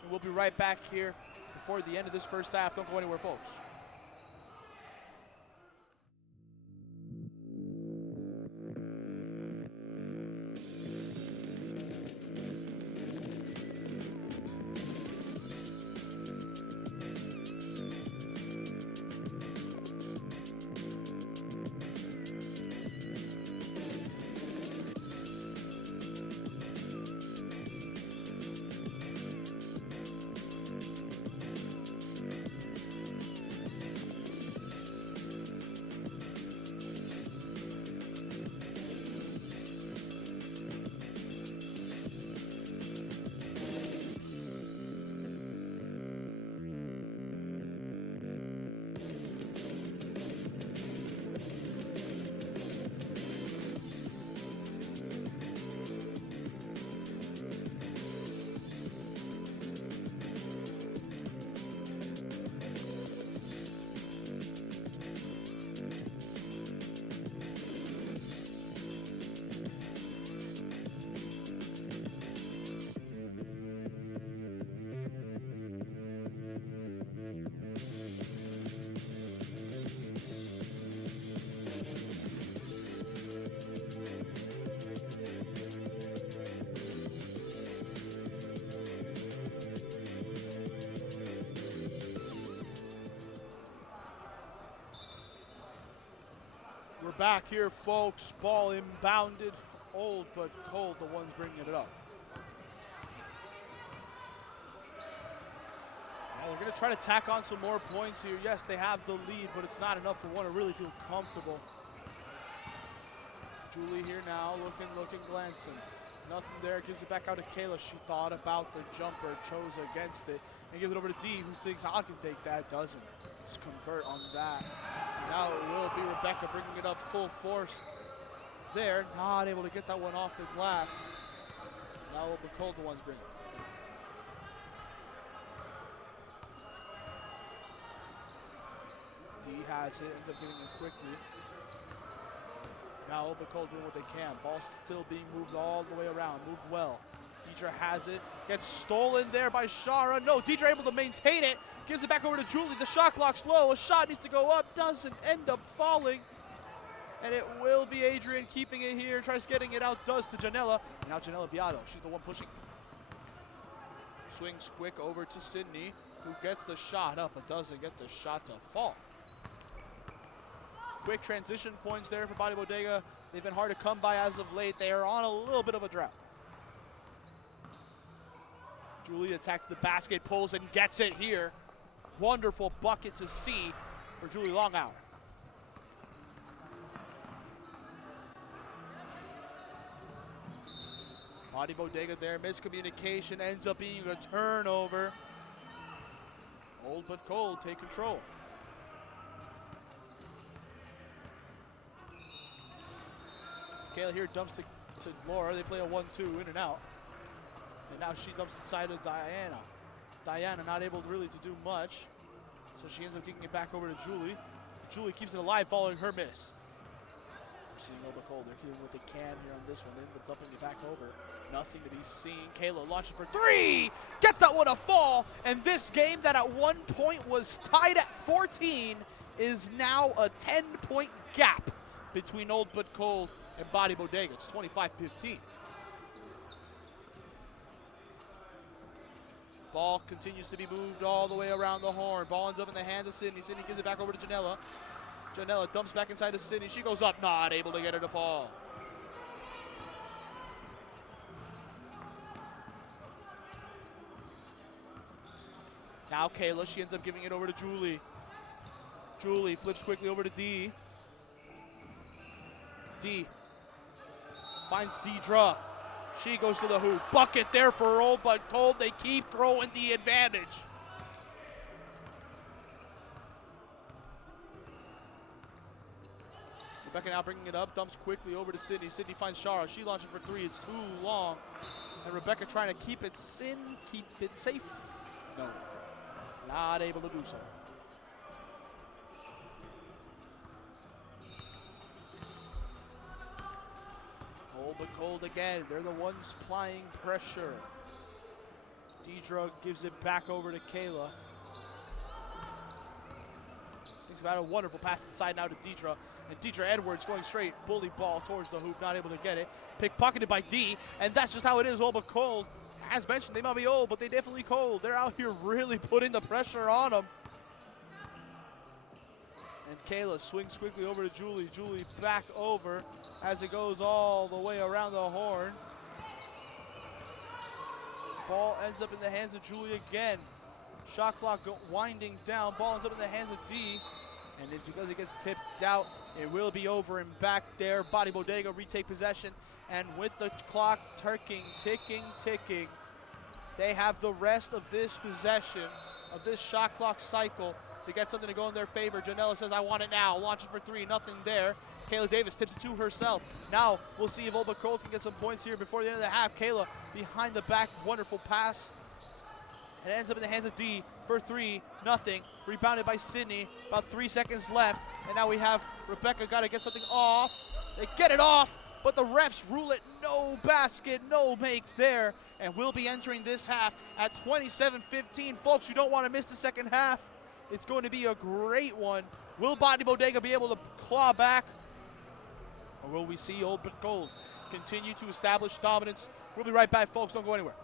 And we'll be right back here before the end of this first half. Don't go anywhere, folks. back here, folks. Ball inbounded. Old but cold, the ones bringing it up. Now they're going to try to tack on some more points here. Yes, they have the lead, but it's not enough for one to really feel comfortable. Julie here now, looking, glancing. Nothing there, gives it back out to Kayla. She thought about the jumper, chose against it, and gives it over to D, who thinks I can take that, doesn't. Just convert on that. Now it will be Rebecca bringing it up full force there. Not able to get that one off the glass. Now will be Cold the ones bring it. D has it, ends up getting it quickly. Now Open Cold doing what they can. Ball still being moved all the way around, moved well. Deidre has it, gets stolen there by Shara. No, Deidre able to maintain it, gives it back over to Julie. The shot clock's low, a shot needs to go up, doesn't, end up falling. And it will be Adrian keeping it here, tries getting it out, does to Janela. And now Janela Viado, she's the one pushing. Swings quick over to Sydney, who gets the shot up, but doesn't get the shot to fall. Quick transition points there for Body Bodega. They've been hard to come by as of late. They are on a little bit of a drought. Julie attacks the basket, pulls and gets it here. Wonderful bucket to see for Julie Longhour. Body Bodega there, miscommunication, ends up being a turnover. Old but Cold take control. Kayla here dumps to Laura. They play a 1-2 in and out. And now she dumps inside of Diana. Diana not able really to do much. So she ends up kicking it back over to Julie. Julie keeps it alive following her miss. We're seeing Nova Cold. They're doing what they can here on this one. They end up dumping it back over. Nothing to be seen. Kayla launches for three. Gets that one a fall. And this game that at one point was tied at 14 is now a 10-point gap between Old but Cold and Body Bodega. It's 25-15. Ball continues to be moved all the way around the horn. Ball ends up in the hands of Sydney. Sydney gives it back over to Janela. Janela dumps back inside to Sydney. She goes up, not able to get her to fall. Now Kayla, she ends up giving it over to Julie. Julie flips quickly over to D. D finds Deidre. She goes to the hoop. Bucket there for Old but Cold. They keep growing the advantage. Rebecca now bringing it up. Dumps quickly over to Sydney. Sydney finds Shara. She launches for three. It's too long. And Rebecca trying to keep it safe. No. Not able to do so. Old but Cold again. They're the ones applying pressure. Deidre gives it back over to Kayla. Thinks about a wonderful pass inside now to Deidre. And Deidre Edwards going straight. Bully ball towards the hoop. Not able to get it. Pickpocketed by D. And that's just how it is. Old but Cold. As mentioned, they might be old, but they definitely cold. They're out here really putting the pressure on them. And Kayla swings quickly over to Julie. Julie back over as it goes all the way around the horn. Ball ends up in the hands of Julie again. Shot clock winding down. Ball ends up in the hands of D. And it's because it gets tipped out, it will be over and back there. Body Bodega retake possession. And with the clock ticking, they have the rest of this possession, of this shot clock cycle, to get something to go in their favor. Janela says, I want it now. Launches for three, nothing there. Kayla Davis tips it to herself. Now we'll see if Old but Cold can get some points here before the end of the half. Kayla behind the back, wonderful pass. And it ends up in the hands of D for three, nothing. Rebounded by Sydney, about 3 seconds left. And now we have Rebecca got to get something off. They get it off, but the refs rule it no basket, no make there. And we'll be entering this half at 27-15. Folks, you don't want to miss the second half. It's going to be a great one. Will Body Bodega be able to claw back? Or will we see Old but Cold continue to establish dominance? We'll be right back, folks. Don't go anywhere.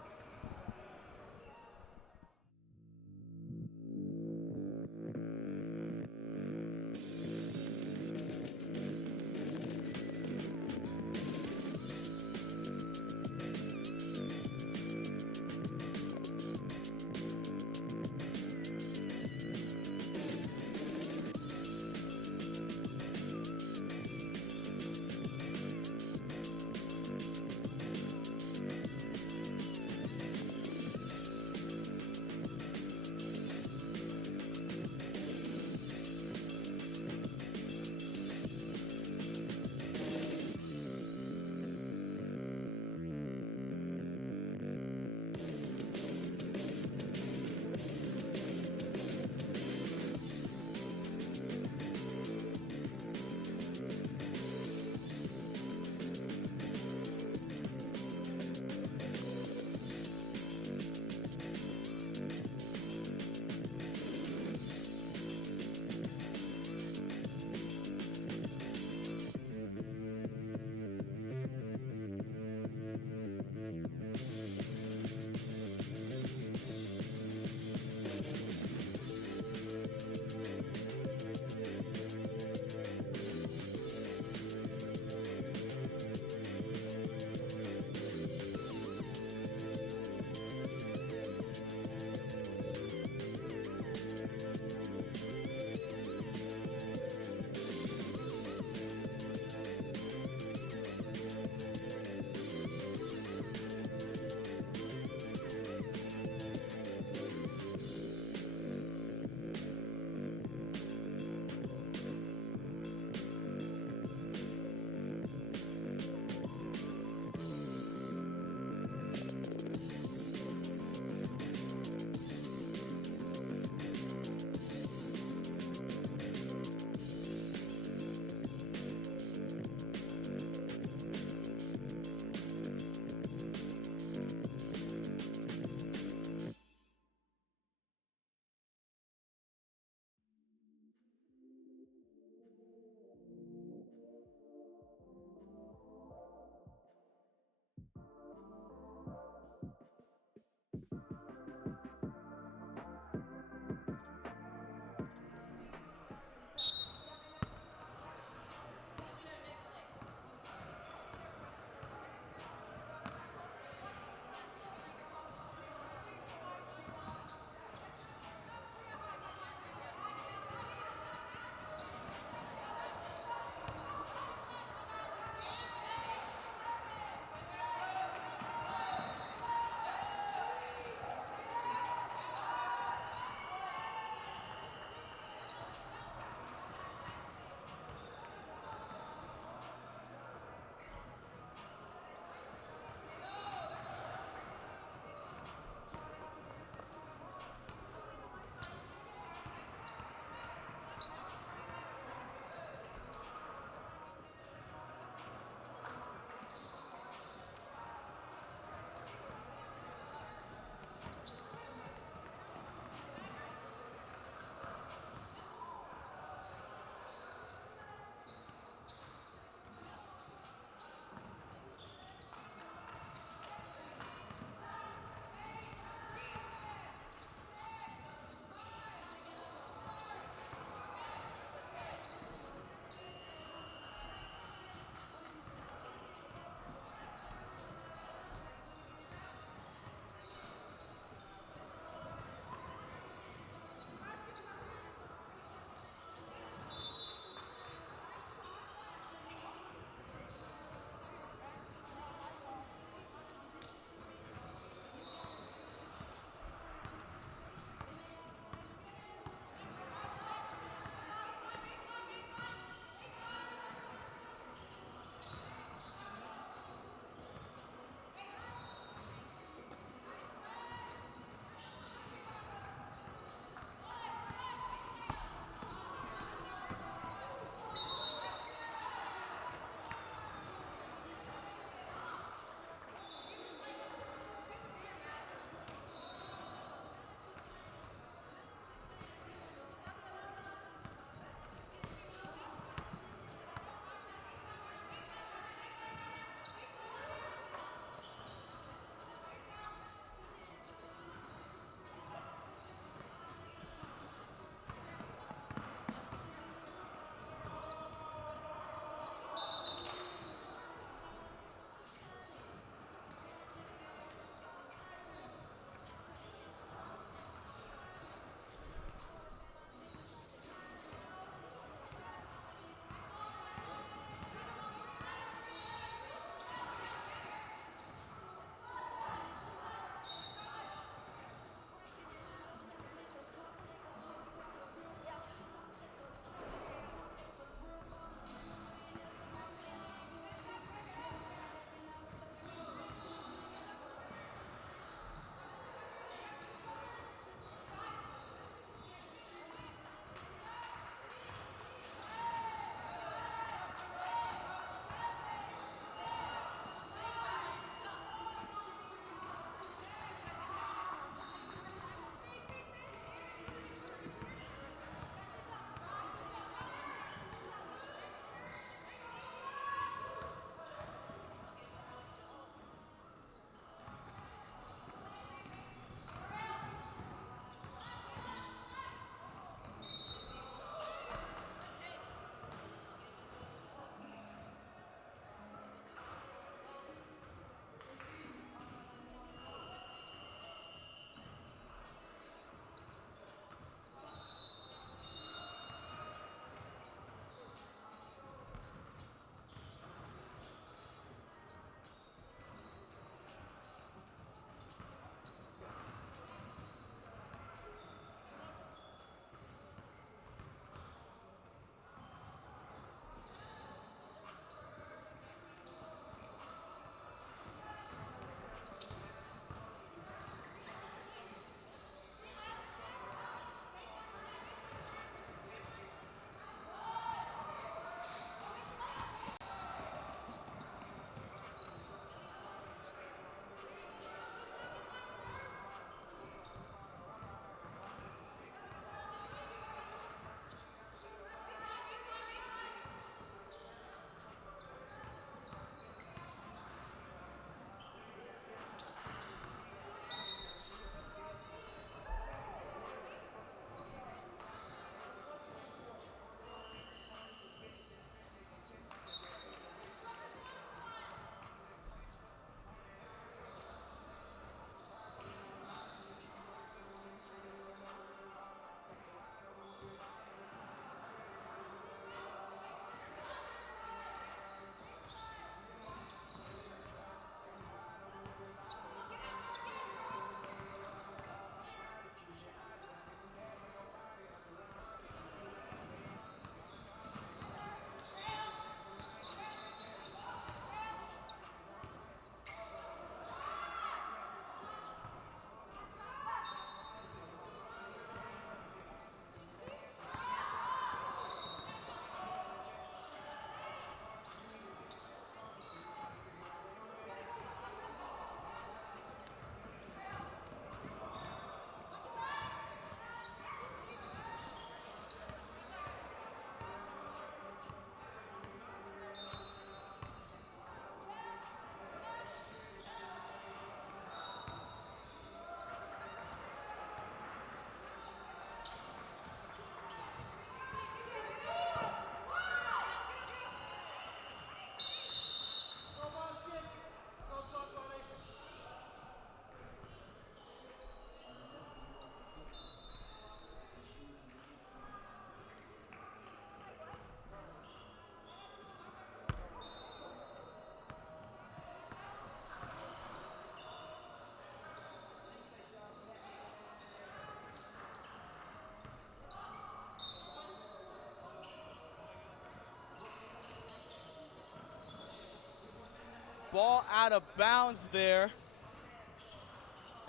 Ball out of bounds there.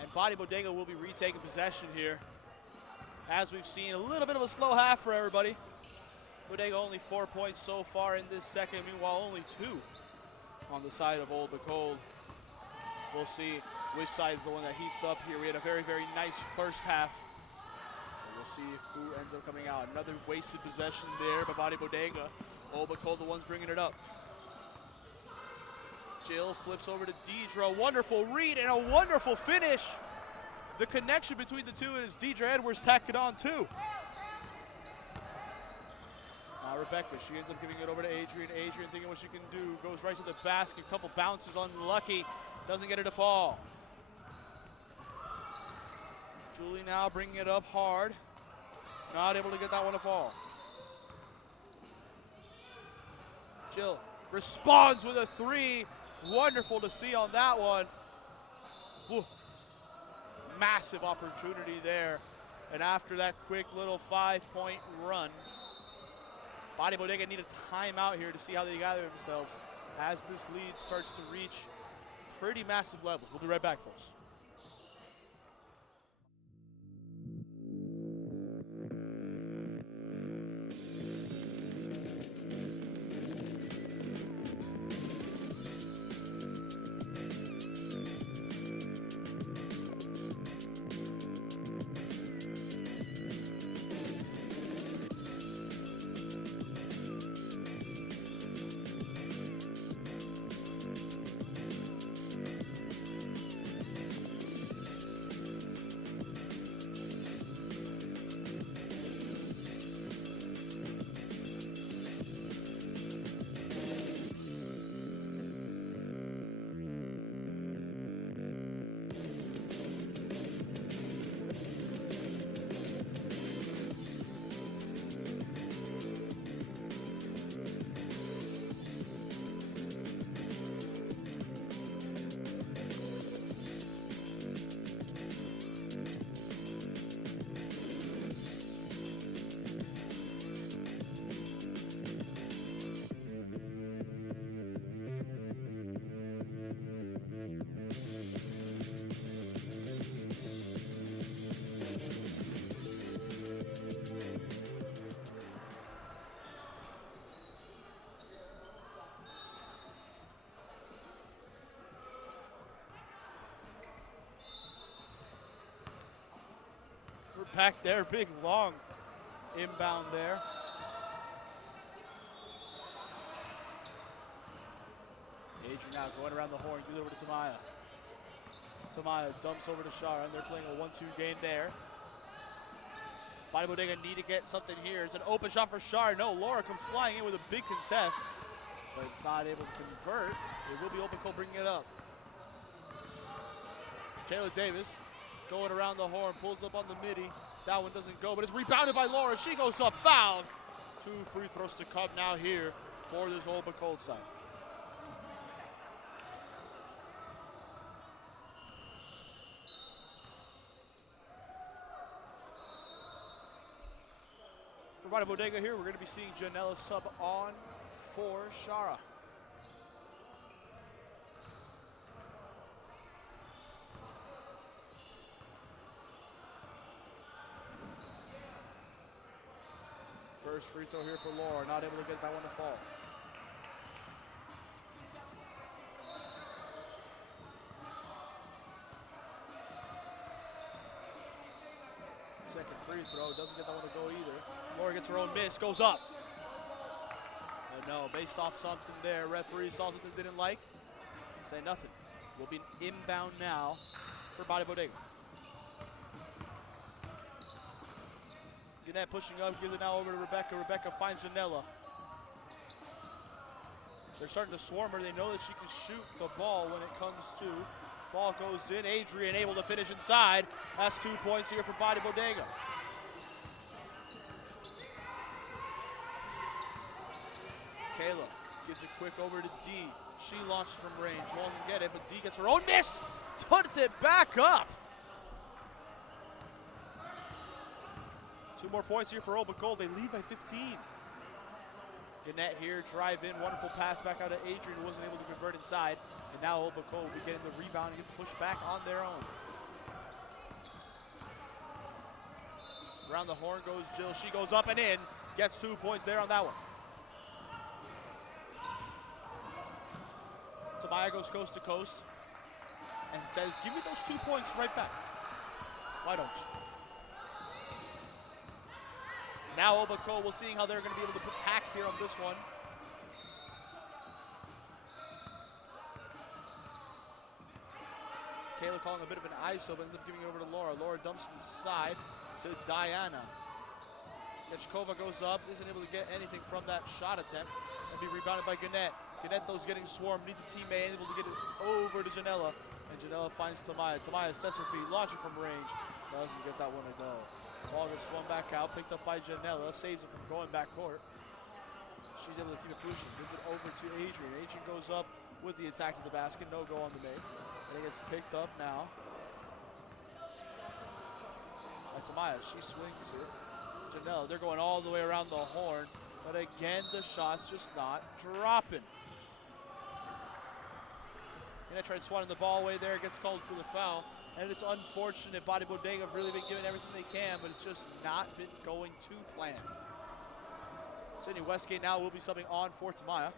And Bodega will be retaking possession here. As we've seen, a little bit of a slow half for everybody. Bodega only 4 points so far in this second. Meanwhile, only 2 on the side of Old But Cold. We'll see which side is the one that heats up here. We had a very, very nice first half. So we'll see who ends up coming out. Another wasted possession there by Bodega. Old But Cold, the ones bringing it up. Jill flips over to Deidre. A wonderful read and a wonderful finish. The connection between the two is Deidre Edwards tacking on too. Now Rebecca, she ends up giving it over to Adrian. Adrian thinking what she can do. Goes right to the basket. Couple bounces, unlucky. Doesn't get it to fall. Julie now bringing it up hard. Not able to get that one to fall. Jill responds with a 3. Wonderful to see on that one. Ooh. Massive opportunity there. And after that quick little 5-point run, Bodega need a timeout here to see how they gather themselves as this lead starts to reach pretty massive levels. We'll be right back, folks. Back there, big long inbound there. Adrian now going around the horn, gives it over to Tamaya. Tamaya dumps over to Shara, and they're playing a 1-2 game there. Bodega need to get something here. It's an open shot for Shara. No, Laura comes flying in with a big contest, but it's not able to convert. It will be Open Cole bringing it up. Kayla Davis going around the horn, pulls up on the midi. That one doesn't go, but it's rebounded by Laura. She goes up, fouled. 2 free throws to come now here for this Old But Cold side. For Bodega here, we're going to be seeing Janella sub on for Shara. First free throw here for Laura, not able to get that one to fall. Second free throw, doesn't get that one to go either. Laura gets her own miss, goes up. But no, based off something there, referee saw something didn't like. Say nothing. Will be an inbound now for Bodega. Gannett pushing up, gives it now over to Rebecca. Rebecca finds Janella. They're starting to swarm her. They know that she can shoot the ball when it comes to. Ball goes in. Adrian able to finish inside. That's 2 points here for Bodega. Kayla gives it quick over to D. She launches from range. Won't get it, but D gets her own miss. Puts it back up. 2 more points here for Old But Cold. They lead by 15. Gannett here, drive in, wonderful pass back out to Adrian, who wasn't able to convert inside. And now Obako will be getting the rebound and get the push back on their own. Around the horn goes Jill. She goes up and in. Gets 2 points there on that one. Tamaya goes coast to coast and says, give me those 2 points right back. Why don't you? Now Obako, we're seeing how they're going to be able to attack here on this one. Kayla calling a bit of an ISO, but ends up giving it over to Laura. Laura dumps inside to Diana. Yachkova goes up, isn't able to get anything from that shot attempt. And be rebounded by Gannett. Gannett, though, is getting swarmed, needs a teammate, able to get it over to Janela. And Janela finds Tamaya. Tamaya sets her feet, launching from range. Doesn't get that one to go. Ball gets swung back out, picked up by Janela, saves it from going back court. She's able to keep it pushing, gives it over to Adrian. Adrian goes up with the attack to the basket, no go on the make. And it gets picked up now by Tamaya. She swings it. Janela, they're going all the way around the horn, but again, the shot's just not dropping. And I tried swatting the ball away there, gets called for the foul. And it's unfortunate. Bodega have really been giving everything they can, but it's just not been going to plan. Sydney Westgate now will be subbing on for Tamaya.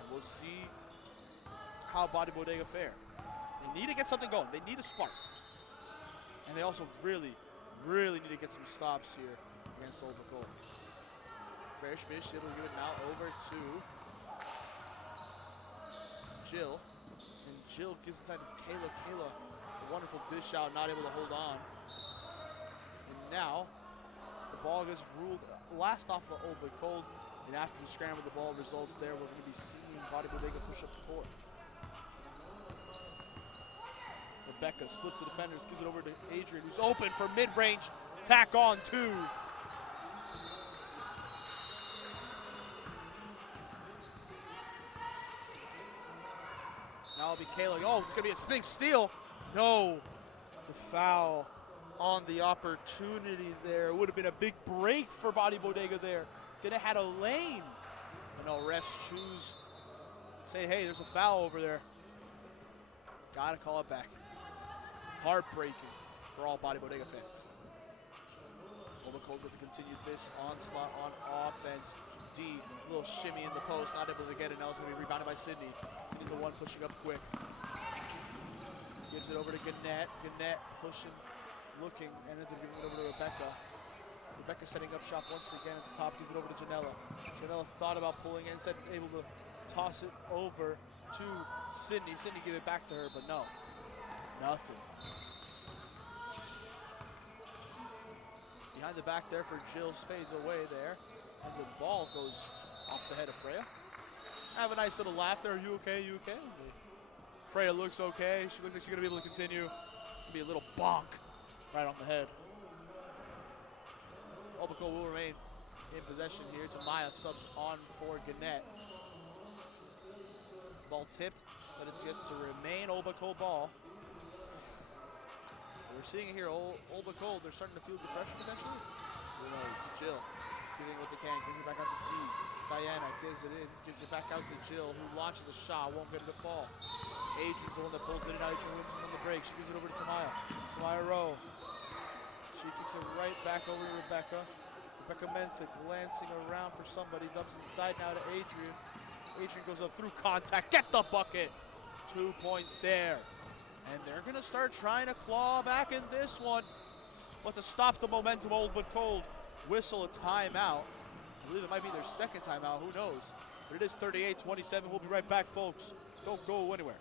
And we'll see how Bodega fare. They need to get something going. They need a spark. And they also really need to get some stops here against Old McCoy. Fairschmidt able to give it now over to Jill. And Jill gives inside to Kayla. Kayla, a wonderful dish out, not able to hold on. And now, the ball gets ruled last off of Old but Cold. And after the scramble, the ball results there. We're going to be seeing Bodega push up the court. Rebecca splits the defenders, gives it over to Adrian, who's open for mid-range. Tack on two. Now it'll be Kayla. Oh, it's going to be a big steal. No. The foul on the opportunity there. It would have been a big break for Bodega there. Could have had a lane. But no, refs choose. Say, hey, there's a foul over there. Got to call it back. Heartbreaking for all Bodega fans. Obako gets to continue this onslaught on offense. D, little shimmy in the post, not able to get it. Now it's going to be rebounded by Sydney. Sydney's the one pushing up quick. Gives it over to Gannett. Gannett pushing, looking, and ends up giving it over to Rebecca. Rebecca setting up shop once again at the top, gives it over to Janela. Janela thought about pulling it, instead able to toss it over to Sydney. Sydney give it back to her, but no, nothing. Behind the back there for Jill, fades away there. And the ball goes off the head of Freya. Have a nice little laugh there. Are you okay? You okay? Freya looks okay. She looks like she's going to be able to continue. Be a little bonk right on the head. Obako will remain in possession here. Tamaya subs on for Gannett. Ball tipped, but it gets to remain Obako ball. We're seeing it here. Obako, they're starting to feel the pressure potentially. Who knows? Jill. Getting what they can, gives it back out to D. Diana gives it in, gives it back out to Jill, who launches the shot, won't get it to fall. Adrian's the one that pulls it in. Adrian wins on the break. She gives it over to Tamaya. Tamaya Rowe. She kicks it right back over to Rebecca. Rebecca Mensah glancing around for somebody, dumps inside now to Adrian. Adrian goes up through contact, gets the bucket. 2 points there. And they're gonna start trying to claw back in this one. But to stop the momentum, Old but Cold whistle a timeout. I believe it might be their second timeout, who knows? But it is 38-27. We'll be right back, folks. Don't go anywhere.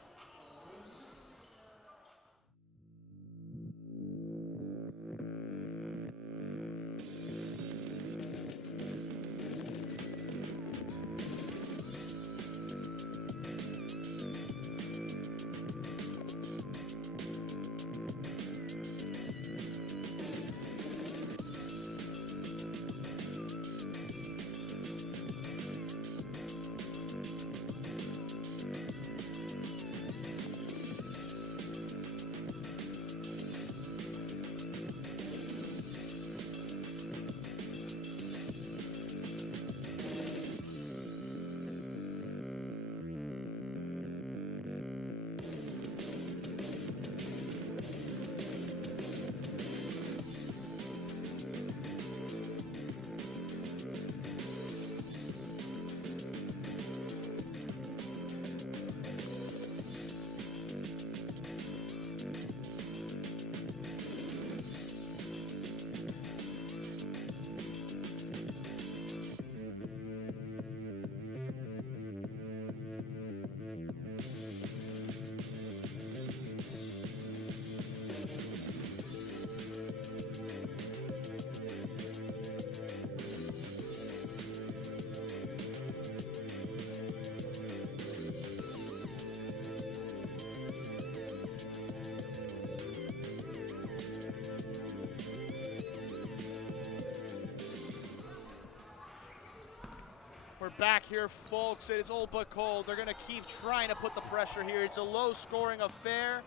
back here, folks. It's old but cold. They're going to keep trying to put the pressure here. It's a low-scoring affair,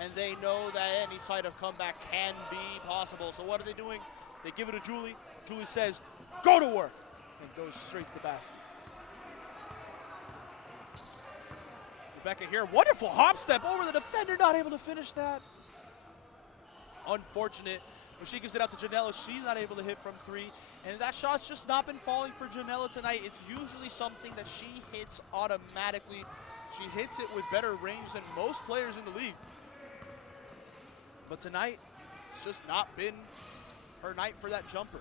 and they know that any side of comeback can be possible. So what are they doing? They give it to Julie. Julie says, go to work, and goes straight to the basket. Rebecca here, wonderful hop step over the defender, not able to finish that. Unfortunate. When she gives it out to Janella, she's not able to hit from three. And that shot's just not been falling for Janella tonight. It's usually something that she hits automatically. She hits it with better range than most players in the league. But tonight, it's just not been her night for that jumper.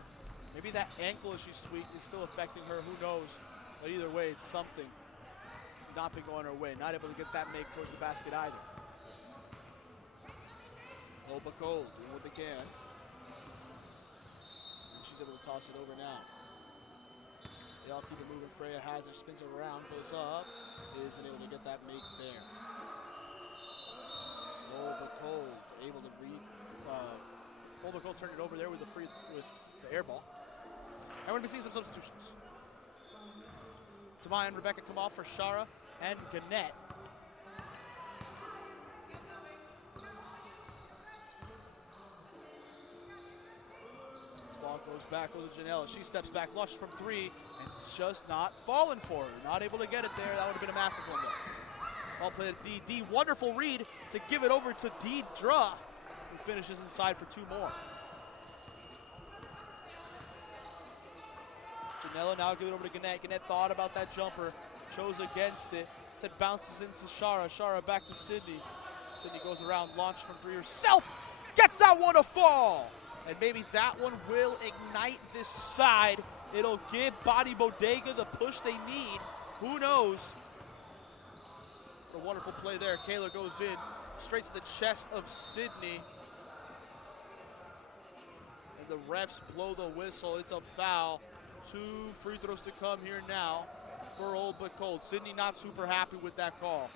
Maybe that ankle as she's tweaked is still affecting her, who knows. But either way, it's something. Not been going her way. Not able to get that make towards the basket either. Oba Gold doing what they can. And she's able to toss it over now. They all keep it moving. Freya has it, spins it around, goes up. Isn't able to get that make there. Oba Gold able to Oba Gold turned it over there with the air ball. And we're going to be seeing some substitutions. Tamaya and Rebecca come off for Shara and Gannett. Ball goes back with Janella. She steps back, launches from three, and it's just not falling for her. Not able to get it there. That would have been a massive one though. Ball played at D. Wonderful read to give it over to Deidre, who finishes inside for two more. Janella now give it over to Gannett. Gannett thought about that jumper, chose against it. Instead bounces into Shara. Shara back to Sydney. Sydney goes around, launch from three herself. Gets that one to fall. And maybe that one will ignite this side. It'll give Bodega the push they need. Who knows? It's a wonderful play there. Kayla goes in straight to the chest of Sydney. And the refs blow the whistle. It's a foul. 2 free throws to come here now for Old But Cold. Sydney not super happy with that call.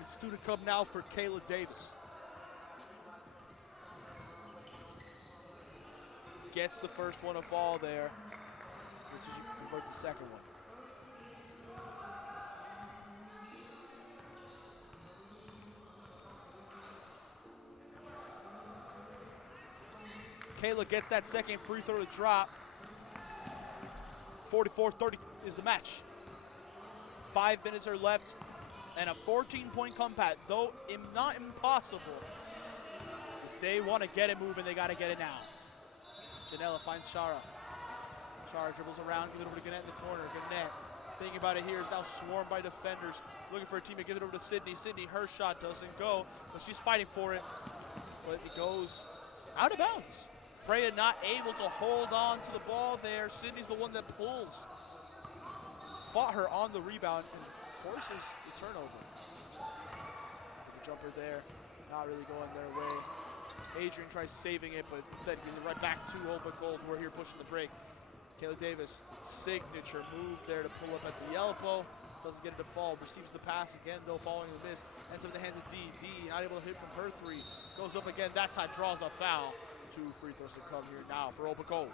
It's 2 to come now for Kayla Davis. Gets the first one to fall there. This is you can convert the second one. Kayla gets that second free throw to drop. 44-30 is the match. 5 minutes are left, and a 14-point comeback, though not impossible. If they want to get it moving, they got to get it now. Janella finds Shara. Shara dribbles around, gives it over to Gannett in the corner. Gannett, thinking about it here, is now swarmed by defenders. Looking for a teammate, gives it over to Sydney. Sydney, her shot doesn't go, but she's fighting for it. But it goes out of bounds. Freya not able to hold on to the ball there. Sydney's the one that pulls. Fought her on the rebound and forces the turnover. The jumper there, not really going their way. Adrian tries saving it, but instead gives it right back to Old But Gold. We're here pushing the break. Kayla Davis, signature move there to pull up at the elbow. Doesn't get it to fall, receives the pass again though, following the miss. Ends up in the hands of D. D not able to hit from her three. Goes up again, that time draws the foul. 2 free throws to come here now for Old But Cold.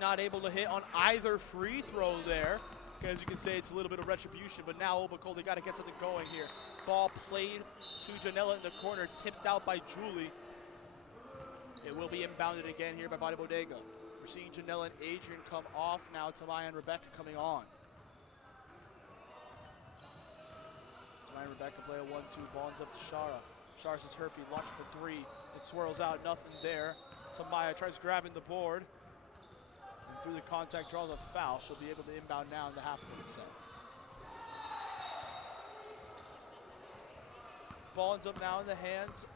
Not able to hit on either free throw there. As you can say, it's a little bit of retribution, but now Old But Cold, they got to get something going here. Ball played to Janella in the corner, tipped out by Julie. It will be inbounded again here by Bodega. We're seeing Janella and Adrian come off now. Tamaya and Rebecca coming on. Tamaya and Rebecca play a 1-2, ball ends up to Shara. Shara says her feet, launch for 3. It swirls out, nothing there. Tamaya tries grabbing the board. Through the contact, draws a foul. She'll be able to inbound now in the half-court set. ball ends up now in the hands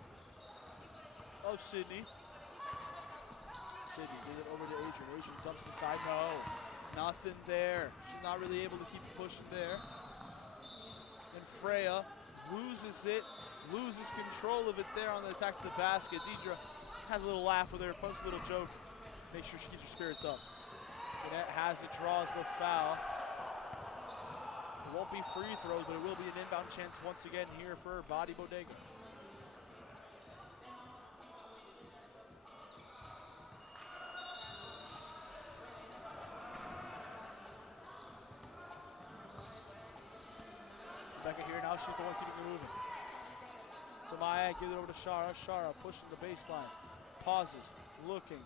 of Sydney. Sydney gives it over to Adrian. Adrian dumps inside. No, nothing there. She's not really able to keep pushing there. And Freya loses it, loses control of it there on the attack to the basket. Deidre has a little laugh with her, pokes a little joke. Make sure she keeps her spirits up. Jeanette has it, draws the foul. It won't be free throws, but it will be an inbound chance once again here for Bodega. Rebecca here now, she's the one keeping it moving. Tamaya gives it over to Shara. Shara pushing the baseline. Pauses, looking,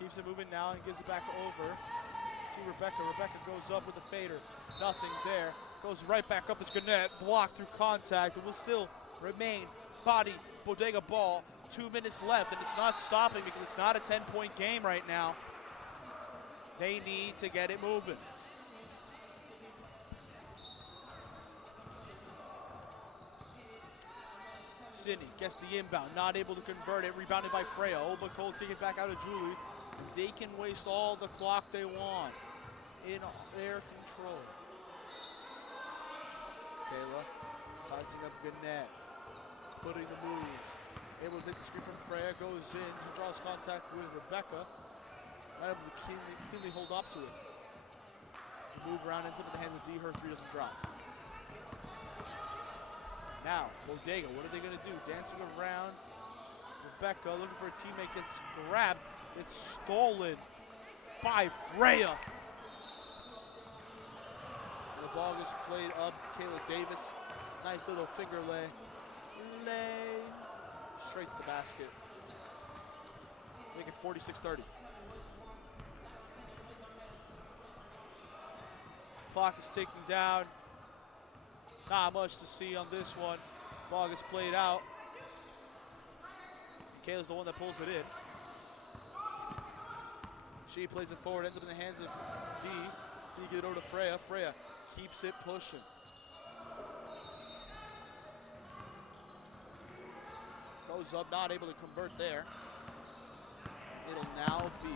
keeps it moving now and gives it back over to Rebecca. Rebecca goes up with a fader. Nothing there. Goes right back up. It's Gannett. Blocked through contact. It will still remain Bodega ball. 2 minutes left, and it's not stopping because it's not a 10-point game right now. They need to get it moving. Sydney gets the inbound, not able to convert it. Rebounded by Freya. Olba Cole kick it back out of Julie. They can waste all the clock they want. It's in their control. Kayla sizing up Gannett, putting the moves. Able to take the screen from Freya, goes in, draws contact with Rebecca. Not able to cleanly hold up to it. The move around ends up in the hands of D. Her three doesn't drop. Now, Bodega, what are they going to do? Dancing around. Rebecca looking for a teammate, gets grabbed. It's stolen by Freya. And the ball gets played up. Kayla Davis, nice little finger lay. Straight to the basket. Make it 46-30. Clock is ticking down. Not much to see on this one. Ball gets played out. Kayla's the one that pulls it in. She plays it forward, ends up in the hands of D. D get it over to Freya. Freya keeps it pushing. Goes up, not able to convert there. It'll now be,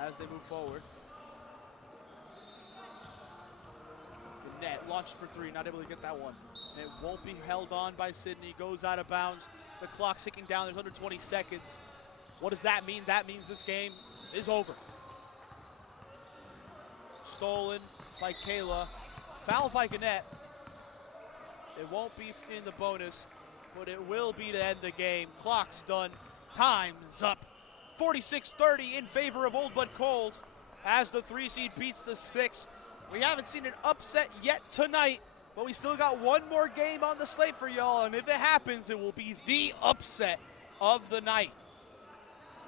as they move forward, Net launched for three, not able to get that one. And it won't be held on by Sydney. Goes out of bounds. The clock's ticking down. There's under 20 seconds. What does that mean? That means this game is over. Stolen by Kayla. Foul by Gannett. It won't be in the bonus, but it will be to end the game. Clock's done. Time's up. 46-30 in favor of Old But Cold as the 3 seed beats the 6. We haven't seen an upset yet tonight, but we still got one more game on the slate for y'all, and if it happens, it will be the upset of the night.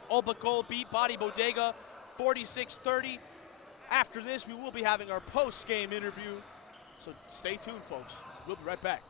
Old But Cold beat Bodega 46-30. After this, we will be having our post-game interview, so stay tuned, folks. We'll be right back.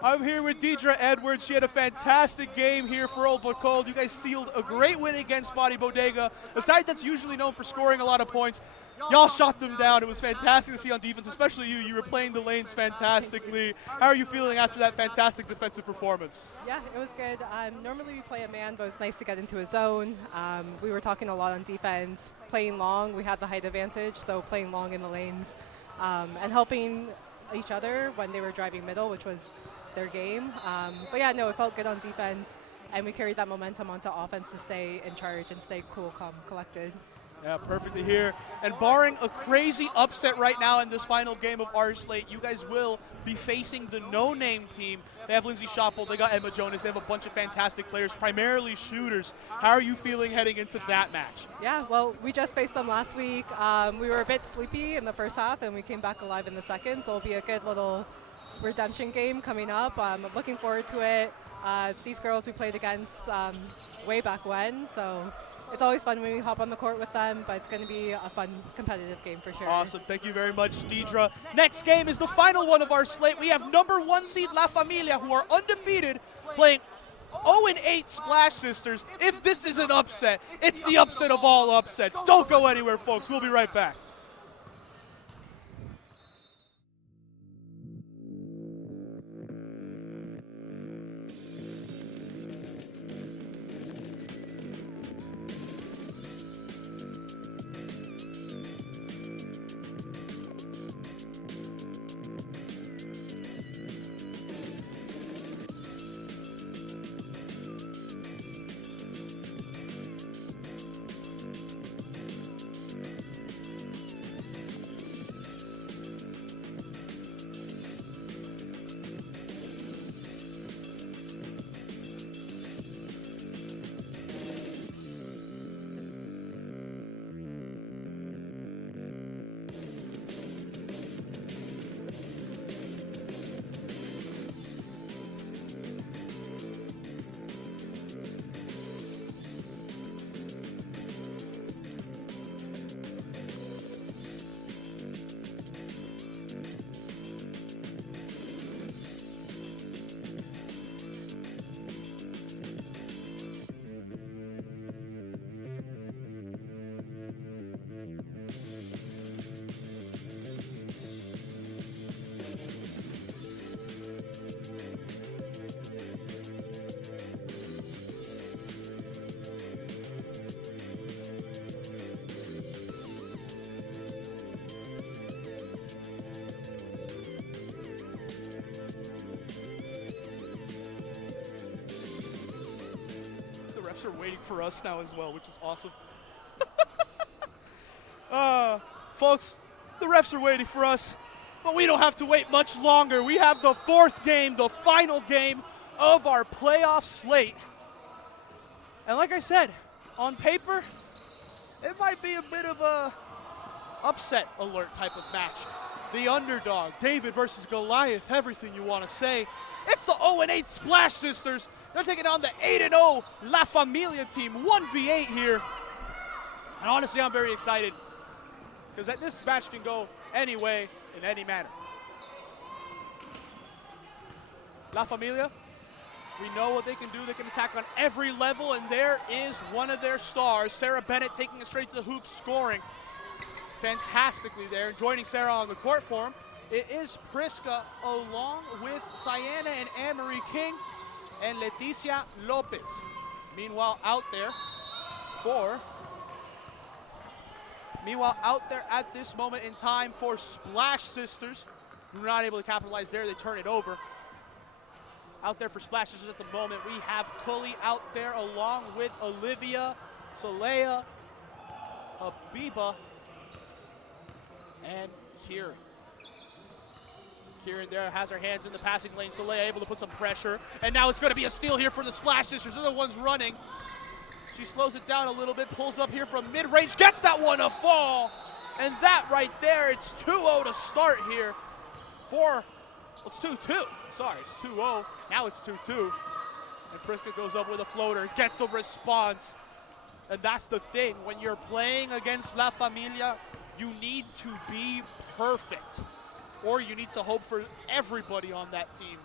I'm here with Deidre Edwards. She had a fantastic game here for Old But Cold. You guys sealed a great win against Bodega, a side that's usually known for scoring a lot of points. Y'all shot them down. It was fantastic to see on defense, especially you. You were playing the lanes fantastically. How are you feeling after that fantastic defensive performance? Yeah, it was good. Normally we play a man, but it was nice to get into a zone. We were talking a lot on defense. Playing long, we had the height advantage, so playing long in the lanes and helping each other when they were driving middle, which was their game. But yeah, no, it felt good on defense, and we carried that momentum onto offense to stay in charge and stay cool, calm, collected. Yeah, perfect to hear. And barring a crazy upset right now in this final game of our slate, you guys will be facing the no-name team. They have Lindsay Schoppel, they got Emma Jonas, they have a bunch of fantastic players, primarily shooters. How are you feeling heading into that match? Yeah, well, we just faced them last week. We were a bit sleepy in the first half, and we came back alive in the second, so it'll be a good little redemption game coming up. I'm looking forward to it. These girls we played against way back when, so it's always fun when we hop on the court with them, but it's going to be a fun, competitive game for sure. Awesome. Thank you very much, Deidre. Next game is the final one of our slate. We have number 1 seed La Familia, who are undefeated, playing 0-8 Splash Sisters. If this is an upset, it's the upset of all upsets. Don't go anywhere, folks. We'll be right back. Are waiting for us now as well, which is awesome. Folks, the refs are waiting for us, but we don't have to wait much longer. We have the 4th game, the final game of our playoff slate. And like I said, on paper, it might be a bit of a upset alert type of match. The underdog, David versus Goliath, everything you want to say. It's the 0-8 Splash Sisters. They're taking on the 8-0 La Familia team, 1v8 here. And honestly, I'm very excited because this match can go any way, in any manner. La Familia, we know what they can do. They can attack on every level, and there is one of their stars, Sarah Bennett, taking it straight to the hoop, scoring fantastically there. Joining Sarah on the court for him, it is Priska along with Sienna and Anne-Marie King and Leticia Lopez. Meanwhile, out there at this moment in time for Splash Sisters, who are not able to capitalize there, they turn it over. Out there for Splash Sisters at the moment, we have Cully out there along with Olivia, Saleha, Abiba, and Kieran. Kieran there has her hands in the passing lane. Saleha able to put some pressure. And now it's going to be a steal here for the Splash Sisters. They're the ones running. She slows it down a little bit, pulls up here from mid-range, gets that one a fall. And that right there, it's 2-0 to start here it's 2-2. Sorry, it's 2-0. Now it's 2-2. And Priska goes up with a floater, gets the response. And that's the thing. When you're playing against La Familia, you need to be perfect. Or you need to hope for everybody on that team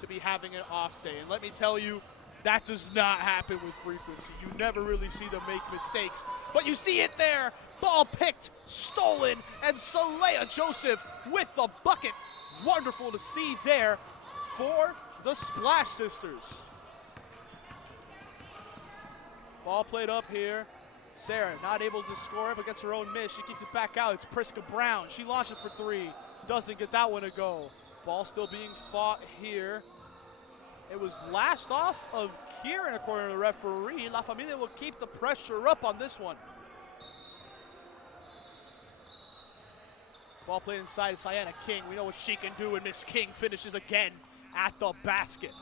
to be having an off day. And let me tell you, that does not happen with frequency. You never really see them make mistakes, but you see it there. Ball picked, stolen, and Saleha Joseph with the bucket. Wonderful to see there for the Splash Sisters. Ball played up here. Sarah not able to score it, but gets her own miss. She kicks it back out. It's Priska Brown. She launches for three. Doesn't get that one to go. Ball still being fought here. It was last off of Kieran, according to the referee. La Familia will keep the pressure up on this one. Ball played inside Sienna King. We know what she can do, and Miss King finishes again at the basket.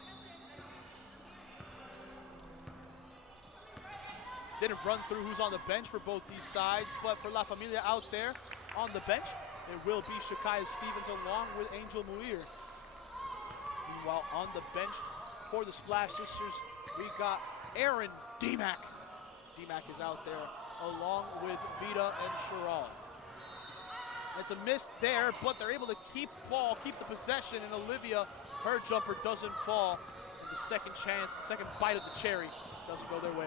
Didn't run through who's on the bench for both these sides, but for La Familia out there on the bench, it will be Shakaya Stevens along with Angel Muir. Meanwhile, on the bench for the Splash Sisters, we got Aaron DeMac. DeMac is out there along with Vita and Chiral. It's a miss there, but they're able to keep the possession, and Olivia, her jumper doesn't fall. And the second chance, the second bite of the cherry doesn't go their way.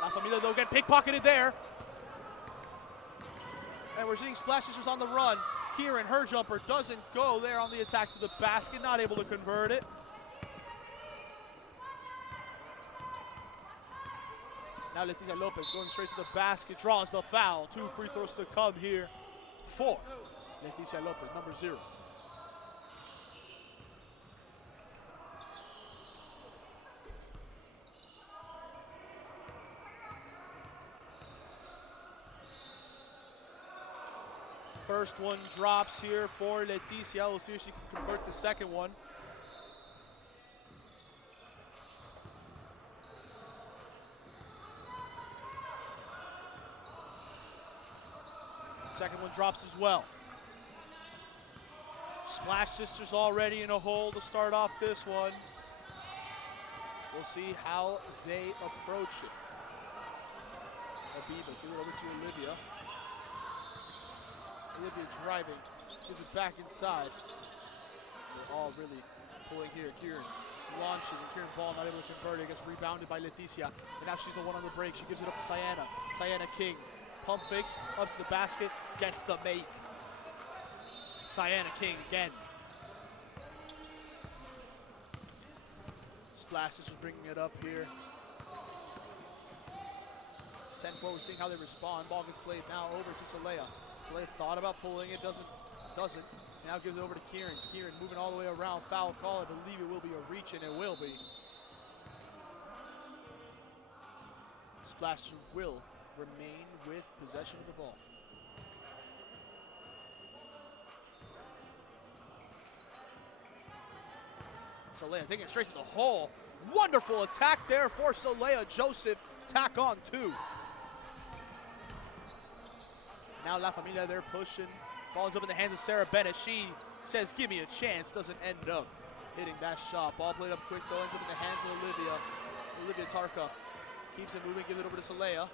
La Familia, though, get pickpocketed there. And we're seeing Splash Sisters on the run. Kieran, her jumper doesn't go there on the attack to the basket, not able to convert it. Now Leticia Lopez going straight to the basket, draws the foul. 2 free throws to come here for Leticia Lopez, number 0. First one drops here for Leticia. We'll see if she can convert the second one. Second one drops as well. Splash Sisters already in a hole to start off this one. We'll see how they approach it. Abiba, give it over to Olivia. Olivia driving, gives it back inside. They're all really pulling here. Kieran launches, and Kieran Ball not able to convert it. Gets rebounded by Leticia, and now she's the one on the break. She gives it up to Sienna. Sienna King, pump fakes, up to the basket, gets the mate. Sienna King again. Splash is bringing it up here. Send forward, seeing how they respond. Ball gets played now over to Saleha. Saleha thought about pulling it, doesn't. Now gives it over to Kieran. Kieran moving all the way around, foul call. I believe it will be a reach, and it will be. Splash will remain with possession of the ball. Saleha taking it straight to the hole. Wonderful attack there for Saleha Joseph. Tack on 2. Now La Familia, they're pushing. Ball's up in the hands of Sarah Bennett. She says, give me a chance. Doesn't end up hitting that shot. Ball played up quick, though, ends up in the hands of Olivia. Olivia Tarka keeps it moving, gives it over to Saleha.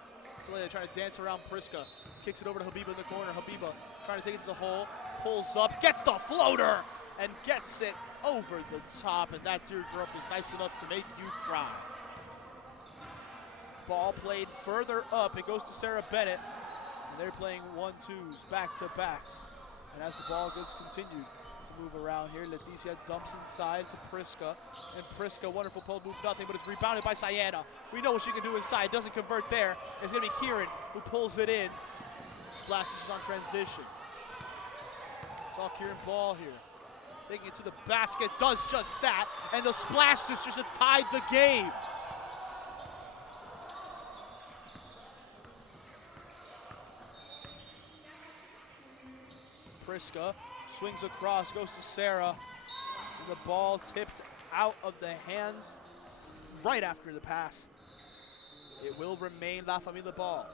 Saleha trying to dance around Priska. Kicks it over to Habiba in the corner. Habiba trying to take it to the hole. Pulls up, gets the floater, and gets it over the top. And that teardrop is nice enough to make you cry. Ball played further up. It goes to Sarah Bennett. And they're playing 1-2s, back-to-backs. And as the ball goes continued to move around here, Leticia dumps inside to Priska. And Priska, wonderful pull move, nothing, but it's rebounded by Sienna. We know what she can do inside, doesn't convert there. It's gonna be Kieran who pulls it in. Splashes on transition. It's all Kieran Ball here. Taking it to the basket, does just that. And the Splash Sisters have tied the game. Priska swings across, goes to Sarah, and the ball tipped out of the hands right after the pass. It will remain La Familia ball.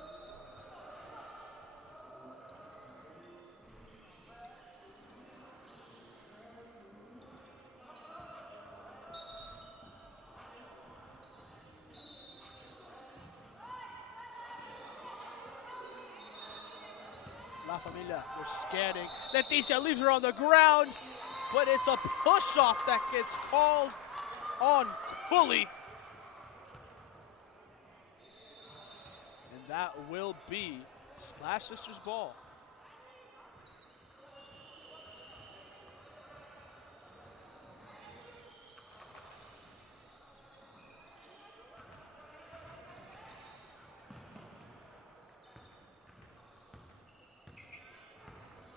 La Familia, they're scanning. Leticia leaves her on the ground, but it's a push-off that gets called on Cooley. And that will be Splash Sisters ball.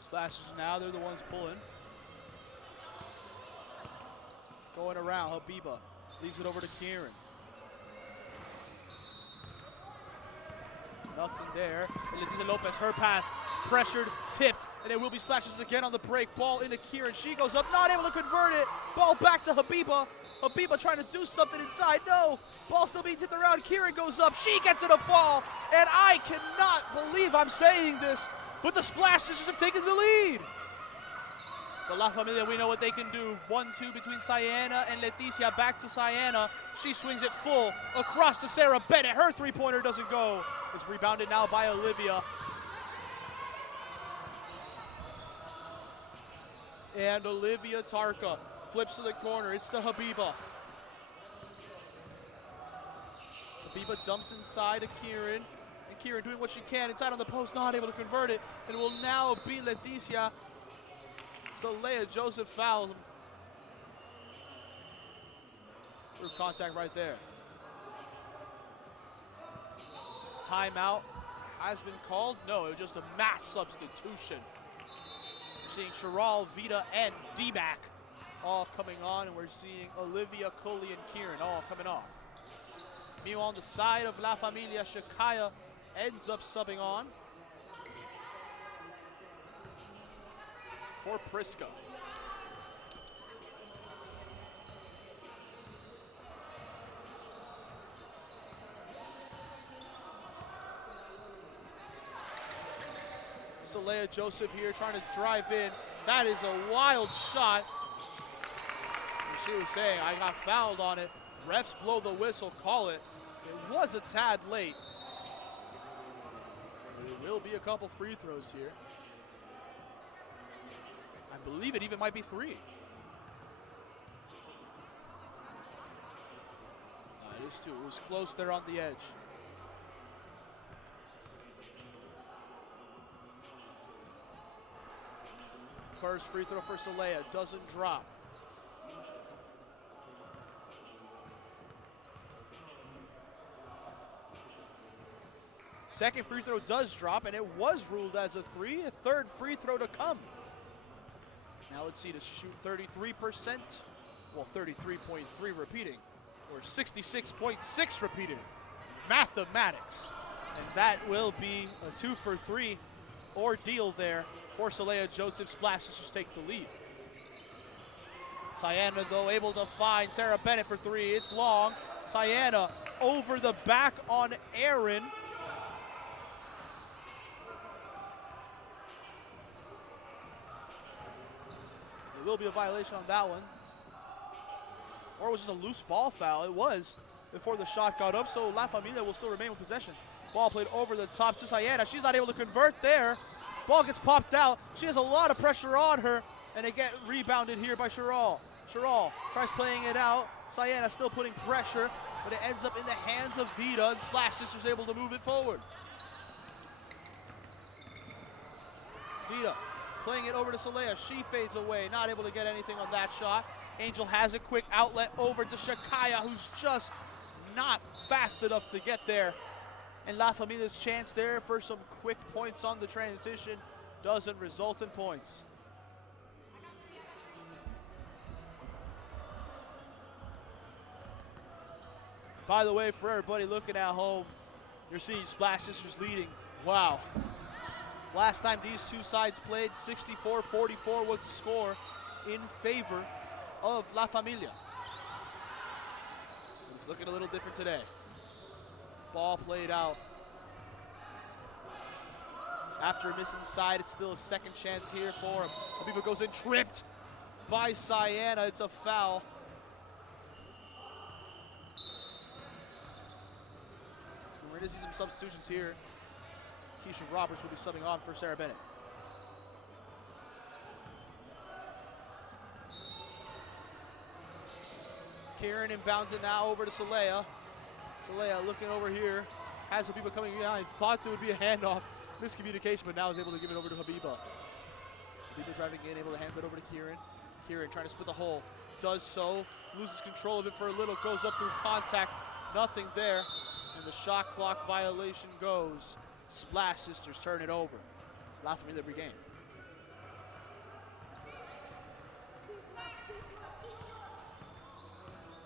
Splash Sisters now, they're the ones pulling. Going around, Habiba leaves it over to Kieran. Nothing there. And Leticia Lopez, her pass, pressured, tipped, and it will be Splash Sisters again on the break. Ball into Kieran. She goes up, not able to convert it. Ball back to Habiba. Habiba trying to do something inside. No. Ball still being tipped around. Kieran goes up. She gets it a fall. And I cannot believe I'm saying this, but the Splash Sisters have taken the lead. But La Familia, we know what they can do. 1-2 between Sienna and Leticia. Back to Sienna. She swings it full across to Sarah Bennett. Her three-pointer doesn't go. It's rebounded now by Olivia. And Olivia Tarka flips to the corner. It's to Habiba. Habiba dumps inside to Kieran. And Kieran doing what she can inside on the post, not able to convert it. And it will now be Leticia. Leia Joseph fouls him. Through contact right there. Timeout has been called. No, it was just a mass substitution. We're seeing Chiral, Vita, and D-Mac all coming on, and we're seeing Olivia, Coley, and Kieran all coming off. Meanwhile, on the side of La Familia, Shakaya ends up subbing on for Prisco. Leia Joseph here trying to drive in. That is a wild shot. And she was saying, I got fouled on it. Refs blow the whistle, call it. It was a tad late. There will be a couple free throws here. I believe it even might be 3. It is 2. It was close there on the edge. First free throw for Celaya doesn't drop. Second free throw does drop, and it was ruled as a 3. A third free throw to come. Now let's see, to shoot 33%, well 33.3 repeating, or 66.6 repeating. Mathematics. And that will be a 2 for 3 ordeal there for Celaya Joseph. Splash Sisters take the lead. Sienna, though, able to find Sarah Bennett for 3. It's long. Sienna over the back on Aaron. There will be a violation on that one. Or was it a loose ball foul? It was before the shot got up, so La Familia will still remain with possession. Ball played over the top to Sienna. She's not able to convert there. Ball gets popped out. She has a lot of pressure on her, and they get rebounded here by Chiral. Chiral tries playing it out. Sienna still putting pressure, but it ends up in the hands of Vita, and Splash Sisters able to move it forward. Vita playing it over to Celaya. She fades away, not able to get anything on that shot. Angel has a quick outlet over to Shakaya, who's just not fast enough to get there. And La Familia's chance there for some quick points on the transition doesn't result in points. By the way, for everybody looking at home, you're seeing Splash Sisters leading. Wow. Last time these two sides played, 64-44 was the score in favor of La Familia. It's looking a little different today. Ball played out. After a miss inside, it's still a second chance here for him. Habiba goes in, tripped by Sienna. It's a foul. We're going to see some substitutions here. Keisha Roberts will be subbing on for Sarah Bennett. Kieran inbounds it now over to Salea. Salea looking over here. Has Habiba coming behind. Thought there would be a handoff. Miscommunication, but now is able to give it over to Habiba. Habiba driving in, able to hand it over to Kieran. Kieran trying to split the hole. Does so. Loses control of it for a little. Goes up through contact. Nothing there. And the shot clock violation goes. Splash Sisters turn it over. La Familia regain.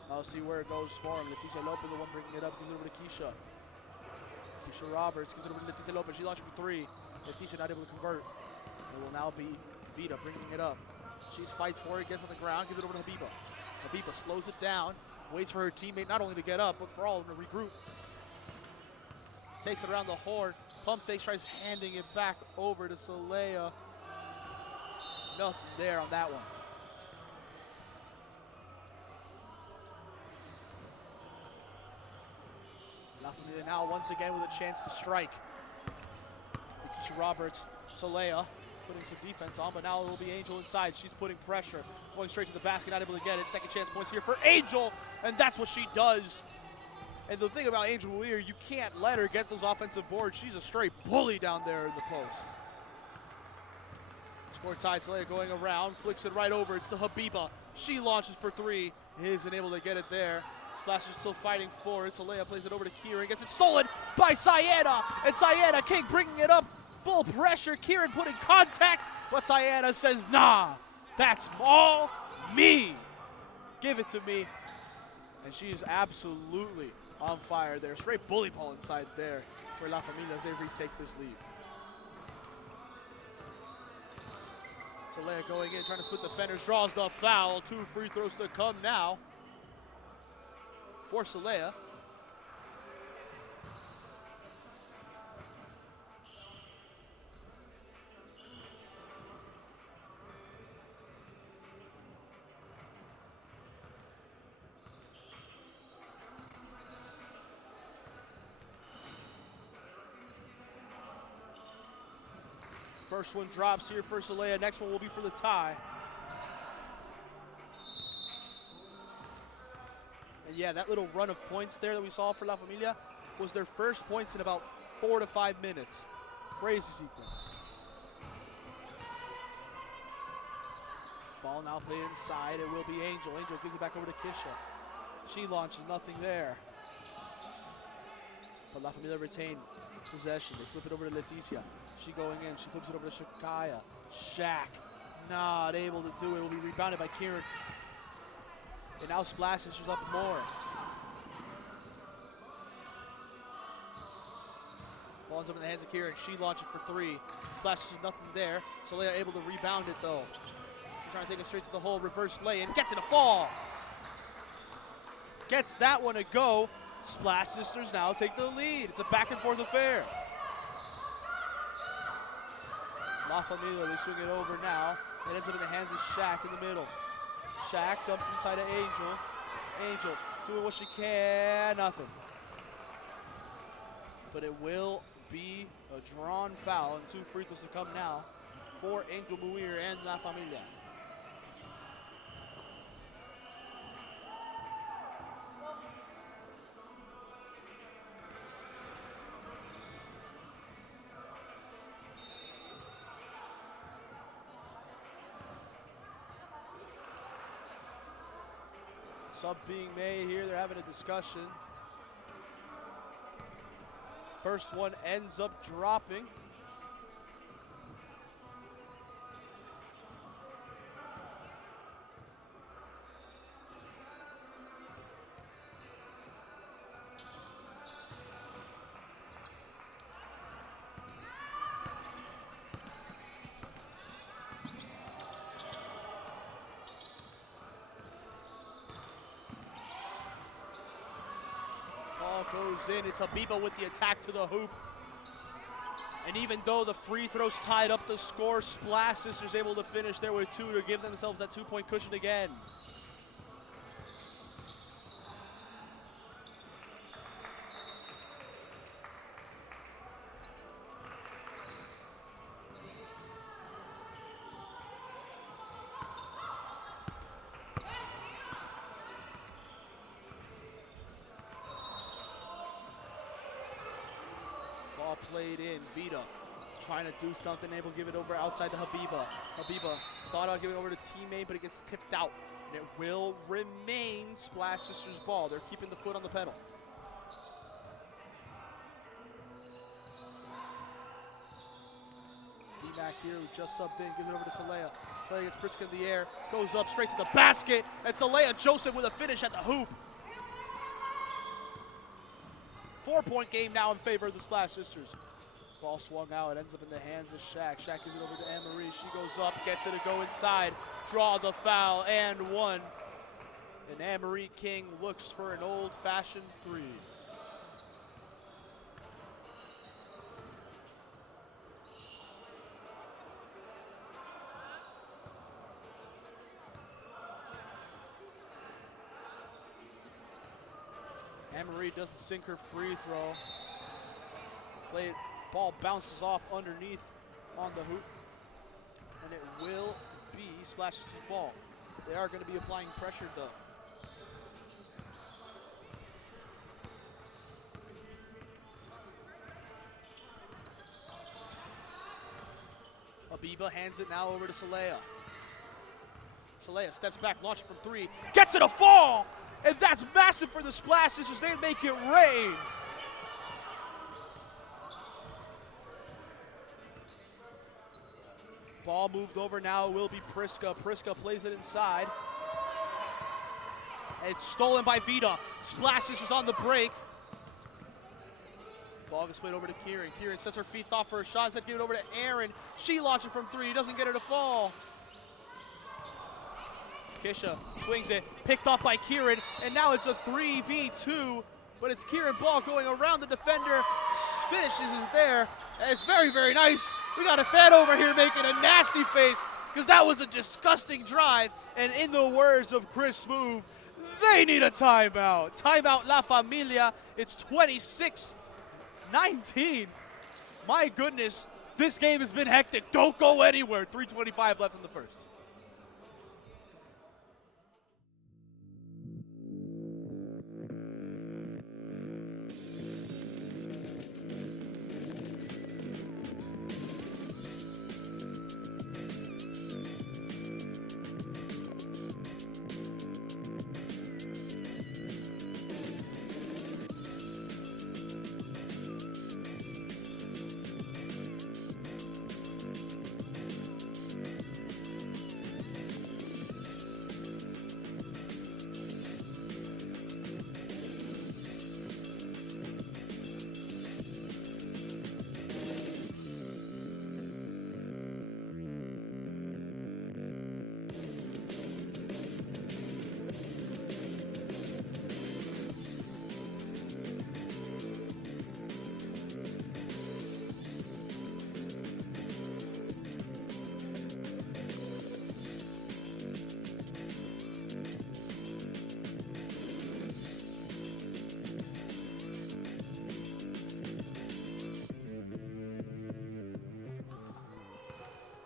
I'll see where it goes for him. Leticia Lopez, the one bringing it up, gives it over to Keisha. Keisha Roberts gives it over to Leticia Lopez. She launched for three. Leticia not able to convert. It will now be Vita bringing it up. She fights for it, gets on the ground, gives it over to Habiba. Habiba slows it down, waits for her teammate not only to get up, but for all of them to regroup. Takes it around the horn. Pump fakes, tries handing it back over to Salea. Nothing there on that one. La Familia now once again with a chance to strike. Keisha Roberts, Salea putting some defense on, but now it will be Angel inside. She's putting pressure, going straight to the basket, not able to get it. Second chance points here for Angel, and that's what she does. And the thing about Angel Weir, you can't let her get those offensive boards. She's a straight bully down there in the post. Score tied, Salea going around, flicks it right over. It's to Habiba. She launches for three, isn't able to get it there. Splash is still fighting for it. Salea plays it over to Kieran, gets it stolen by Sayeda, and Sayeda King bringing it up. Full pressure, Kieran putting contact, but Sayeda says, nah, that's all me. Give it to me. And she's absolutely on fire there. Straight bully ball inside there for La Familia as they retake this lead. Salea going in, trying to split defenders, draws the foul. 2 free throws to come now for Salea. First one drops here for Salea. Next one will be for the tie. And yeah, that little run of points there that we saw for La Familia was their first points in about 4 to 5 minutes. Crazy sequence. Ball now played inside. It will be Angel. Angel gives it back over to Kisha. She launches, nothing there. But La Familia retain possession. They flip it over to Leticia. She going in. She flips it over to Shakaya. Shaq not able to do it. It will be rebounded by Kieran. And now Splash Sisters up more. Ball ends up in the hands of Kieran. She launches for three. Splash Sisters nothing there. Salea able to rebound it though. She's trying to take it straight to the hole. Reverse lay and gets it a fall. Gets that one a go. Splash Sisters now take the lead. It's a back and forth affair. La Familia, they swing it over now. It ends up in the hands of Shaq in the middle. Shaq dumps inside of Angel. Angel doing what she can, nothing. But it will be a drawn foul and 2 free throws to come now for Angel Muir and La Familia. Sub being made here, they're having a discussion. First one ends up dropping. Goes in, it's Habiba with the attack to the hoop. And even though the free throws tied up the score, Splash Sisters able to finish there with 2 to give themselves that 2-point cushion again. Ball played in. Vita trying to do something, able to give it over outside to Habiba. Habiba thought about giving it over to teammate, but it gets tipped out. And it will remain Splash Sisters' ball. They're keeping the foot on the pedal. D-Mac here, who just subbed in, gives it over to Salea. Salea gets Priska in the air, goes up straight to the basket, and Salea Joseph with a finish at the hoop. 4-point game now in favor of the Splash Sisters. Ball swung out, it ends up in the hands of Shaq. Shaq gives it over to Anne-Marie, she goes up, gets it to go inside, draw the foul, and one. And Anne-Marie King looks for an old-fashioned three. Anne-Marie doesn't sink her free throw. Ball bounces off underneath on the hoop. And it will be Splash's ball. They are going to be applying pressure though. Habiba hands it now over to Salea. Salea steps back, launching from three, gets it a fall! And that's massive for the Splash Sisters. They make it rain. Ball moved over now. It will be Priska. Priska plays it inside. It's stolen by Vita. Splash Sisters on the break. Ball gets played over to Kieran. Kieran sets her feet off for a shot. Instead, give it over to Aaron. She launches from three. Doesn't get her to fall. Kisha swings it, picked off by Kieran, and now it's a 3v2, but it's Kieran Ball going around the defender, finishes is there, and it's very, very nice. We got a fan over here making a nasty face, because that was a disgusting drive, and in the words of Chris Smoove, they need a timeout. Timeout La Familia, it's 26-19. My goodness, this game has been hectic. Don't go anywhere. 3:25 left in the first.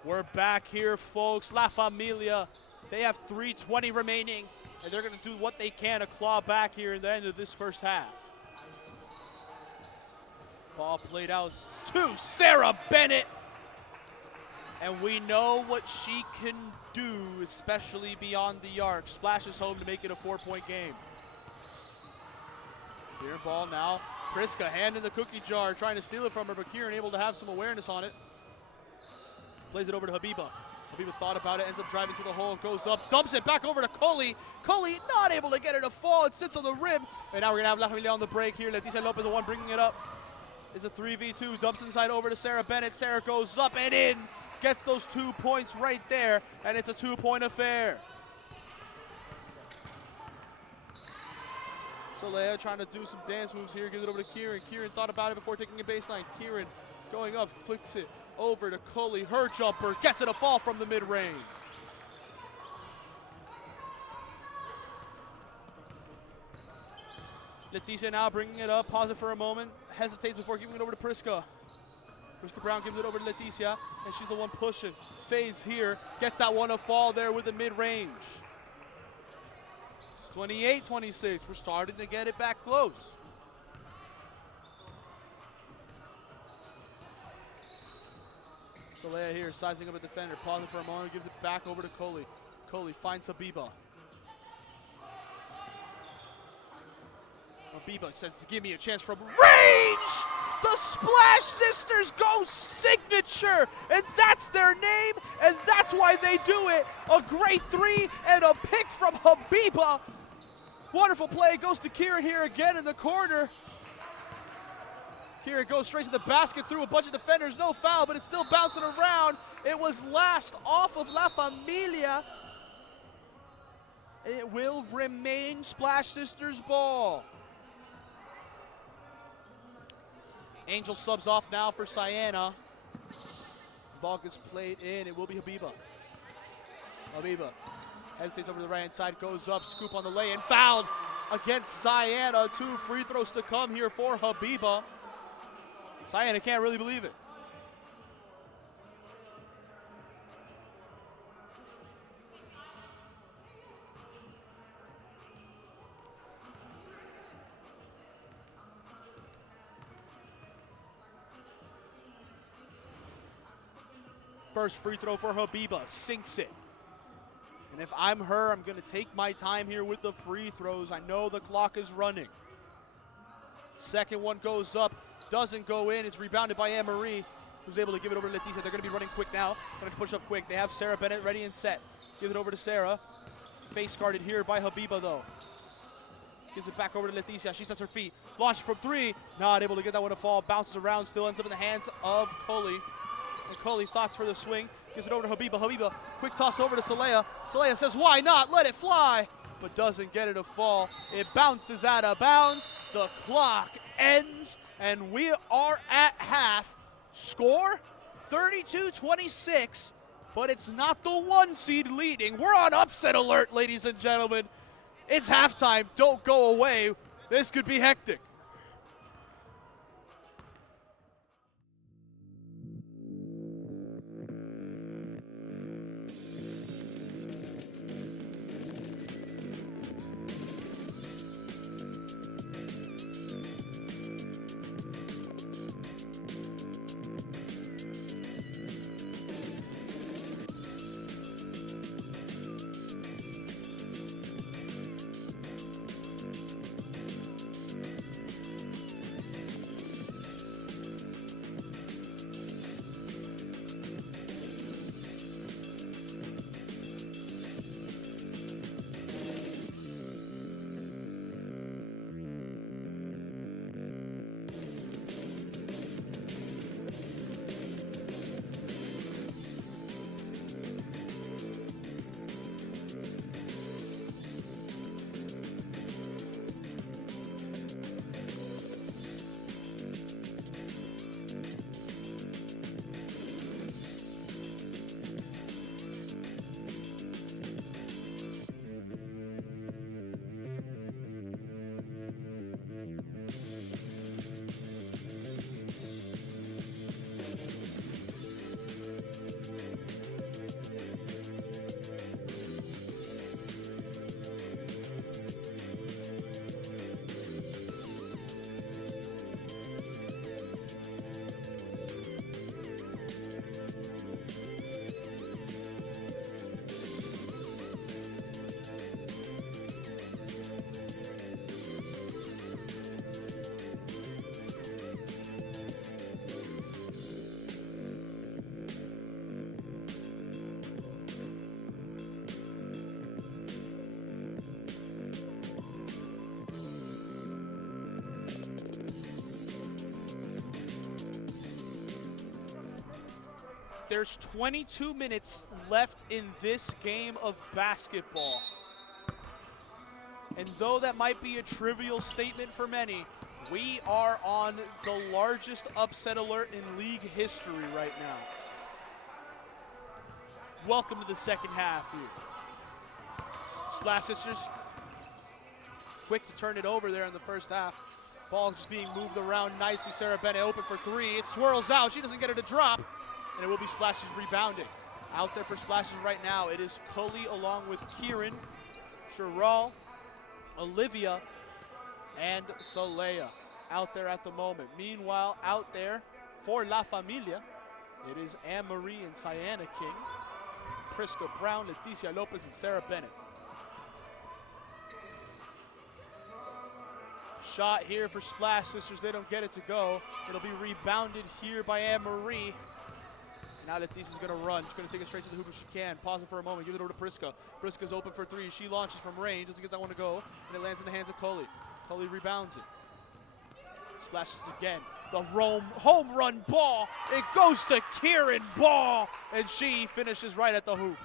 We're back here, folks. La Familia, they have 3:20 remaining, and they're going to do what they can to claw back here in the end of this first half. Ball played out to Sarah Bennett. And we know what she can do, especially beyond the arc. Splashes home to make it a 4-point game. Kieran Ball now. Priska, hand in the cookie jar, trying to steal it from her, but Kieran able to have some awareness on it. Plays it over to Habiba. Habiba thought about it, ends up driving to the hole, goes up, dumps it back over to Coley. Coley not able to get it to fall. It sits on the rim. And now we're going to have La Familia on the break here. Leticia Lopez, the one bringing it up. It's a 3v2. Dumps inside over to Sarah Bennett. Sarah goes up and in. Gets those 2 points right there. And it's a 2-point affair. Salea trying to do some dance moves here. Gives it over to Kieran. Kieran thought about it before taking a baseline. Kieran going up, flicks it over to Coley. Her jumper gets it a fall from the mid-range. Leticia now bringing it up, pause it for a moment, hesitates before giving it over to Priska. Priska Brown gives it over to Leticia, and she's the one pushing. Fades here, gets that one a fall there with the mid-range. It's 28-26, we're starting to get it back close. Soleil here sizing up a defender, pausing for a moment, gives it back over to Coley. Coley finds Habiba. Habiba says, give me a chance from range! The Splash Sisters go signature! And that's their name, and that's why they do it. A great three and a pick from Habiba. Wonderful play, goes to Kieran here again in the corner. Kieran goes straight to the basket through a bunch of defenders, no foul, but it's still bouncing around. It was last off of La Familia. It will remain Splash Sisters ball. Angel subs off now for Sienna. Ball gets played in, it will be Habiba. Habiba hesitates over to the right hand side, goes up, scoop on the lay, and fouled against Sienna. 2 free throws to come here for Habiba. Sienna can't really believe it. First free throw for Habiba, sinks it. And if I'm her, I'm gonna take my time here with the free throws. I know the clock is running. Second one goes up, doesn't go in. It's rebounded by Anne-Marie, who's able to give it over to Leticia. They're gonna be running quick now. Gonna push up quick. They have Sarah Bennett ready and set. Give it over to Sarah. Face guarded here by Habiba though. Gives it back over to Leticia. She sets her feet. Launch from 3. Not able to get that one to fall. Bounces around. Still ends up in the hands of Coley. And Coley thoughts for the swing. Gives it over to Habiba. Habiba, quick toss over to Soleil. Soleil says, why not? Let it fly. But doesn't get it to fall. It bounces out of bounds. The clock ends. And we are at half. Score 32-26. But it's not the 1 seed leading. We're on upset alert, ladies and gentlemen. It's halftime. Don't go away. This could be hectic. There's 22 minutes left in this game of basketball. And though that might be a trivial statement for many, we are on the largest upset alert in league history right now. Welcome to the second half here. Splash Sisters, quick to turn it over there in the first half. Ball just being moved around nicely. Sarah Bennett open for 3. It swirls out. She doesn't get it to drop. And it will be Splashes rebounding. Out there for Splashes right now, it is Cully along with Kieran, Chiral, Olivia, and Soleil out there at the moment. Meanwhile, out there for La Familia, It is Anne-Marie and Sienna King, Prisca Brown, Leticia Lopez, and Sarah Bennett. Shot here for Splash Sisters. They don't get it to go. It'll be rebounded here by Anne-Marie. Now Leticia's going to run. She's going to take it straight to the hoop if she can. Pause it for a moment. Give it over to Prisca. Prisca's open for three. She launches from range. Doesn't get that one to go. And it lands in the hands of Cully. Cully rebounds it. Splashes again. The home run ball. It goes to Kieran Ball. And she finishes right at the hoop.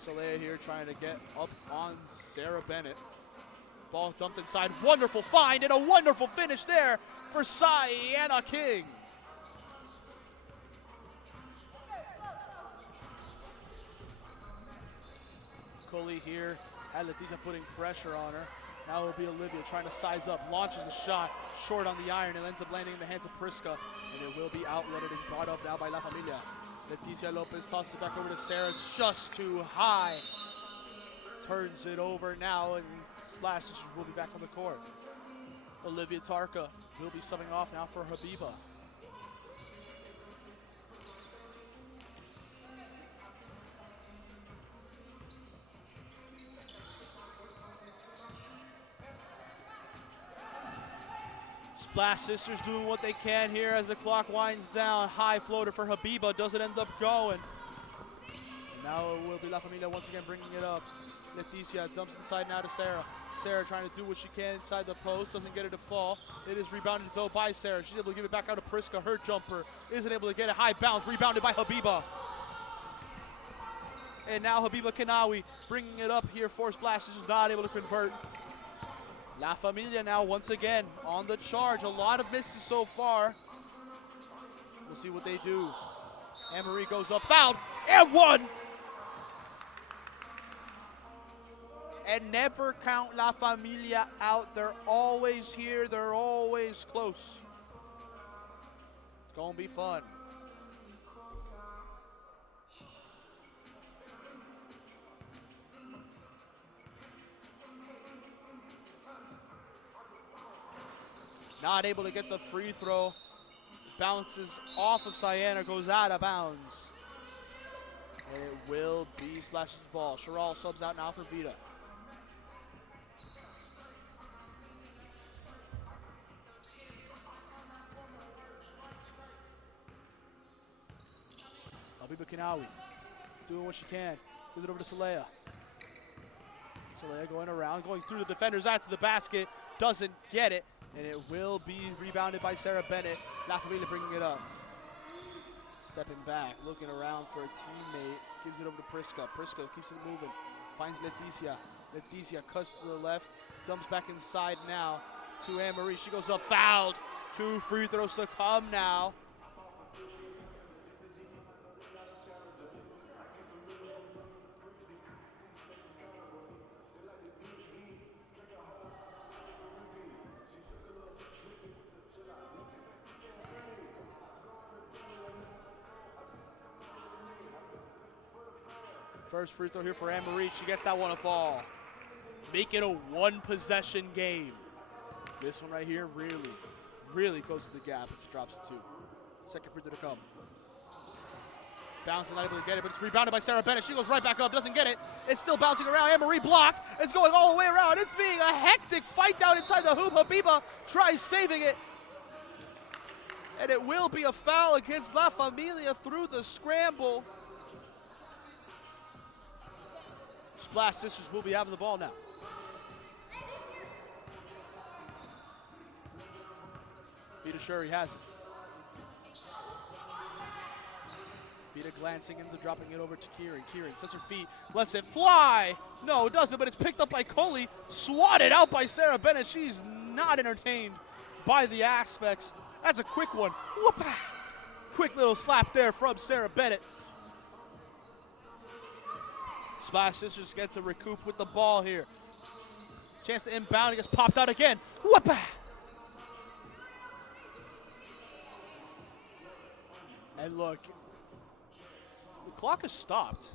Soleil here trying to get up on Sarah Bennett. Ball dumped inside. Wonderful find and a wonderful finish there for Sienna King. Coley here had Leticia putting pressure on her. Now it will be Olivia trying to size up, launches the shot, short on the iron, and ends up landing in the hands of Prisca. And it will be outletted and brought up now by La Familia. Leticia Lopez tosses it back over to Sarah. It's just too high. Turns it over now, and Splash Sisters will be back on the court. Olivia Tarka will be subbing off now for Habiba. Splash Sisters doing what they can here as the clock winds down. High floater for Habiba, doesn't end up going. And now it will be La Familia once again bringing it up. Leticia dumps inside now to Sarah. Sarah trying to do what she can inside the post, doesn't get it to fall. It is rebounded though by Sarah. She's able to give it back out to Prisca. Her jumper isn't able to get it. High bounce, rebounded by Habiba. And now Habiba Kanawi bringing it up here for Splash Sisters, not able to convert. La Familia now once again on the charge. A lot of misses so far. We'll see what they do. Anne-Marie goes up, fouled, and one. And never count La Familia out. They're always here. They're always close. It's going to be fun. Not able to get the free throw. Bounces off of Sienna, goes out of bounds. And it will be Splash's ball. Charal subs out now for Vita. Habiba Kinawi doing what she can. Gives it over to Saleha. Saleha going around, going through the defenders out to the basket. Doesn't get it. And it will be rebounded by Sarah Bennett. La Familia bringing it up. Stepping back, looking around for a teammate. Gives it over to Prisca. Prisca keeps it moving. Finds Leticia. Leticia cuts to the left. Dumps back inside now to Anne-Marie. She goes up, fouled. 2 free throws to come now. First free throw here for Anne-Marie. She gets that one to fall. Make it a one-possession game. This one right here really closes the gap as it drops to 2. Second free throw to come. Bouncing, not able to get it, but it's rebounded by Sarah Bennett. She goes right back up, doesn't get it. It's still bouncing around. Anne-Marie blocked. It's going all the way around. It's being a hectic fight down inside the hoop. Habiba tries saving it. And it will be a foul against La Familia through the scramble. Splash Sisters will be having the ball now. Vita Shuri has it. Vita glancing into dropping it over to Kieran. Kieran sets her feet, lets it fly. No, it doesn't, but it's picked up by Coley. Swatted out by Sarah Bennett. She's not entertained by the aspects. That's a quick one. Whoop! Quick little slap there from Sarah Bennett. Splash Sisters get to recoup with the ball here. Chance to inbound, it gets popped out again. Whoop! And look, the clock has stopped.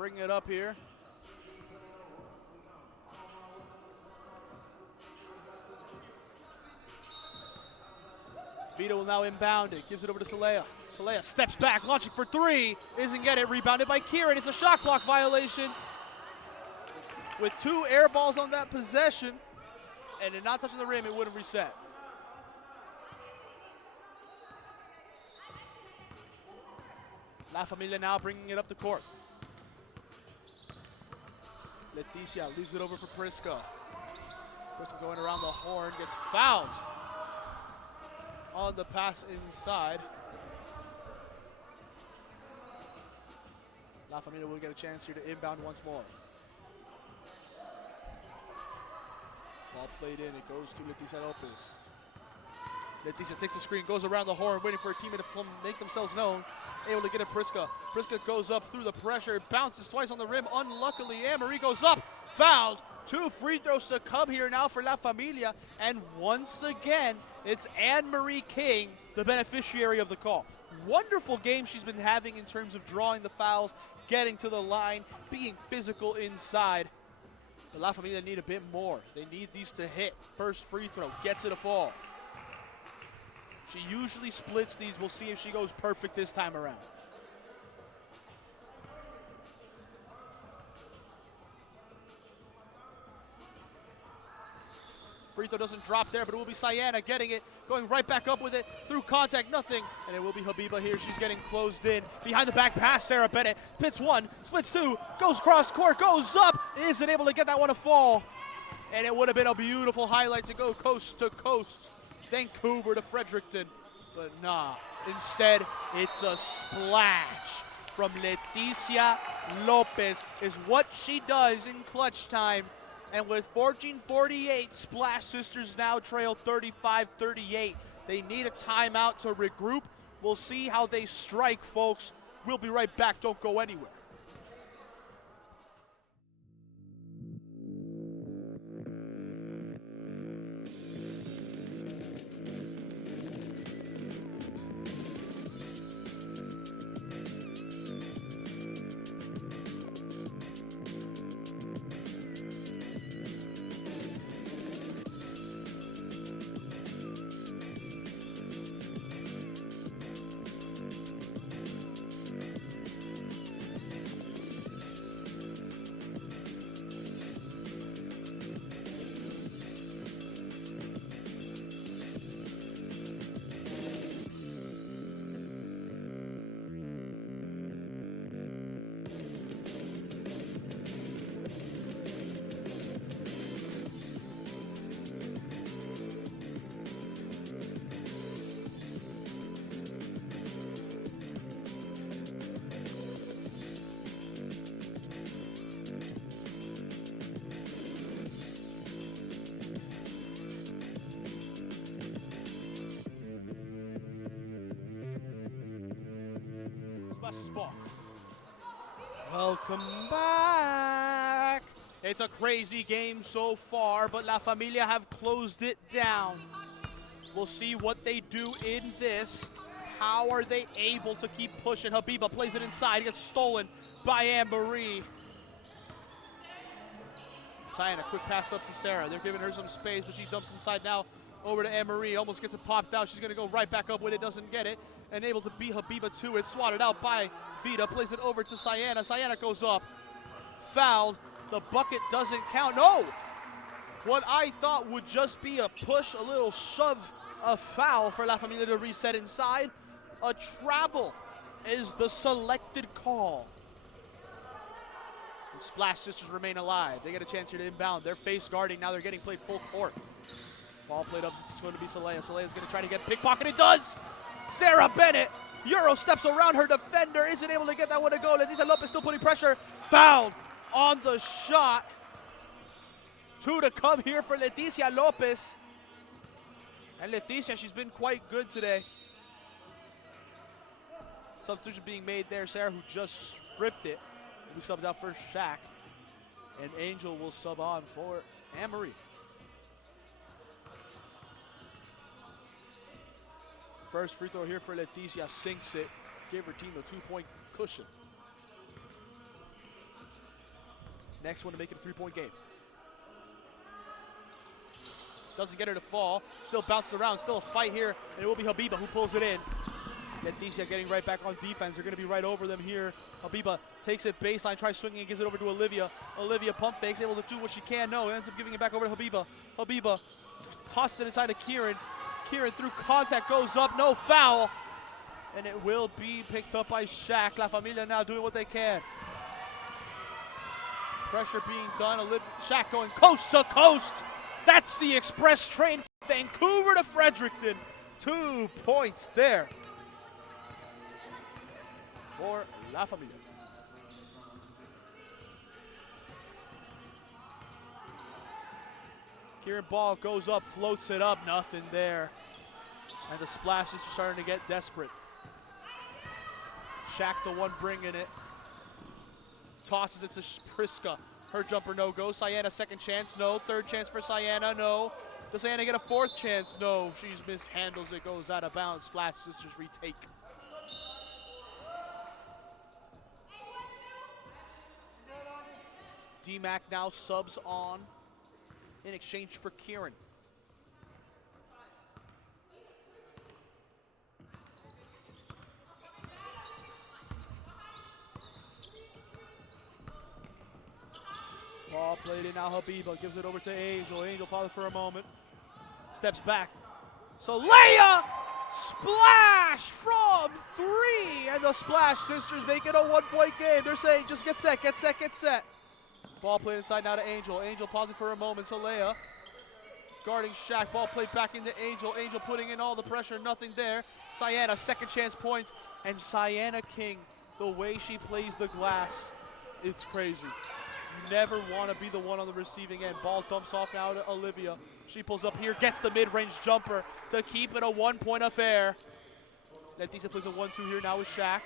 bringing it up here. Vita will now inbound it, gives it over to Celaya. Celaya steps back, launching for three, isn't get it, rebounded by Kieran. It's a shot clock violation. With 2 air balls on that possession, and it not touching the rim, it wouldn't reset. La Familia now bringing it up the court. Leticia leaves it over for Prisco. Prisco going around the horn, gets fouled on the pass inside. La Familia will get a chance here to inbound once more. Ball played in, it goes to Leticia Lopez. Leticia takes the screen, goes around the horn, waiting for a teammate to make themselves known. Able to get it Prisca. Prisca goes up through the pressure, bounces twice on the rim. Unluckily, Anne-Marie goes up, fouled. 2 free throws to come here now for La Familia. And once again, it's Anne-Marie King, the beneficiary of the call. Wonderful game she's been having in terms of drawing the fouls, getting to the line, being physical inside. But La Familia need a bit more. They need these to hit. First free throw, gets it a fall. She usually splits these. We'll see if she goes perfect this time around. Free throw doesn't drop there, but it will be Sayana getting it, going right back up with it, through contact, nothing. And it will be Habiba here. She's getting closed in. Behind the back pass, Sarah Bennett. Pits 1, splits 2, goes cross court, goes up. Isn't able to get that one to fall. And it would have been a beautiful highlight to go coast to coast. Vancouver to Fredericton. But nah, instead it's a splash from Leticia Lopez is what she does in clutch time. And with 14:48, Splash Sisters now trail 35-38. They need a timeout to regroup. We'll see how they strike, folks. We'll be right back. Don't go anywhere. Ball. Welcome back. It's a crazy game so far, but La Familia have closed it down. We'll see what they do in this. How are they able to keep pushing? Habiba plays it inside, gets stolen by Anne-Marie. Sayana, quick pass up to Sarah. They're giving her some space, but she dumps inside now over to Anne-Marie. Almost gets it popped out. She's going to go right back up with it, doesn't get it. And able to beat Habiba to it. Swatted out by Vita. Plays it over to Sayana. Sayana goes up. Fouled. The bucket doesn't count. No! What I thought would just be a push, a little shove, a foul for La Familia to reset inside. A travel is the selected call. And Splash Sisters remain alive. They get a chance here to inbound. They're face guarding. Now they're getting played full court. Ball played up. It's going to be Celaya. Celaya's going to try to get pickpocket. It does! Sarah Bennett, Euro steps around her defender, isn't able to get that one to go. Leticia Lopez still putting pressure. Fouled on the shot. 2 to come here for Leticia Lopez. And Leticia, she's been quite good today. Substitution being made there. Sarah, who just stripped it, will be subbed out for Shaq. And Angel will sub on for Anne-Marie. First free throw here for Leticia, sinks it. Gave her team a 2-point cushion. Next one to make it a 3-point game. Doesn't get her to fall. Still bounces around. Still a fight here. And it will be Habiba who pulls it in. Leticia getting right back on defense. They're going to be right over them here. Habiba takes it baseline, tries swinging and gives it over to Olivia. Olivia pump fakes, able to do what she can. No, ends up giving it back over to Habiba. Habiba tosses it inside to Kieran. Kieran through contact goes up. No foul. And it will be picked up by Shaq. La Familia now doing what they can. Pressure being done. Shaq going coast to coast. That's the express train from Vancouver to Fredericton. 2 points there for La Familia. Kieran ball goes up, floats it up, nothing there. And the splashes are starting to get desperate. Shaq the one bringing it. Tosses it to Priska. Her jumper no go. Sienna second chance, no. Third chance for Sienna, no. Does Sienna get a fourth chance? No. She's mishandles it, goes out of bounds. Splash Sisters retake. D-Mac now subs on in exchange for Kieran. Ball played in now. Habiba gives it over to Angel. Angel paused for a moment. Steps back. So Leia! Splash from 3! And the Splash Sisters make it a 1-point game. They're saying just get set, get set, get set. Ball played inside now to Angel. Angel pausing for a moment. So Leia guarding Shaq. Ball played back into Angel. Angel putting in all the pressure. Nothing there. Sienna, second chance points. And Sienna King, the way she plays the glass, it's crazy. You never want to be the one on the receiving end. Ball dumps off now to Olivia. She pulls up here, gets the mid-range jumper to keep it a 1-point affair. Leticia plays a 1-2 here now with Shaq.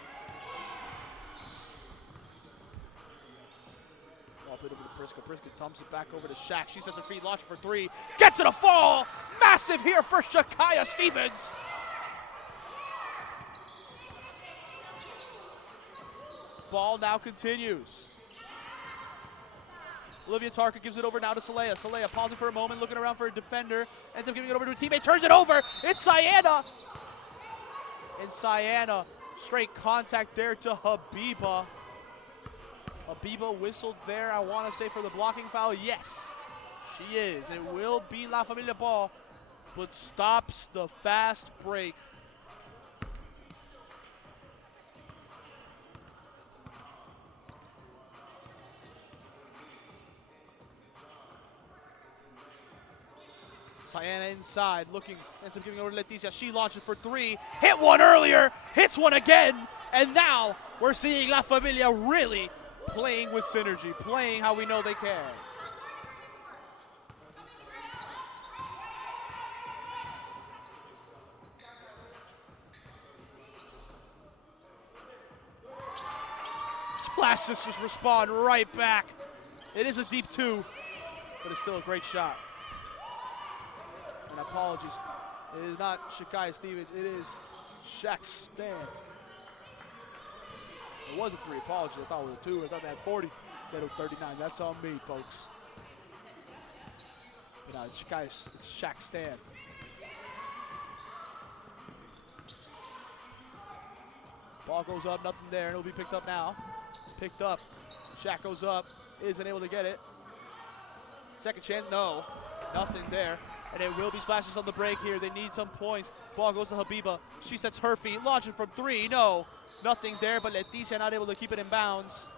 Ball played over to Priska. Priska dumps it back over to Shaq. She sets her feet, launching for 3. Gets it a fall! Massive here for Shakaya Stevens. Ball now continues. Olivia Tarka gives it over now to Saleha. Saleha pausing for a moment, looking around for a defender. Ends up giving it over to a teammate, turns it over. It's Sienna. And Sienna, straight contact there to Habiba. Habiba whistled there, I want to say for the blocking foul. Yes, she is. It will be La Familia ball, but stops the fast break. Sienna inside, looking, ends up giving over to Leticia. She launches for 3, hit one earlier, hits one again, and now we're seeing La Familia really playing with synergy, playing how we know they can. Splash Sisters respond right back. It is a deep 2, but it's still a great shot. And apologies, it is not Shakaya Stevens, it is Shaq Stan. It was a 3, apologies, I thought it was a 2, I thought they had 40, they had 39, that's on me, folks. But no, it's Shaq Stan. Ball goes up, nothing there, and it'll be picked up now. Picked up, Shaq goes up, isn't able to get it. Second chance, no, nothing there. And it will be splashes on the break here. They need some points. Ball goes to Habiba. She sets her feet, launching from 3. No, nothing there, but Leticia not able to keep it in bounds.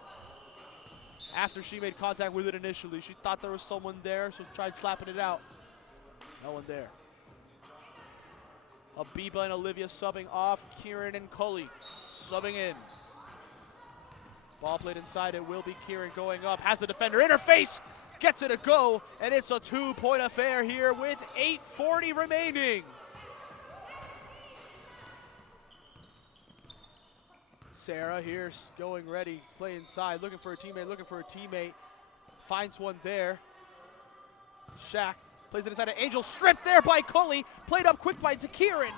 After she made contact with it initially, she thought there was someone there, so tried slapping it out. No one there. Habiba and Olivia subbing off. Kieran and Cully subbing in. Ball played inside. It will be Kieran going up. Has the defender in her face. Gets it a go, and it's a 2-point affair here with 8:40 remaining. Sarah here going ready, play inside, looking for a teammate, finds one there. Shaq plays it inside to Angel, stripped there by Cully, played up quick by Kieran.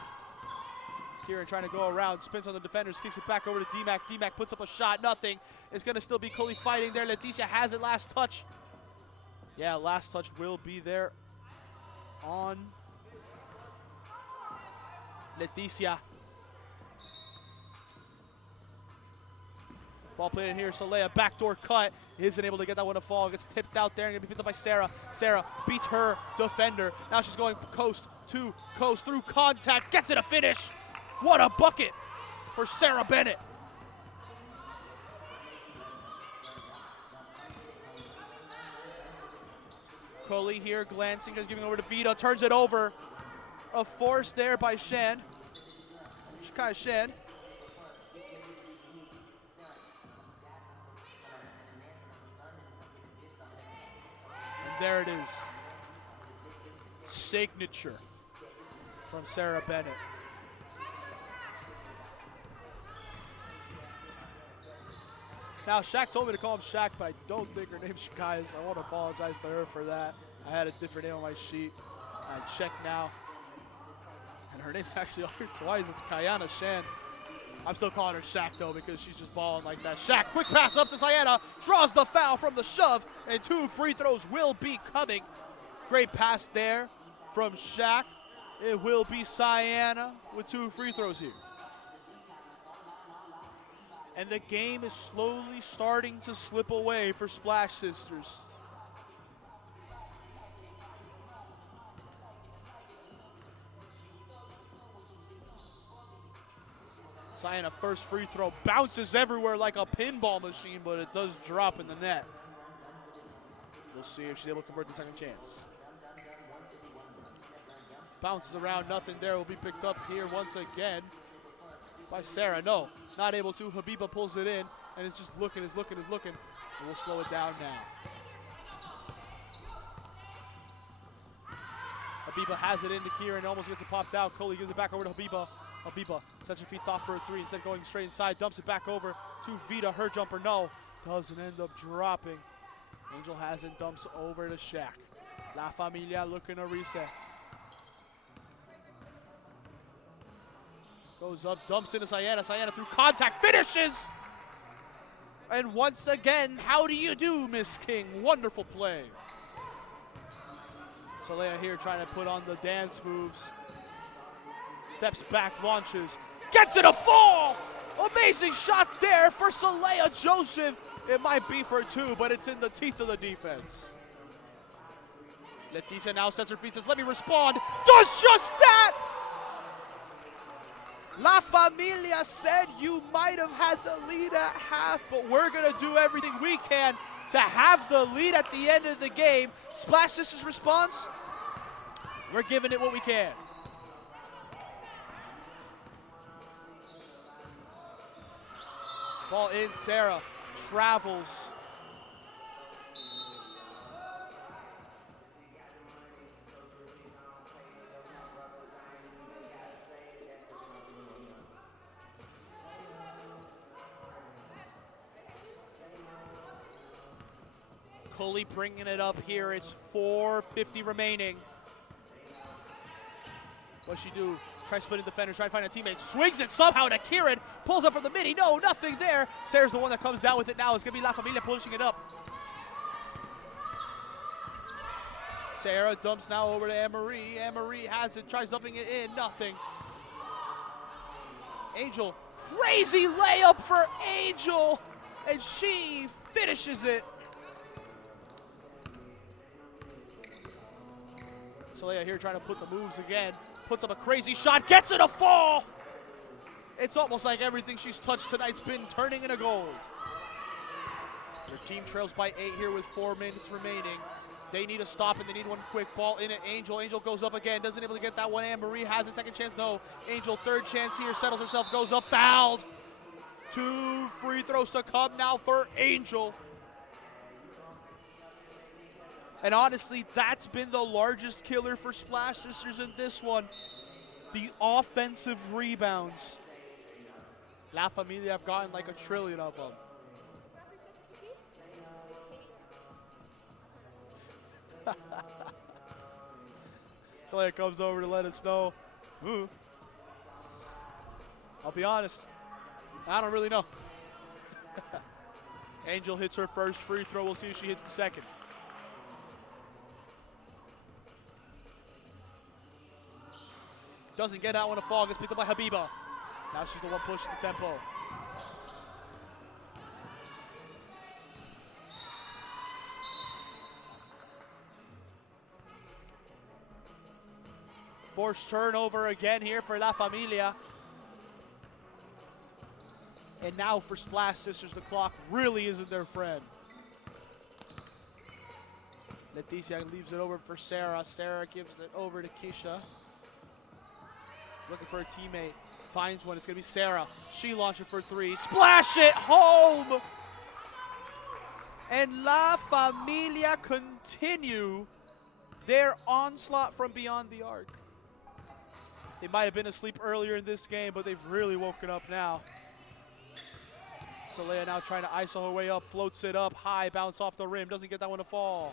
Kieran trying to go around, spins on the defenders, kicks it back over to D-Mac. D-Mac puts up a shot, nothing. It's going to still be Coley fighting there. Leticia has it, last touch. Yeah, last touch will be there on Leticia. Ball played in here, Solea, backdoor cut. Isn't able to get that one to fall. Gets tipped out there and gonna be picked up by Sarah. Sarah beats her defender. Now she's going coast to coast through contact. Gets it a finish. What a bucket for Sarah Bennett. Coley here glancing, just giving over to Vita. Turns it over. A force there by Shan. Kai Shan. There it is. Signature from Sarah Bennett. Now, Shaq told me to call him Shaq, but I don't think her name's Shakai. I want to apologize to her for that. I had a different name on my sheet. I check now. And her name's actually on here twice. It's Kayana Shan. I'm still calling her Shaq, though, because she's just balling like that. Shaq, quick pass up to Sienna, draws the foul from the shove, and 2 free throws will be coming. Great pass there from Shaq. It will be Sienna with 2 free throws here. And the game is slowly starting to slip away for Splash Sisters. Sienna, first free throw, bounces everywhere like a pinball machine, but it does drop in the net. We'll see if she's able to convert the second chance. Bounces around, nothing there. Will be picked up here once again by Sarah. No, not able to. Habiba pulls it in, and it's just looking. And we'll slow it down now. Habiba has it into Kieran, almost gets it popped out. Coley gives it back over to Habiba. Habiba sets her feet off for a 3, instead of going straight inside, dumps it back over to Vita. Her jumper, no, doesn't end up dropping. Angel has it, dumps over to Shaq. La Familia looking to reset. Goes up, dumps into Sienna. Sienna through contact, finishes! And once again, how do you do, Miss King? Wonderful play. Solea here trying to put on the dance moves. Steps back, launches, gets it a fall! Amazing shot there for Solea Joseph. It might be for 2, but it's in the teeth of the defense. Leticia now sets her feet, says, let me respond. Does just that! La Familia said you might have had the lead at half, but we're gonna do everything we can to have the lead at the end of the game. Splash Sisters response, we're giving it what we can. Ball in, Sarah travels. Coley bringing it up here. It's 4:50 remaining. What's she do? Try splitting defender, try to find a teammate. Swings it somehow to Kieran. Pulls up from the midi. No, nothing there. Sarah's the one that comes down with it now. It's going to be La Familia pushing it up. Sarah dumps now over to Anne-Marie. Anne-Marie has it, tries dumping it in. Nothing. Angel. Crazy layup for Angel. And she finishes it. Solea here trying to put the moves again. Puts up a crazy shot, gets it a fall! It's almost like everything she's touched tonight's been turning into gold. Their team trails by 8 here with 4 minutes remaining. They need a stop and they need one quick. Ball in at Angel. Angel goes up again, doesn't able to get that one. Anne-Marie has a second chance. No. Angel, third chance here, settles herself, goes up, fouled. 2 free throws to come now for Angel. And honestly, that's been the largest killer for Splash Sisters in this one. The offensive rebounds. La Familia have gotten like 1 trillion of them. Solea comes over to let us know. Ooh. I'll be honest, I don't really know. Angel hits her first free throw. We'll see if she hits the second. Doesn't get that one to fall. Gets picked up by Habiba. Now she's the one pushing the tempo. Forced turnover again here for La Familia. And now for Splash Sisters, the clock really isn't their friend. Leticia leaves it over for Sarah. Sarah gives it over to Kisha. Looking for a teammate. Finds one. It's going to be Sarah. She launches for three. Splash it home! And La Familia continue their onslaught from beyond the arc. They might have been asleep earlier in this game, but they've really woken up now. Leia now trying to ISO her way up, floats it up high, bounce off the rim, doesn't get that one to fall.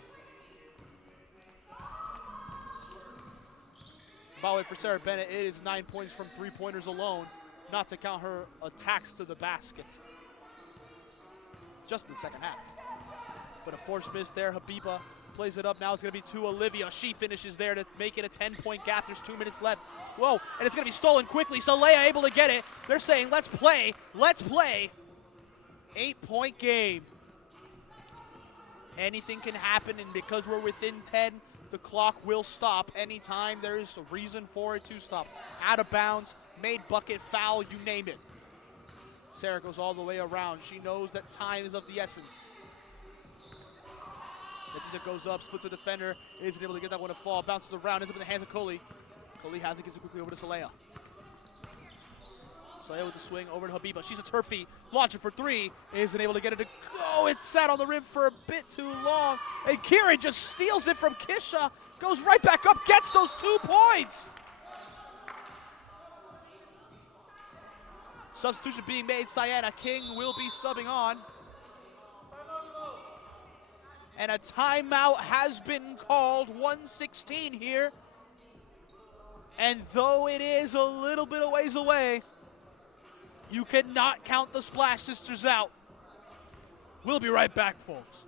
By the way, for Sarah Bennett, it is 9 points from three-pointers alone, not to count her attacks to the basket. Just in the second half. But a forced miss there. Habiba plays it up. Now it's going to be to Olivia. She finishes there to make it a 10-point gap. There's 2 minutes left. Whoa, and it's going to be stolen quickly. So Leia able to get it. They're saying, let's play, let's play. 8-point game. Anything can happen, and because we're within 10, the clock will stop anytime there is a reason for it to stop. Out of bounds, made bucket, foul, you name it. Sarah goes all the way around. She knows that time is of the essence. Leticia goes up, splits a defender, isn't able to get that one to fall, bounces around, ends up in the hands of Coley. Coley has it, gets it quickly over to Saleha. Saleha with the swing over to Habiba. She's a turfy, launching for three, isn't able to get it to go. It sat on the rim for a bit too long, and Kieran just steals it from Kisha, goes right back up, gets those 2 points. Substitution being made, Sienna King will be subbing on. And a timeout has been called, 1:16 here. And though it is a little bit of ways away, you cannot count the Splash Sisters out. We'll be right back, folks.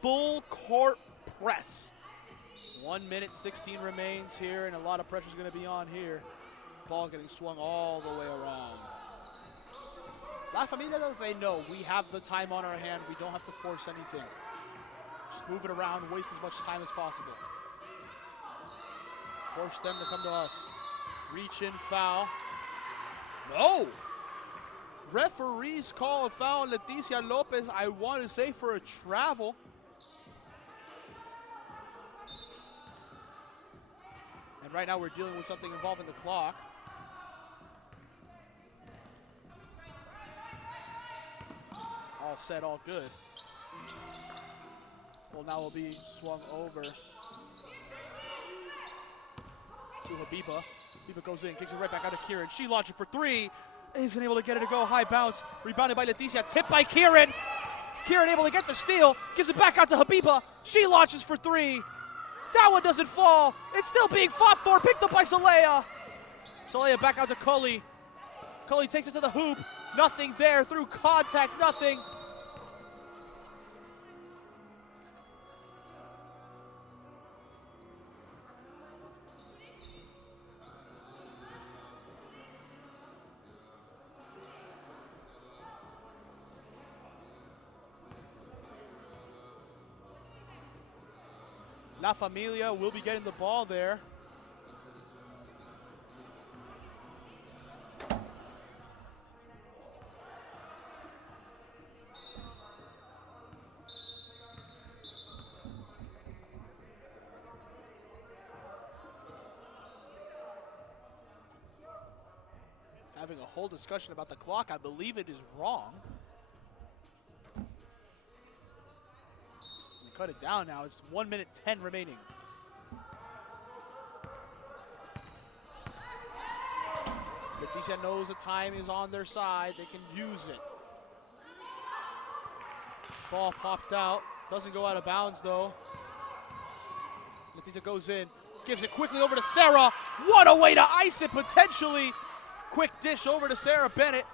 Full court press. 1 minute 16 remains here, and a lot of pressure is going to be on here. Ball getting swung all the way around. La Familia, though, they know we have the time on our hand. We don't have to force anything. Just move it around, waste as much time as possible. Force them to come to us. Reach in, foul. No! Referees call a foul on Leticia Lopez, I want to say for a travel. And right now we're dealing with something involving the clock. All set, all good. Well, now will be swung over to Habiba. Habiba goes in, kicks it right back out to Kieran. She launches for three. Isn't able to get it to go. High bounce. Rebounded by Leticia. Tipped by Kieran. Kieran able to get the steal. Gives it back out to Habiba. She launches for three. That one doesn't fall. It's still being fought for. Picked up by Saleha. Saleha back out to Cully. Cully takes it to the hoop. Nothing there through contact. Nothing. La Familia will be getting the ball there. Having a whole discussion about the clock. I believe it is wrong. We cut it down now. It's 1 minute 10 remaining. Leticia knows the time is on their side. They can use it. Ball popped out. Doesn't go out of bounds though. Leticia goes in. Gives it quickly over to Sarah. What a way to ice it potentially. Quick dish over to Sarah Bennett.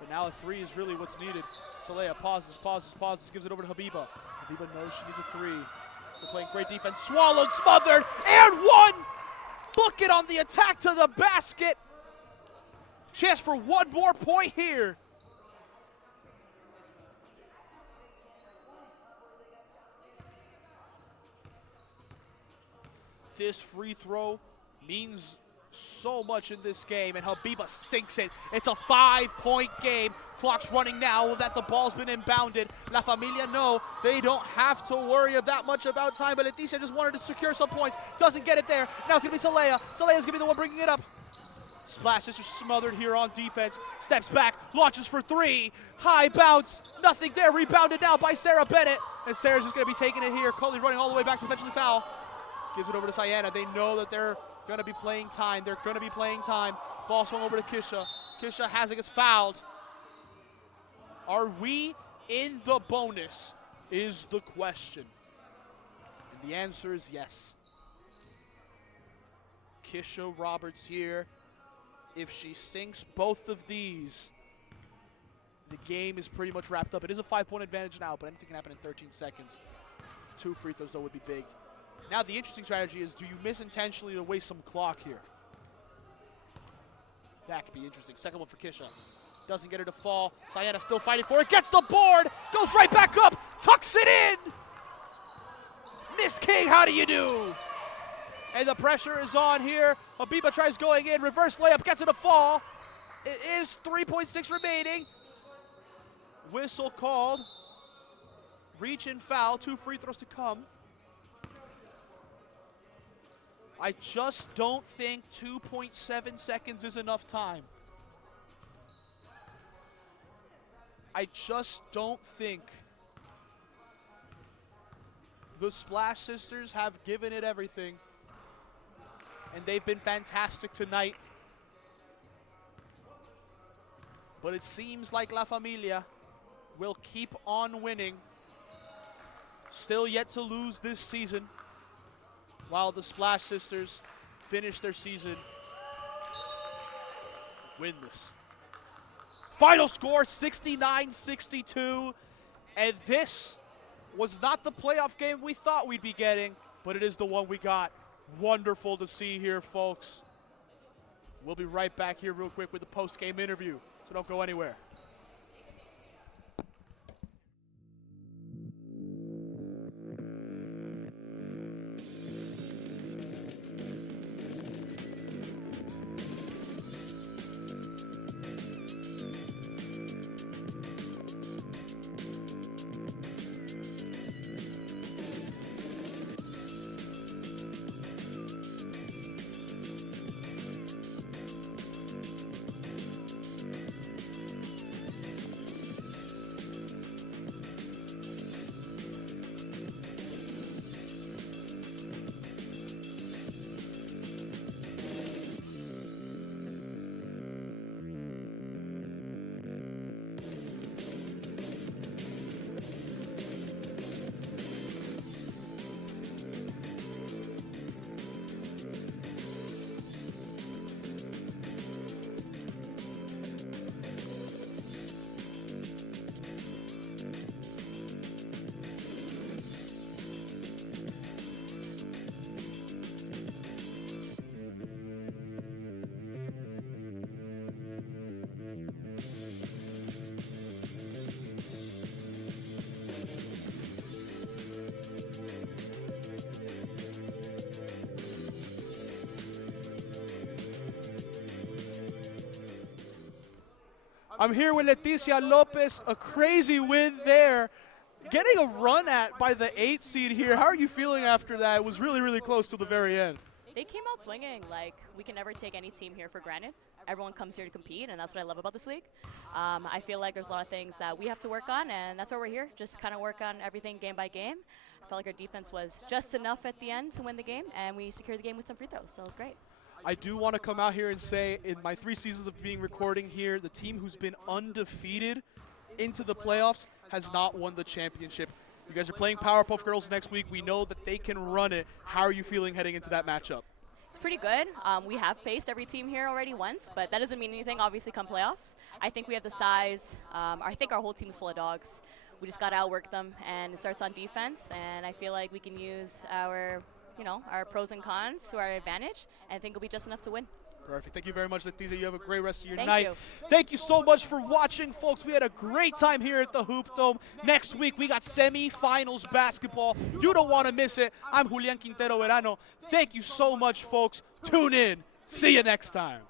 But now a three is really what's needed. Saleha pauses, gives it over to Habiba. Habiba knows she needs a three. They're playing great defense. Swallowed, smothered, and one! Book it on the attack to the basket. Chance for one more point here. This free throw means so much in this game, and Habiba sinks it. It's a 5-point game. Clock's running now that the ball's been inbounded. La Familia know they don't have to worry that much about time, but Leticia just wanted to secure some points. Doesn't get it there. Now it's going to be Saleha. Saleha's going to be the one bringing it up. Splash is just smothered here on defense. Steps back, launches for three. High bounce, nothing there. Rebounded now by Sarah Bennett. And Sarah's just going to be taking it here. Coley running all the way back to potentially foul. Gives it over to Sayana. They know that they're going to be playing time. They're going to be playing time. Ball swung over to Kisha. Kisha has it, gets fouled. Are we in the bonus is the question. And the answer is yes. Kisha Roberts here. If she sinks both of these, the game is pretty much wrapped up. It is a 5-point advantage now, but anything can happen in 13 seconds. 2 free throws, though, would be big. Now the interesting strategy is, do you miss intentionally to waste some clock here? That could be interesting. Second one for Kisha. Doesn't get her to fall. Sayana still fighting for it. Gets the board. Goes right back up. Tucks it in. Miss King, how do you do? And the pressure is on here. Habiba tries going in. Reverse layup. Gets it to fall. It is 3.6 remaining. Whistle called. Reach and foul. 2 free throws to come. I just don't think 2.7 seconds is enough time. I just don't think the Splash Sisters have given it everything. And they've been fantastic tonight. But it seems like La Familia will keep on winning. Still yet to lose this season, while the Splash Sisters finish their season winless. Final score, 69-62. And this was not the playoff game we thought we'd be getting, but it is the one we got. Wonderful to see here, folks. We'll be right back here real quick with the post-game interview, so don't go anywhere. I'm here with Leticia Lopez, a crazy win there. Getting a run at by the 8 seed here. How are you feeling after that? It was really, really close to the very end. They came out swinging. Like, we can never take any team here for granted. Everyone comes here to compete, and that's what I love about this league. I feel like there's a lot of things that we have to work on, and that's why we're here, just kind of work on everything game by game. I felt like our defense was just enough at the end to win the game, and we secured the game with some free throws, so it was great. I do want to come out here and say, in my 3 seasons of being recording here, the team who's been undefeated into the playoffs has not won the championship. You guys are playing Powerpuff Girls next week. We know that they can run it. How are you feeling heading into that matchup? It's pretty good. We have faced every team here already once, but that doesn't mean anything, obviously, come playoffs. I think we have the size. I think our whole team is full of dogs. We just got to outwork them, and it starts on defense, and I feel like we can use our pros and cons to our advantage, and I think it'll be just enough to win. Perfect. Thank you very much, Leticia. You have a great rest of your Thank night. you. Thank you so much for watching, folks. We had a great time here at the Hoop Dome. Next week, we got semi-finals basketball. You don't want to miss it. I'm Julian Quintero Verano. Thank you so much, folks. Tune in. See you next time.